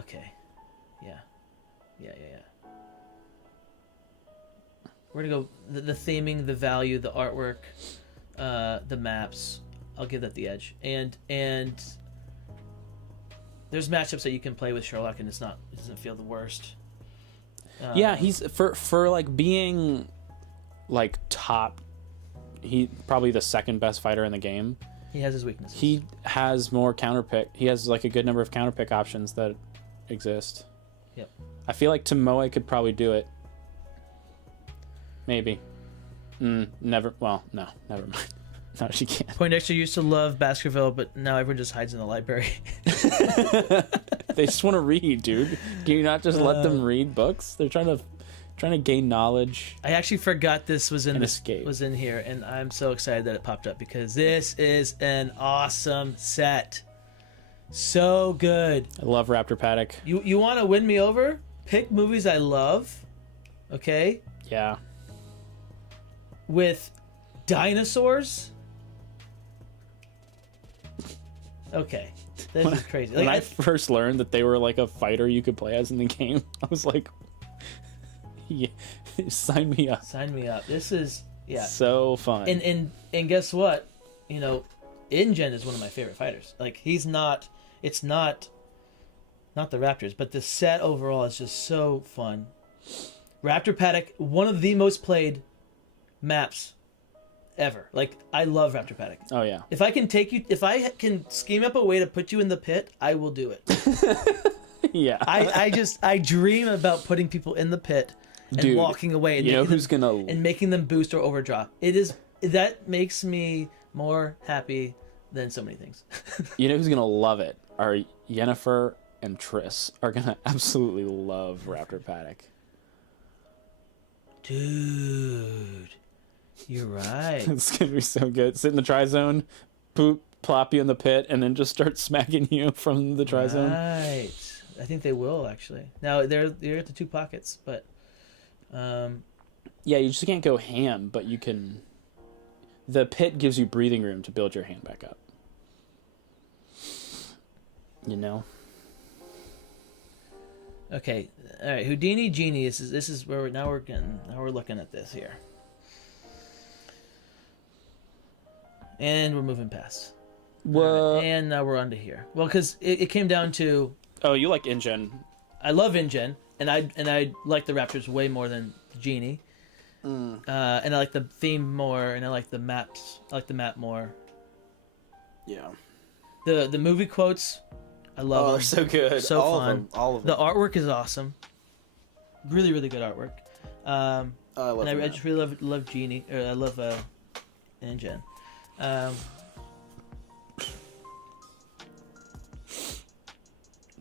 Okay. Yeah. We're gonna go the theming, the value, the artwork, the maps. I'll give that the edge. And there's matchups that you can play with Sherlock, and it doesn't feel the worst. Yeah, he's for like being like top. He probably the second best fighter in the game. He has his weaknesses. He has more counterpick. He has like a good number of counterpick options that exist. Yep. I feel like Tomoe could probably do it. Maybe. Never. Well, no. Never mind. No, she can't. Poindexter used to love Baskerville, but now everyone just hides in the library. They just want to read, dude. Can you not just let them read books? They're trying to gain knowledge. I actually forgot this was in escape. Was in here, and I'm so excited that it popped up because this is an awesome set. So good. I love Raptor Paddock. You want to win me over? Pick movies I love. Okay. Yeah. With dinosaurs. Okay, this is crazy. When I first learned that they were like a fighter you could play as in the game, I was like, yeah, sign me up. Sign me up. This is so fun. And guess what? You know, Ingen is one of my favorite fighters. Like it's not the Raptors, but the set overall is just so fun. Raptor Paddock, one of the most played maps ever. Like, I love Raptor Paddock. Oh yeah. If I can scheme up a way to put you in the pit, I will do it. Yeah. I dream about putting people in the pit and walking away and making them boost or overdraw. That makes me more happy than so many things. You know who's gonna love it? Are Yennefer and Triss are gonna absolutely love Raptor Paddock. Dude, you're right. It's gonna be so good. Sit in the tri-zone, poop, plop you in the pit, and then just start smacking you from the tri-zone. Right. I think they will actually. Now they're at the two pockets, but yeah, you just can't go ham, but you can. The pit gives you breathing room to build your hand back up. You know. Okay, all right. Houdini, Genie. This is where we're looking at this here, and we're moving past. Well, and now we're onto here. Well, because it came down to. Oh, you like Ingen? I love Ingen, and I like the Raptors way more than Genie. And I like the theme more, and I like the maps. I like the map more. Yeah. The movie quotes, I love them. They're so good. So all fun. Of them. All of them. The artwork is awesome. Really, really good artwork. I love. And I just really love Genie. Or I love Ingen.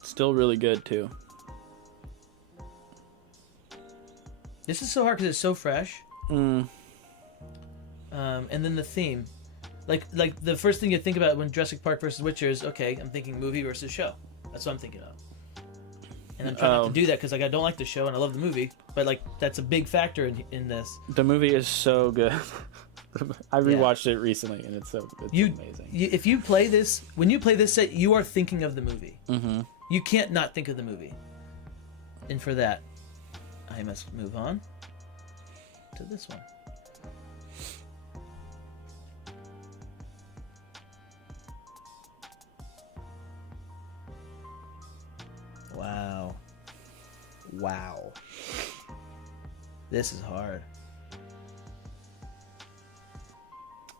Still really good too. This is so hard because it's so fresh. And then the theme, like the first thing you think about when Jurassic Park versus Witcher is okay. I'm thinking movie versus show. That's what I'm thinking of. And I'm trying not to do that because like I don't like the show and I love the movie, but like that's a big factor in this. The movie is so good. I rewatched it recently and it's amazing. If you play this, when you play this set, you are thinking of the movie. Mm-hmm. You can't not think of the movie. And for that, I must move on to this one. Wow. This is hard.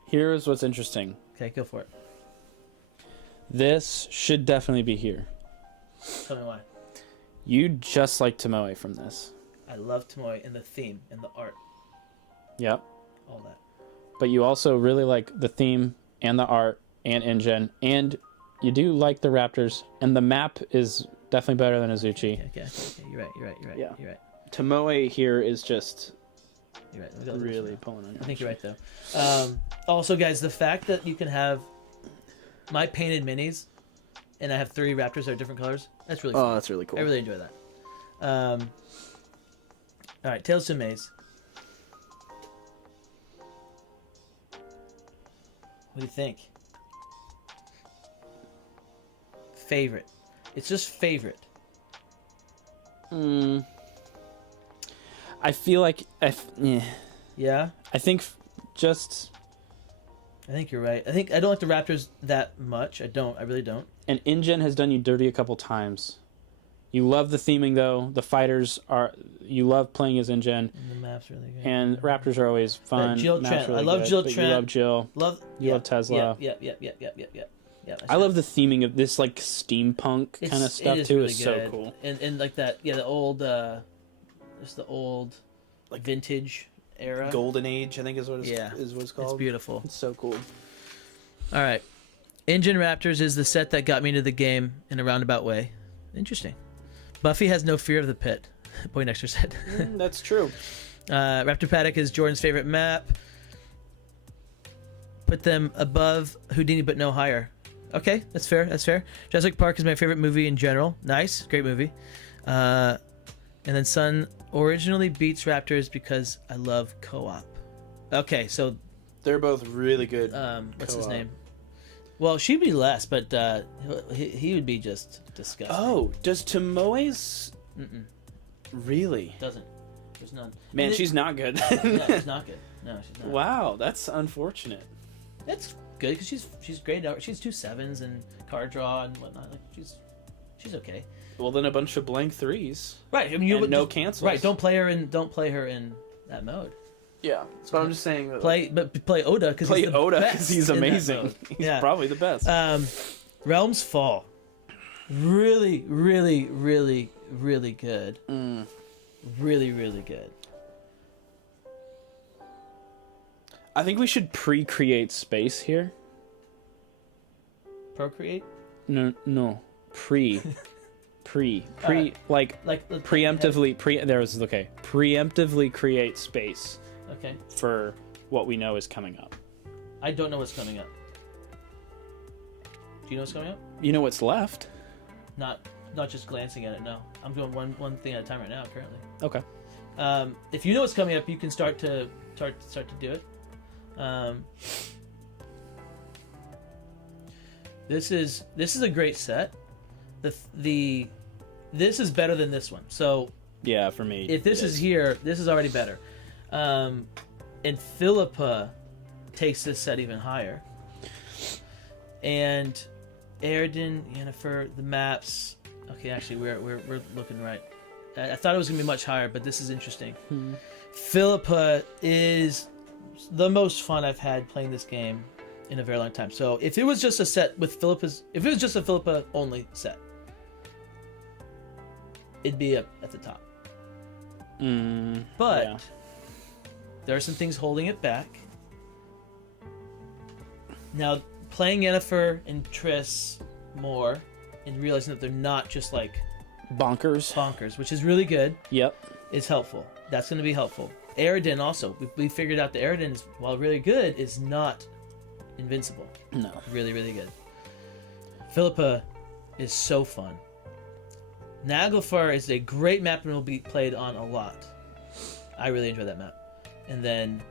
Here's what's interesting. Okay, go for it. This should definitely be here. Tell me why. You just like Tomoe from this. I love Tomoe and the theme and the art. Yep. All that. But you also really like the theme and the art and Ingen, and you do like the Raptors, and the map is definitely better than Azuchi. Okay. You're right. Yeah. You're right. Tomoe here is just You're right. really pulling on you. I think you're right, though. Also, guys, the fact that you can have my painted minis, and I have 3 Raptors that are different colors, that's really fun. Oh, that's really cool. I really enjoy that. All right, Tales to Amaze. What do you think? Favorite. It's just favorite. I feel like Yeah? I think just I think you're right. I don't like the Raptors that much. I really don't. And Ingen has done you dirty a couple times. You love the theming though. The fighters you love playing as Ingen. And the map's really good. And Raptors are always fun. Jill Map's Trent. really I love good, Jill but Trent. You love Jill. You love Tesla. Yep. I love the theming of this like steampunk kind of stuff too. Really is good. So cool. And like that, the old, just the old, like vintage era. Golden Age, I think is what it's called. It's beautiful. It's so cool. All right, Ingen Raptors is the set that got me into the game in a roundabout way. Interesting. Buffy has no fear of the pit. Poindexter said. That's true. Raptor Paddock is Jordan's favorite map. Put them above Houdini, but no higher. Okay, that's fair. Jurassic Park is my favorite movie in general. Nice, great movie. And then Sun originally beats Raptors because I love co-op. Okay, so they're both really good. What's his name? Well, she'd be less, but he would be just disgusting. Oh, does Tomoe's really? Doesn't. There's none. Man, she's not good. No, she's not good. No, she's not. Wow, that's unfortunate. That's good because she's great. She's 2 7s and card draw and whatnot. Like she's okay. Well, then a bunch of blank 3s. Right. I mean, you would no cancels. Right. Don't play her in that mode. Yeah. So I'm just saying. Play Oda because he's amazing. He's probably the best. Realms Fall. Really, really, really, really good. Really, really good. I think we should pre-create space here. Procreate? No. Preemptively create space. Okay. For what we know is coming up. I don't know what's coming up. Do you know what's coming up? You know what's left. Not just glancing at it. No, I'm doing one thing at a time right now. Currently. Okay. If you know what's coming up, you can start to do it. This is a great set. The this is better than this one. So yeah, for me, if this is here, this is already better. And Philippa takes this set even higher. And Airden, Yennefer, the maps. Okay, actually, we're looking right. I thought it was gonna be much higher, but this is interesting. Philippa is the most fun I've had playing this game in a very long time. So if it was just a set with Philippa's, if it was just a Philippa only set, it'd be up at the top. But yeah. There are some things holding it back. Now, playing Yennefer and Triss more and realizing that they're not just like bonkers, which is really good. Yep. Is helpful. That's going to be helpful. Airden also. We figured out the Airden, is, while really good, is not invincible. No. Really, really good. Philippa is so fun. Naglfar is a great map and will be played on a lot. I really enjoy that map. And then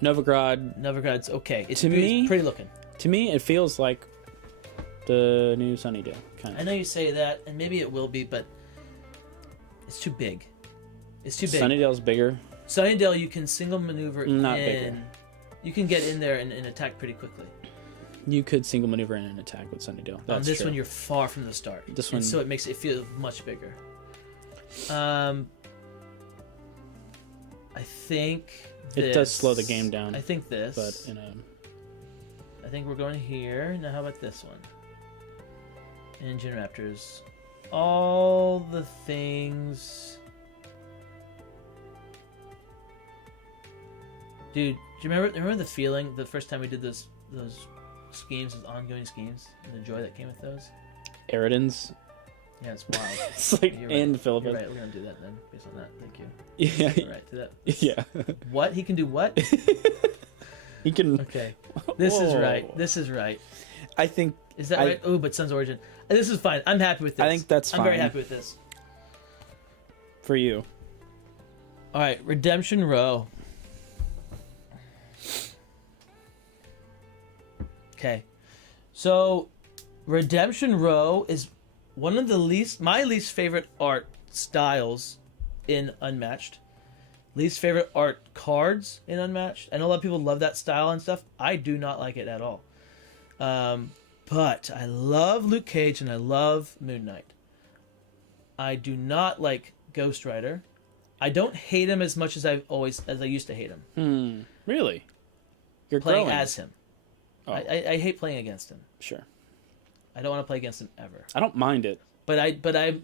Novigrad's okay. It's pretty looking. To me, it feels like the new Sunnydale kind of. I know you say that, and maybe it will be, but it's too big. It's too big. Sunnydale's bigger. Sunnydale, you can single maneuver Not in. bigger. You can get in there and attack pretty quickly. You could single maneuver in an attack with Sunnydale. On this one, you're far from the start. This one, so it makes it feel much bigger. I think it does slow the game down. I think this, but in a. I think we're going here. Now, how about this one? Ingen Raptors. All the things. Dude, do you remember the feeling the first time we did those schemes, those ongoing schemes, and the joy that came with those? Eridans. Yeah, it's wild. It's like, You're and right. Philippa. You're right, we're gonna do that then, based on that. Thank you. Yeah. You're right to that. Yeah. What? He can do what? He can. Okay. This is right. This is right. I think. Is that right? Oh, but Sun's Origin. This is fine. I'm happy with this. I think that's fine. I'm very happy with this. For you. All right, Redemption Row. Okay. So, Redemption Row is one of my least favorite art styles in Unmatched. Least favorite art cards in Unmatched. I know a lot of people love that style and stuff. I do not like it at all. But I love Luke Cage and I love Moon Knight. I do not like Ghost Rider. I don't hate him as much as I used to hate him. Really? You're playing growing. as him. Oh. I hate playing against him. Sure. I don't want to play against him ever. I don't mind it. But I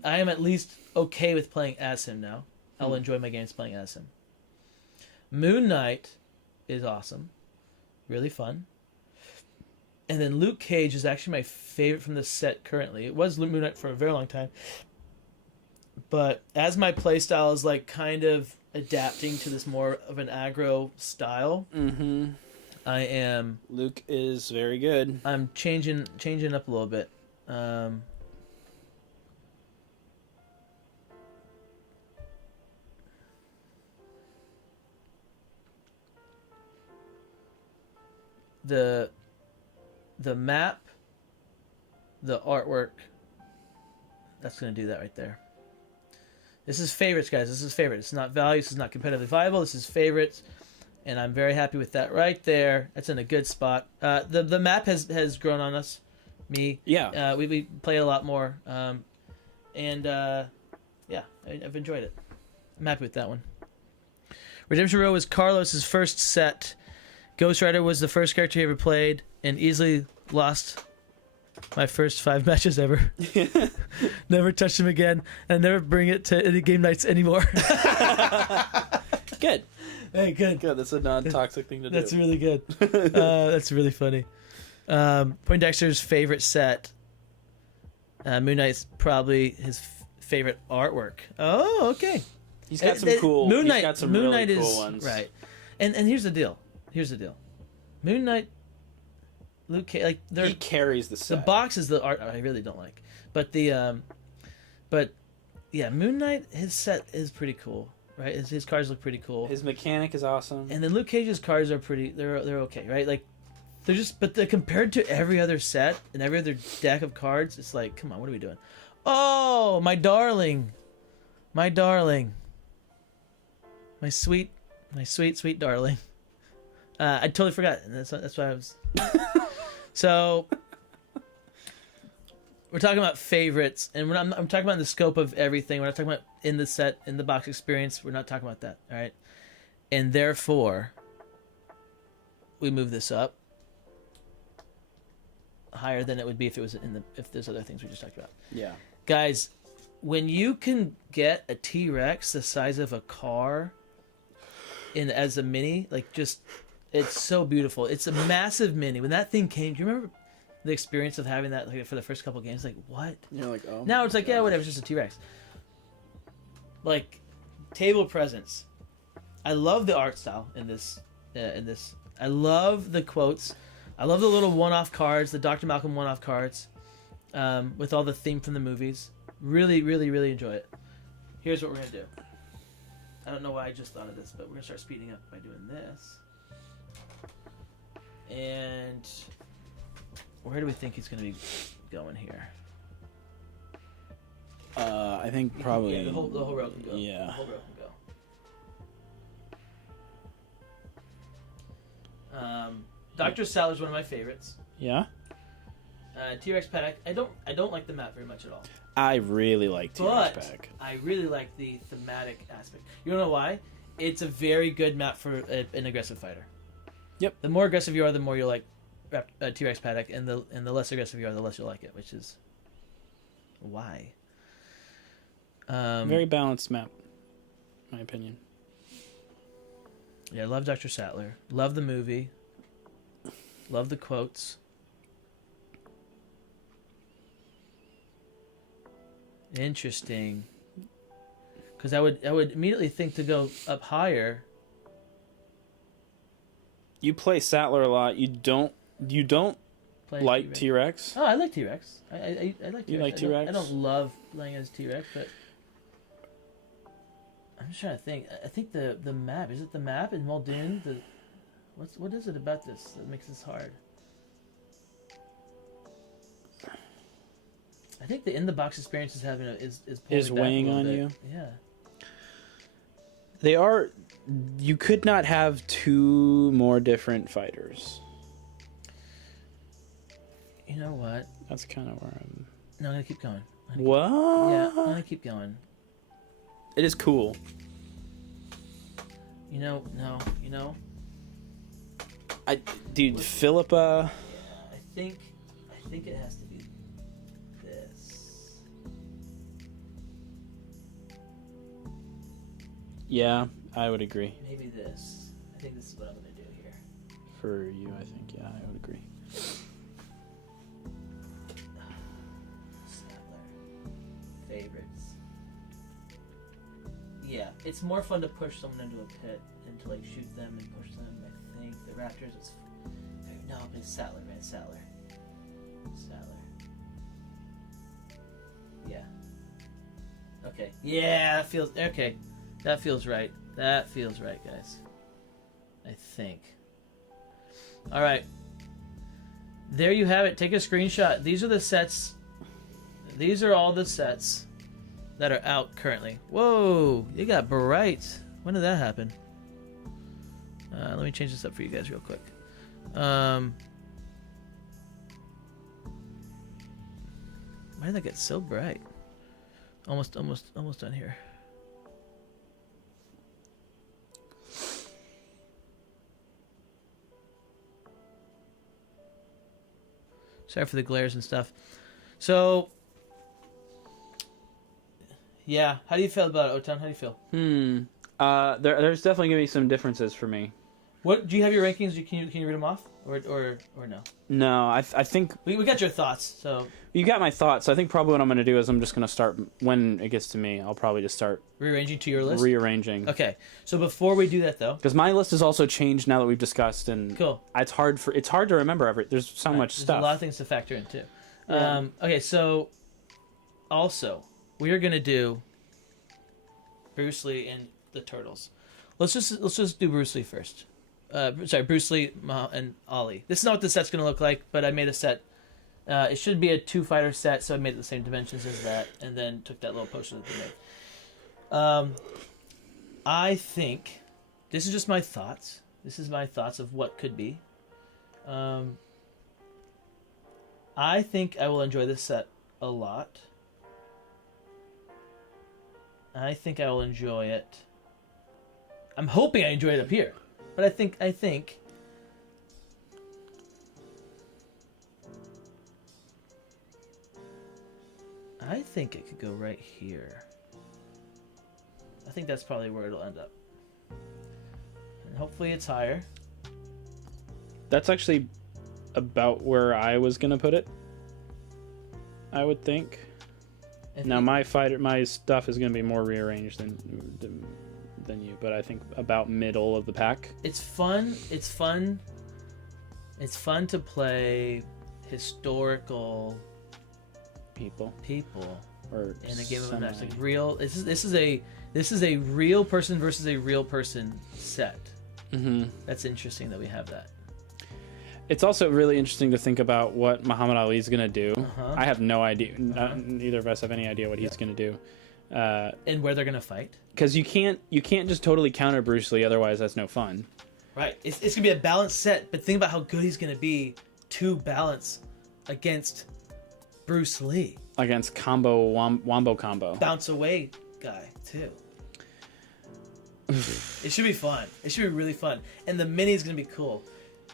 am at least okay with playing as him now. I'll enjoy my games playing as him. Moon Knight is awesome. Really fun. And then Luke Cage is actually my favorite from the set currently. It was Moon Knight for a very long time. But as my playstyle is like kind of adapting to this more of an aggro style, I am. Luke is very good. I'm changing up a little bit. The map, the artwork. That's gonna do that right there. This is favorites, guys. This is favorites. It's not value. This is not competitively viable. This is favorites. And I'm very happy with that right there. That's in a good spot. The map has grown on us. Me. Yeah. We play a lot more. Yeah, I've enjoyed it. I'm happy with that one. Redemption Row was Carlos's first set. Ghost Rider was the first character he ever played, and easily lost my first 5 matches ever. Never touched him again, and never bring it to any game nights anymore. Good. Hey, good. Good. That's a non-toxic thing to do. That's really good. That's really funny. Poindexter's favorite set. Moon Knight's probably his favorite artwork. Oh, okay. He's got some cool. Moon Knight. He's got some Moon really Knight cool is ones. right. And here's the deal. Moon Knight. Luke Cage, like he carries the set. The box is the art I really don't like, but yeah, Moon Knight, his set is pretty cool, right? His cards look pretty cool. His mechanic is awesome. And then Luke Cage's cards are pretty. They're okay, right? Like they're compared to every other set and every other deck of cards. It's like, come on, what are we doing? Oh, my darling. My darling. My sweet, sweet darling. I totally forgot. That's why I was... So... We're talking about favorites, and I'm talking about the scope of everything. We're not talking about in the set, in the box experience. We're not talking about that, all right? And therefore, we move this up higher than it would be if it was if there's other things we just talked about. Yeah. Guys, when you can get a T-Rex the size of a car as a mini, like just, it's so beautiful. It's a massive mini. When that thing came, do you remember the experience of having that like, for the first couple of games? Like, what? You're like, oh. Now it's like, yeah, whatever, it's just a T-Rex. Like, table presence. I love the art style in this. I love the quotes. I love the little one-off cards, the Dr. Malcolm one-off cards, with all the theme from the movies. Really, really, really enjoy it. Here's what we're going to do. I don't know why I just thought of this, but we're going to start speeding up by doing this. And... where do we think he's going to be going here? I think probably... Yeah, the whole row can go. Yeah. The whole row can go. Dr. Sattler's one of my favorites. Yeah? T-Rex paddock. I don't like the map very much at all. I really like T-Rex paddock. I really like the thematic aspect. You know why? It's a very good map for an aggressive fighter. Yep. The more aggressive you are, the more you'll like T-Rex paddock, and the less aggressive you are, the less you'll like it, which is why. Very balanced map, in my opinion. Yeah, I love Dr. Sattler. Love the movie. Love the quotes. Interesting. Because I would immediately think to go up higher. You play Sattler a lot. You don't like T-Rex? Oh, I like T-Rex. I like T-Rex. You like T-Rex? I don't love playing as T-Rex, but I'm just trying to think. I think the map, is it the map in Muldoon? What is it about this that makes this hard? I think the in the box experience is having is weighing on you. Yeah. They are. You could not have two more different fighters. You know what? That's kind of where I'm. No, I'm gonna keep going. What? Yeah, I'm gonna keep going. It is cool. Dude, Philippa. Yeah, I think it has to be this. Yeah, I would agree. Maybe this. I think this is what I'm gonna do here. For you, I think, yeah, I would agree. Sattler. Favorites. Yeah, it's more fun to push someone into a pit and to like shoot them and push them. I think the Raptors is. No, but it's Sattler, man. Sattler. Yeah. Okay. Yeah, that feels okay. That feels right. That feels right, guys. I think. All right. There you have it. Take a screenshot. These are the sets. These are all the sets that are out currently. Whoa, it got bright. When did that happen? Let me change this up for you guys real quick. Why did that get so bright? Almost done here. Sorry for the glares and stuff. So, yeah. How do you feel about it, O-Town? How do you feel? There's definitely gonna be some differences for me. What do you have your rankings? Can you read them off, or no? No, I think we got your thoughts. So you got my thoughts. I think probably what I'm gonna do is I'm just gonna start when it gets to me. I'll probably just start rearranging to your list. Rearranging. Okay. So before we do that, though, because my list has also changed now that we've discussed, and cool. It's hard to remember There's so much stuff. There's a lot of things to factor in too. Yeah. Okay. So also we are gonna do Bruce Lee and the Turtles. Let's just do Bruce Lee first. Bruce Lee and Ollie. This is not what the set's going to look like, but I made a set It should be a 2-fighter set, so I made it the same dimensions as that, and then took that little potion that they made. I think this is just my thoughts. This is my thoughts of what could be. I think I will enjoy this set a lot. I think I will enjoy it. I'm hoping I enjoy it up here, but I think it could go right here. I think that's probably where it'll end up. And hopefully it's higher. That's actually about where I was gonna put it, I would think. Now my stuff is gonna be more rearranged than you, but I think about middle of the pack. It's fun. It's fun to play historical people or in a game of match, like real. This is a real person versus a real person set. Mm-hmm. That's interesting that we have that. It's also really interesting to think about what Muhammad Ali is going to do. I have no idea. Neither of us have any idea what he's going to do. And where they're going to fight. Because you can't just totally counter Bruce Lee, otherwise that's no fun. Right. It's going to be a balanced set, but think about how good he's going to be to balance against Bruce Lee. Against Wombo Combo. Bounce away guy, too. It should be fun. It should be really fun. And the mini is going to be cool.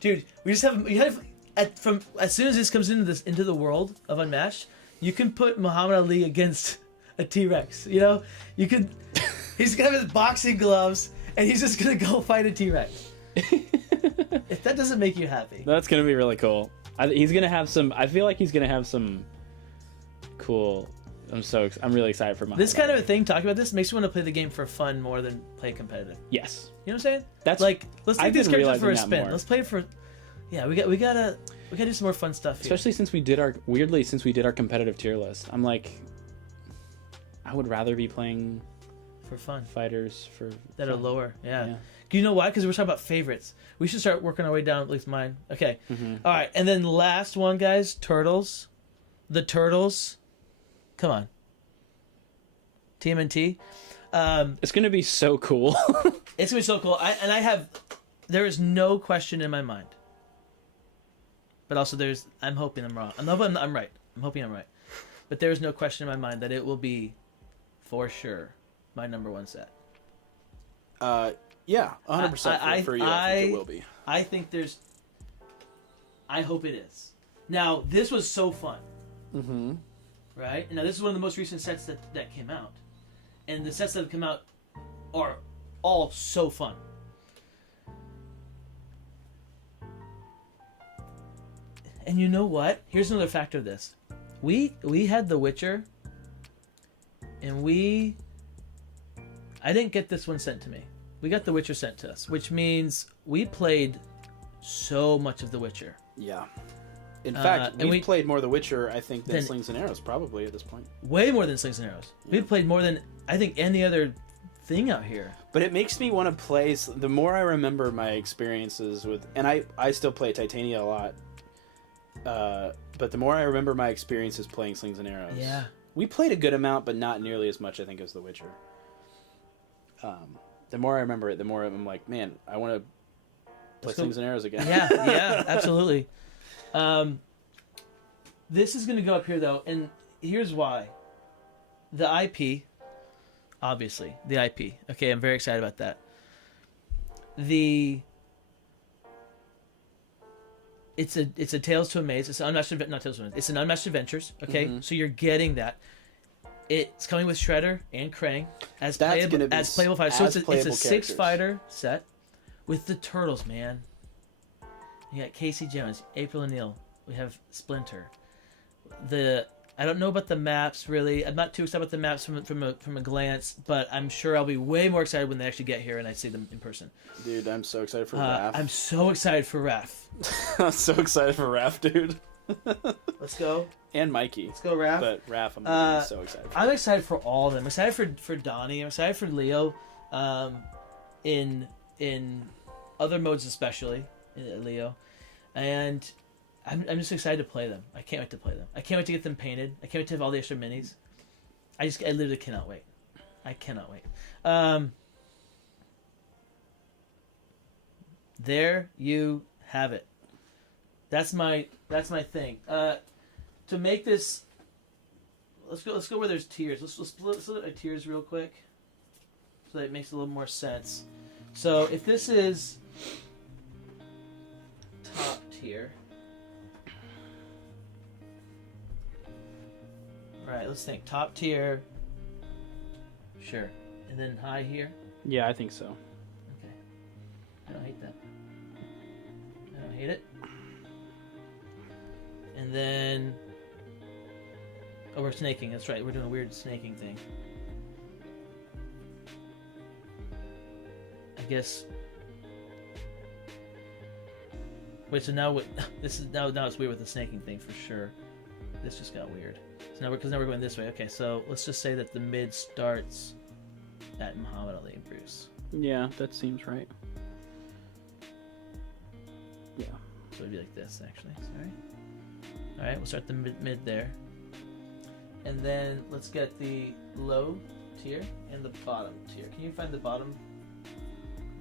Dude, we have as soon as this comes into the world of Unmatched, you can put Muhammad Ali against a T-Rex. You know, he's gonna have his boxing gloves and he's just gonna go fight a T-Rex. If that doesn't make you happy, that's gonna be really cool. He's gonna have some. I feel like he's gonna have some cool. I'm really excited for Muhammad this kind Ali. of a thing. Talking about this makes me want to play the game for fun more than play competitive. Yes. You know what I'm saying? That's like let's take this character for a spin. More. Let's play it for. Yeah, we gotta do some more fun stuff here. Especially since we did our competitive tier list. I'm like, I would rather be playing for fun fighters that are lower. Yeah. Do you know why? Because we're talking about favorites. We should start working our way down. At least mine. Okay. Mm-hmm. All right, and then last one, guys. Turtles. The Turtles. Come on. TMNT. It's gonna be so cool. It's gonna be so cool. There is no question in my mind. But also I'm hoping I'm wrong. I'm hoping I'm right. But there is no question in my mind that it will be, for sure, my number one set. Yeah, 100% for you. I think it will be. I hope it is. Now, this was so fun. Mm-hmm. Right? Now, this is one of the most recent sets that came out. And the sets that have come out are all so fun. And you know what? Here's another factor of this. We had The Witcher, and I didn't get this one sent to me. We got The Witcher sent to us, which means we played so much of The Witcher. Yeah. In fact, we played more The Witcher, I think, than Slings and Arrows, probably, at this point. Way more than Slings and Arrows. Yeah. We've played more than, I think, any other thing out here. But it makes me want to play... The more I remember my experiences with... And I still play Titania a lot. But the more I remember my experiences playing Slings and Arrows... Yeah. We played a good amount, but not nearly as much, I think, as The Witcher. The more I remember it, the more I'm like, man, I want to play Slings and Arrows again. Yeah, absolutely. This is going to go up here, though, and here's why. The IP, obviously, the IP. Okay, I'm very excited about that. It's a Tales to Amaze. It's an Unmatched, not Tales to Amaze. It's an Unmatched Adventures. Okay, so you're getting that. It's coming with Shredder and Krang as playable fighters. So it's a 6-fighter set with the Turtles, man. You got Casey Jones, April O'Neil. We have Splinter. I don't know about the maps really. I'm not too excited about the maps from a glance, but I'm sure I'll be way more excited when they actually get here and I see them in person. Dude, I'm so excited for Raph. I'm so excited for Raph. I'm so excited for Raph, dude. Let's go. And Mikey. Let's go, Raph. But Raph, I'm so excited for. I'm excited for all of them. I'm excited for Donnie. I'm excited for Leo. In other modes especially, Leo. And I'm just excited to play them. I can't wait to play them. I can't wait to get them painted. I can't wait to have all the extra minis. I literally cannot wait. I cannot wait. There you have it. That's my thing. To make this, let's go where there's tiers. Let's look at tiers real quick, so that it makes a little more sense. So if this is top tier, all right, let's think top tier. Sure, and then high here. Yeah, I think so. Okay, I don't hate that. I don't hate it. And then, oh, we're snaking. That's right. We're doing a weird snaking thing. I guess. Wait. So now what? This is now it's weird with the snaking thing for sure. This just got weird. So now we're going this way. Okay. So let's just say that the mid starts at Muhammad Ali and Bruce. Yeah, that seems right. Yeah. So it'd be like this actually. Sorry. All right, we'll start the mid there, and then let's get the low tier and the bottom tier. Can you find the bottom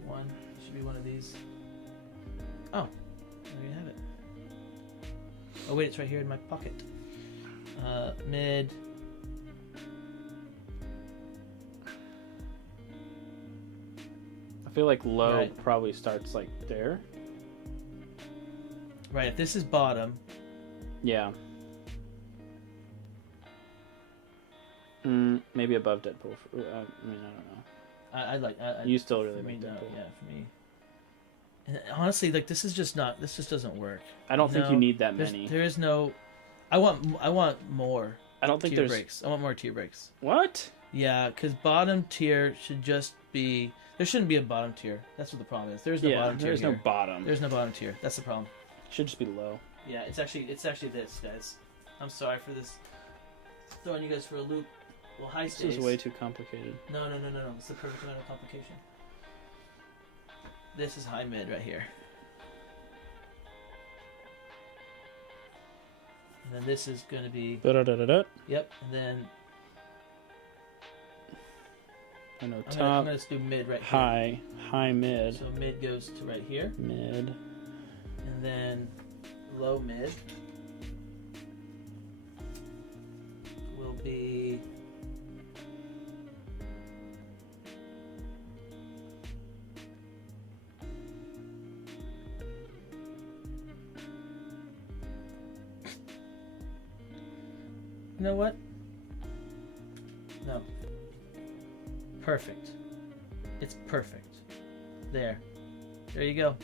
one? It should be one of these. Oh, there you have it. Oh wait, it's right here in my pocket. Mid. I feel like low probably starts like there. Right, if this is bottom. Yeah. Maybe above Deadpool. I mean, I don't know. You still really like Deadpool. Yeah, for me. And honestly, like this just doesn't work. I don't think you need that many. There is no. I want more. I don't think tier there's breaks. I want more tier breaks. What? Yeah, because bottom tier should just be. There shouldn't be a bottom tier. That's what the problem is. There's no bottom tier. There's no bottom. There's no bottom tier. That's the problem. It should just be low. Yeah, it's actually this, guys. I'm sorry for this. Throwing you guys for a loop. Well, high stays. This is way too complicated. No. It's the perfect amount of complication. This is high mid right here. And then this is going to be... Da-da-da-da-da. Yep, and then... I know I'm top, going to do mid right here. High, mid. So mid goes to right here. Mid. And then low mid will be... You know what? No. Perfect. It's perfect. There. There you go.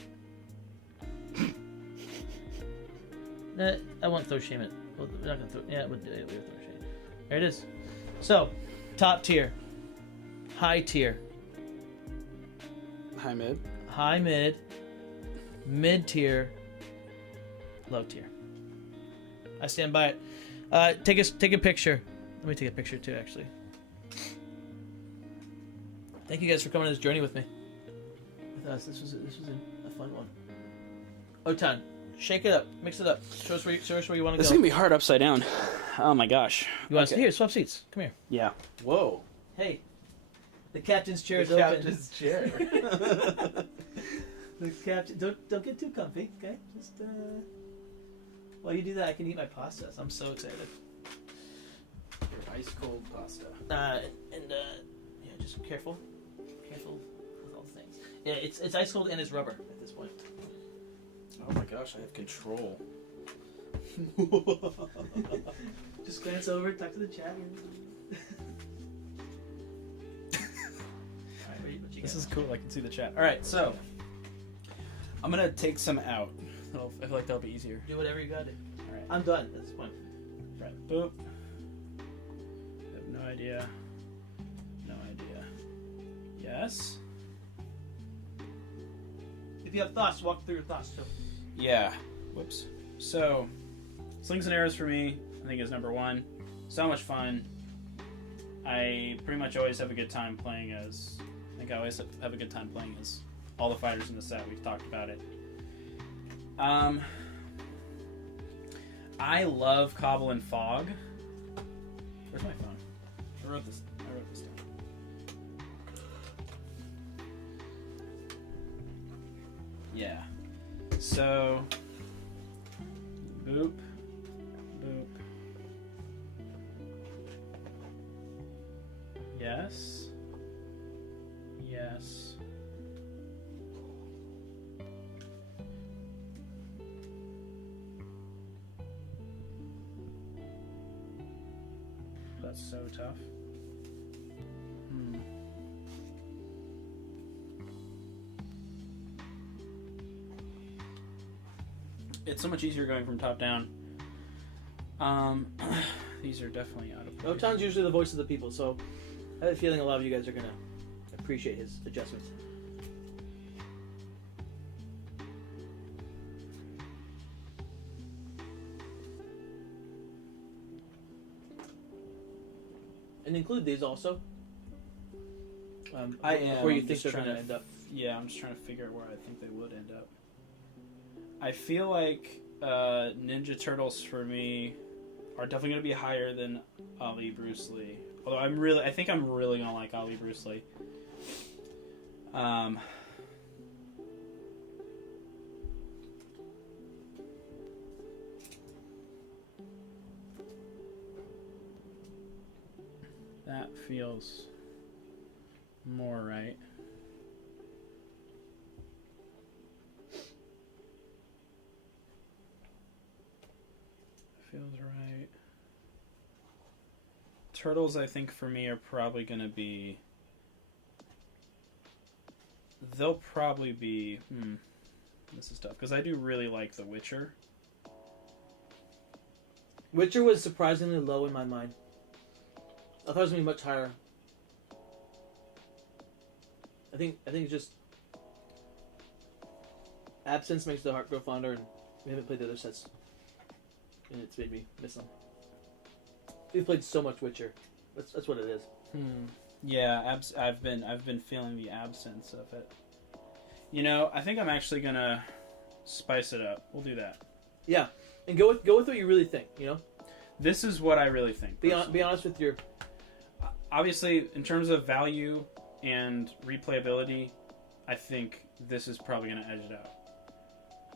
I won't throw shame at. Well, we're not gonna throw. Yeah, we'll throw shame. There it is. So, top tier, high tier, high mid, mid tier, low tier. I stand by it. Take a picture. Let me take a picture too, actually. Thank you guys for coming on this journey with me. With us, this was a fun one. Otan, shake it up, mix it up. Show us where you want to go. This is gonna be hard upside down. Oh my gosh. You want to here? Swap seats. Come here. Yeah. Whoa. Hey, the captain's chair is open. Captain's chair. The captain. Don't get too comfy, okay? Just while you do that, I can eat my pasta. I'm so excited. Your ice cold pasta. Yeah, just careful with all the things. Yeah, it's ice cold and it's rubber at this point. Oh my gosh, I have control. Just glance over, talk to the chat. Alright, what you This got? is cool. I can see the chat. All right, so I'm gonna take some out. I feel like that'll be easier. Do whatever you got to. All right. I'm done at this point. Right. Boop. I have no idea. No idea. Yes. If you have thoughts, walk through your thoughts too. Yeah. Whoops. So, Slings and Arrows for me, I think is number one. So much fun. I pretty much always have a good time playing as... I think I always have a good time playing as all the fighters in the set. We've talked about it. I love Cobble and Fog. Where's my phone? I wrote this down. Yeah. So, boop, boop. Yes. Yes. That's so tough. It's so much easier going from top down. These are definitely out of place. Otan's usually the voice of the people, so I have a feeling a lot of you guys are going to appreciate his adjustments. And include these also. I am. Where you I'm think just they're trying going to to end up. Yeah, I'm just trying to figure out where I think they would end up. I feel like Ninja Turtles for me are definitely going to be higher than Ali Bruce Lee. Although I think I'm really going to like Ali Bruce Lee. That feels more right. Feels right. Turtles, I think, for me, are probably going to be... They'll probably be... This is tough, because I do really like The Witcher. Witcher was surprisingly low in my mind. I thought it was going to be much higher. I think it's just... Absence makes the heart grow fonder, and we haven't played the other sets. And it's made me miss them. We've played so much Witcher. That's what it is. Yeah, I've been feeling the absence of it. You know, I think I'm actually gonna spice it up. We'll do that. Yeah, and go with what you really think. You know, this is what I really think. Be honest with your. Obviously, in terms of value and replayability, I think this is probably gonna edge it out.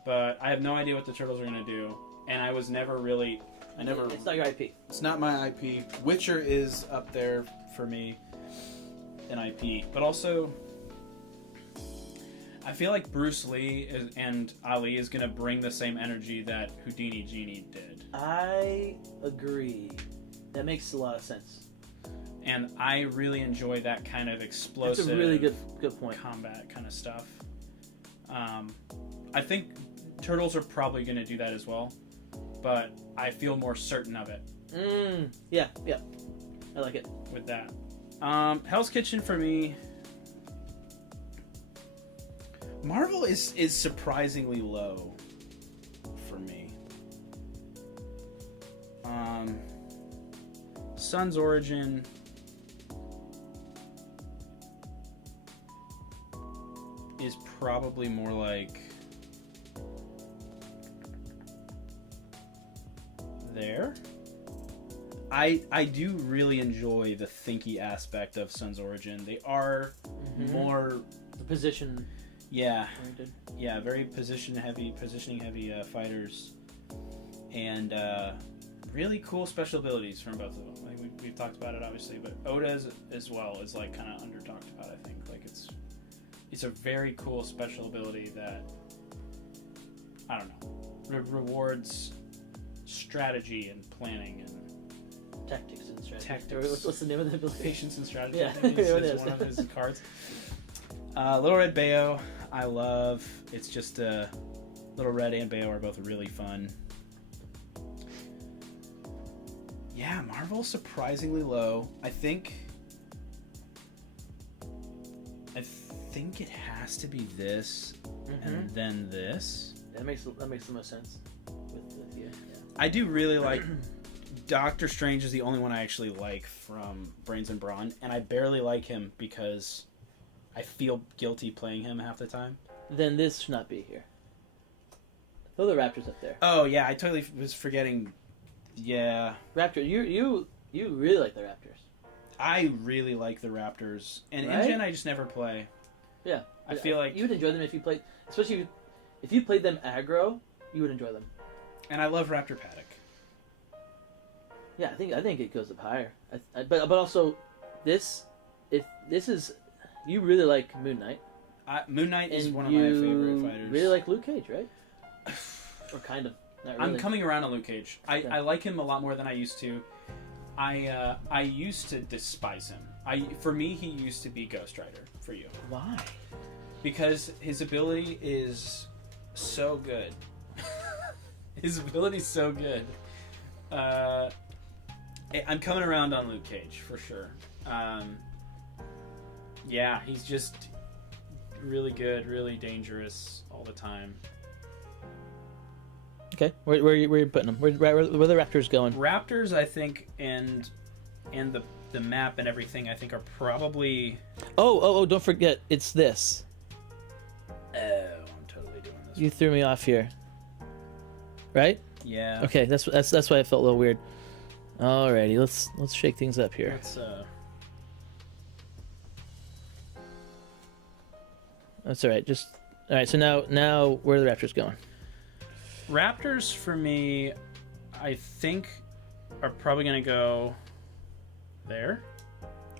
But I have no idea what the Turtles are gonna do. And I was never really... It's not your IP. It's not my IP. Witcher is up there for me in IP. But also, I feel like Bruce Lee and Ali is going to bring the same energy that Houdini Genie did. I agree. That makes a lot of sense. And I really enjoy that kind of explosive... That's a really good point. ...combat kind of stuff. I think Turtles are probably going to do that as well. But I feel more certain of it. Yeah. I like it. With that. Hell's Kitchen for me... Marvel is surprisingly low for me. Sun's Origin... is probably more like... there. I do really enjoy the thinky aspect of Sun's Origin. They are more the position. Yeah, oriented. Yeah, very positioning heavy fighters, and really cool special abilities from both of them. I think we've talked about it obviously, but Oda as well is like kind of under talked about. I think like it's a very cool special ability that I don't know rewards strategy and planning and tactics and strategy. Tactics. What's the name of the ability? Patience and strategy. Yeah, I think is one of his cards. Little Red Bayo, I love. It's just Little Red and Bayo are both really fun. Yeah, Marvel's surprisingly low. I think it has to be this and then this. That makes the most sense. Yeah. I do really like Doctor Strange is the only one I actually like from Brains and Brawn, and I barely like him because I feel guilty playing him half the time. Then this should not be here. Oh, the Raptors up there. Oh yeah, I totally was forgetting. Yeah, Raptor. You really like the Raptors. I really like the Raptors, and Right? Ingen I just never play. Yeah, I feel like you would enjoy them if you played, especially if you played them aggro. You would enjoy them. And I love Raptor Paddock. Yeah, I think it goes up higher. But also, if this is, you really like Moon Knight. Moon Knight is one of my favorite fighters. Really like Luke Cage, right? Or kind of. Not really. I'm coming around on Luke Cage. I like him a lot more than I used to. I used to despise him. For me, he used to be Ghost Rider. For you, why? Because his ability is so good. His ability's so good. I'm coming around on Luke Cage for sure. Yeah, he's just really good, really dangerous all the time. Okay, where are you putting them? Where the Raptors going? Raptors, I think, and the map and everything, I think, are probably. Oh! Don't forget, it's this. Oh, I'm totally doing this. You threw me off here. Right? Yeah. Okay, that's why I felt a little weird. Alrighty, let's shake things up here. That's all right. All right. So now where are the Raptors going? Raptors for me, I think, are probably gonna go there.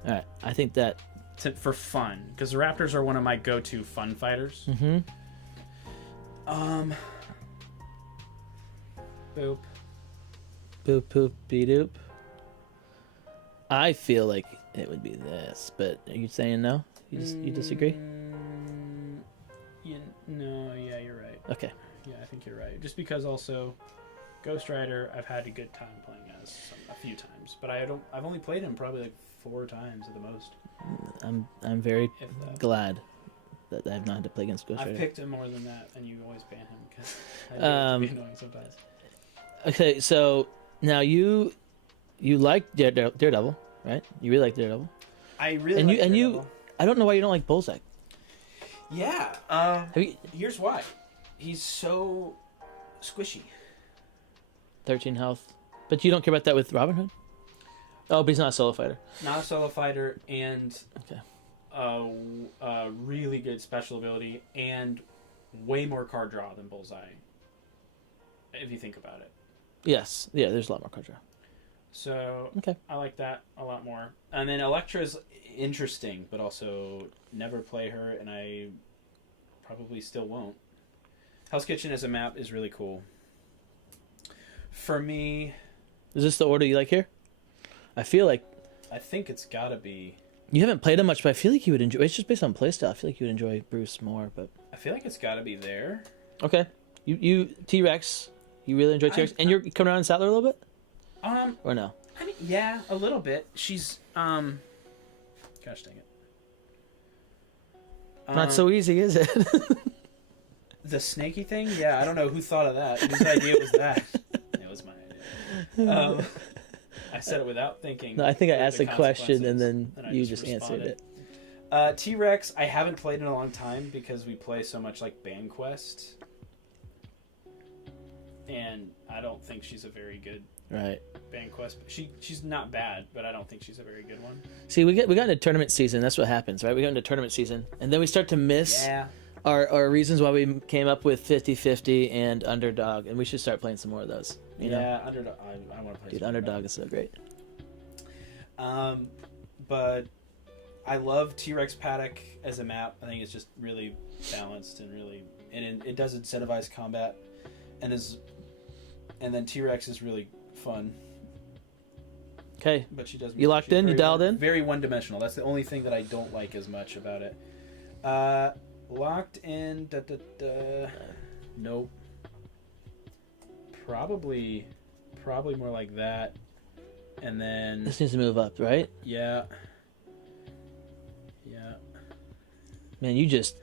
All right. I think that for fun, because the Raptors are one of my go-to fun fighters. Mm-hmm. Boop. Boop poop be doop. I feel like it would be this, but are you saying no? You disagree? No, yeah, you're right. Okay. Yeah, I think you're right. Just because also, Ghost Rider, I've had a good time playing as a few times, but I've only played him probably like 4 times at the most. I'm very glad that I have not had to play against Ghost Rider. I've picked him more than that, and you always ban him because I be annoying sometimes. Okay, so now you like Daredevil, right? You really like Daredevil. I really like Daredevil. I don't know why you don't like Bullseye. Yeah. Here's why. He's so squishy. 13 health. But you don't care about that with Robin Hood? Oh, but he's not a solo fighter. Not a solo fighter, and okay. A really good special ability, and way more card draw than Bullseye, if you think about it. Yes. Yeah, there's a lot more card draw. So, okay. I like that a lot more. And then Elektra's interesting, but also never play her, and I probably still won't. Hell's Kitchen as a map is really cool. For me... Is this the order you like here? I feel like... I think it's gotta be... You haven't played him much, but I feel like you would enjoy... It's just based on playstyle. I feel like you would enjoy Bruce more, but... I feel like it's gotta be there. Okay. You T-Rex... You really enjoy T-Rex? And you're coming around Sattler a little bit? Or no? I mean, yeah, a little bit. She's, gosh dang it. Not so easy, is it? The snaky thing? Yeah, I don't know who thought of that. Whose idea was that? It was my idea. I said it without thinking. No, I think I asked a question and then you just answered it. T-Rex, I haven't played in a long time because we play so much like Banquest. And I don't think she's a very good Banquest. She's not bad, but I don't think she's a very good one. See, we got into tournament season. That's what happens, right? We got into tournament season, and then we start to miss our reasons why we came up with 50-50 and Underdog, and we should start playing some more of those. You know? Underdog. I want to play. Dude, Underdog is so great. But I love T-Rex Paddock as a map. I think it's just really balanced and really, and it does incentivize combat, and then T-Rex is really fun. Okay. But she does. You locked in? You dialed in? Very one-dimensional. That's the only thing that I don't like as much about it. Locked in. Nope. Probably more like that. And then this needs to move up, right? Yeah. Man, you just...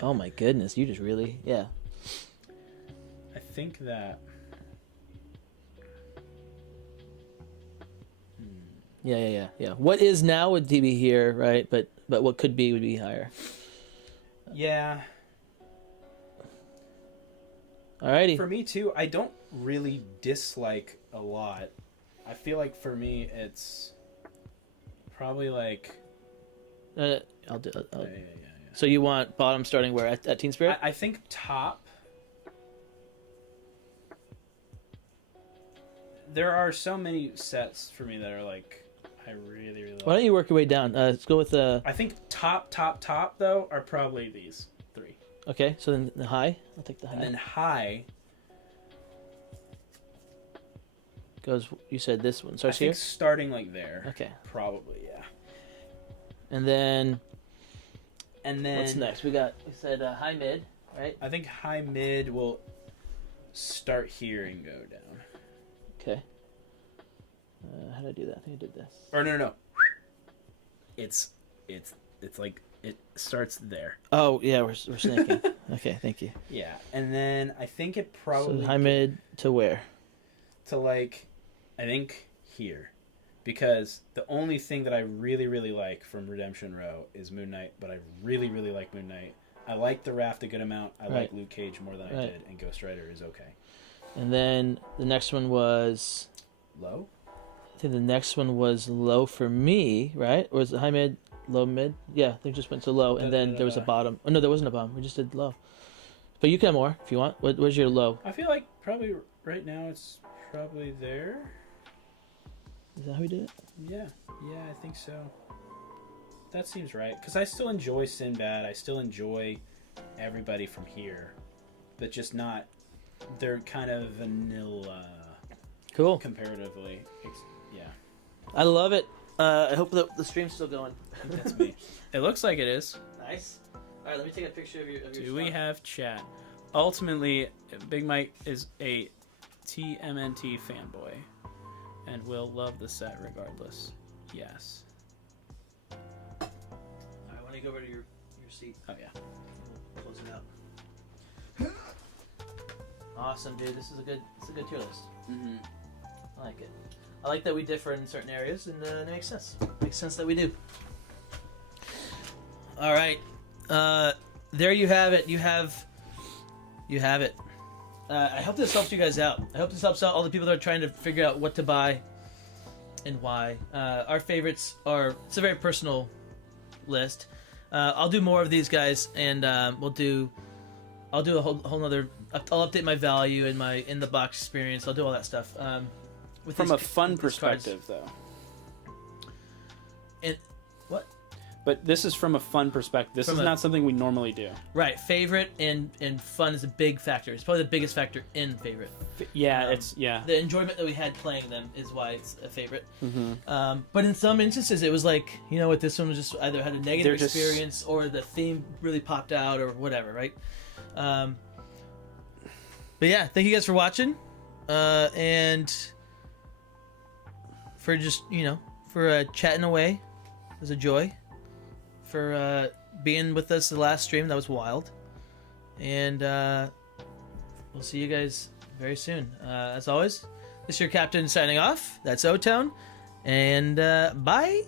Oh my goodness, you just really... Yeah. I think that... Yeah. What is now would be here, right? But what could be would be higher. Yeah. Alrighty. For me too, I don't really dislike a lot. I feel like for me, it's probably like. I'll do. So you want bottom starting where at Teen Spirit? I think top. There are so many sets for me that are like I really like. Why don't you work your way down? Let's go with I think top though are probably these 3. Okay, so then the high. I'll take the high. And then high goes. You said this one starts I think here. starting like there. Okay. Probably yeah. And then what's next? We said high mid, right? I think high mid will start here and go down. Okay. How did I do that? I think I did this. Or no. It's like it starts there. Oh yeah, we're snaking. Okay, thank you. Yeah, and then I think it probably so high mid to where? To like, I think here, because the only thing that I really like from Redemption Row is Moon Knight, but I really like Moon Knight. I like the Raft a good amount. I like Luke Cage more than I did, and Ghost Rider is okay. And then the next one was low. I think the next one was low for me, right? Or was it high mid, low mid? Yeah, they just went to low, and then there was a bottom. Oh no, there wasn't a bottom. We just did low. But you can have more if you want. Where's your low? I feel like probably right now it's probably there. Is that how we did it? Yeah, I think so. That seems right. Because I still enjoy Sinbad. I still enjoy everybody from here, but just not. They're kind of vanilla. Cool. Comparatively, yeah. I love it. I hope that the stream's still going. That's me. It looks like it is. Nice. All right, let me take a picture of your. Do we have chat? Ultimately, Big Mike is a TMNT fanboy, and will love the set regardless. Yes. All right, when you go over to your seat. Oh yeah. We'll close it out. Awesome, dude. This is a good tier list. Mm-hmm. I like it. I like that we differ in certain areas, and it makes sense. Makes sense that we do. All right. There you have it. You have it. I hope this helps you guys out. I hope this helps out all the people that are trying to figure out what to buy and why. Our favorites are. It's a very personal list. I'll do more of these guys, and I'll do a whole nother. I'll update my value in the box experience. I'll do all that stuff. From a fun perspective, though. And what? But this is from a fun perspective. This is not something we normally do. Right. Favorite and fun is a big factor. It's probably the biggest factor in favorite. Yeah, The enjoyment that we had playing them is why it's a favorite. Mm-hmm. But in some instances, it was like, you know what, this one was just either had a negative experience or the theme really popped out or whatever, right? But yeah, thank you guys for watching, and for just for chatting away. It was a joy. For being with us the last stream, that was wild, and we'll see you guys very soon. As always, this is your captain signing off. That's O-Town, and bye.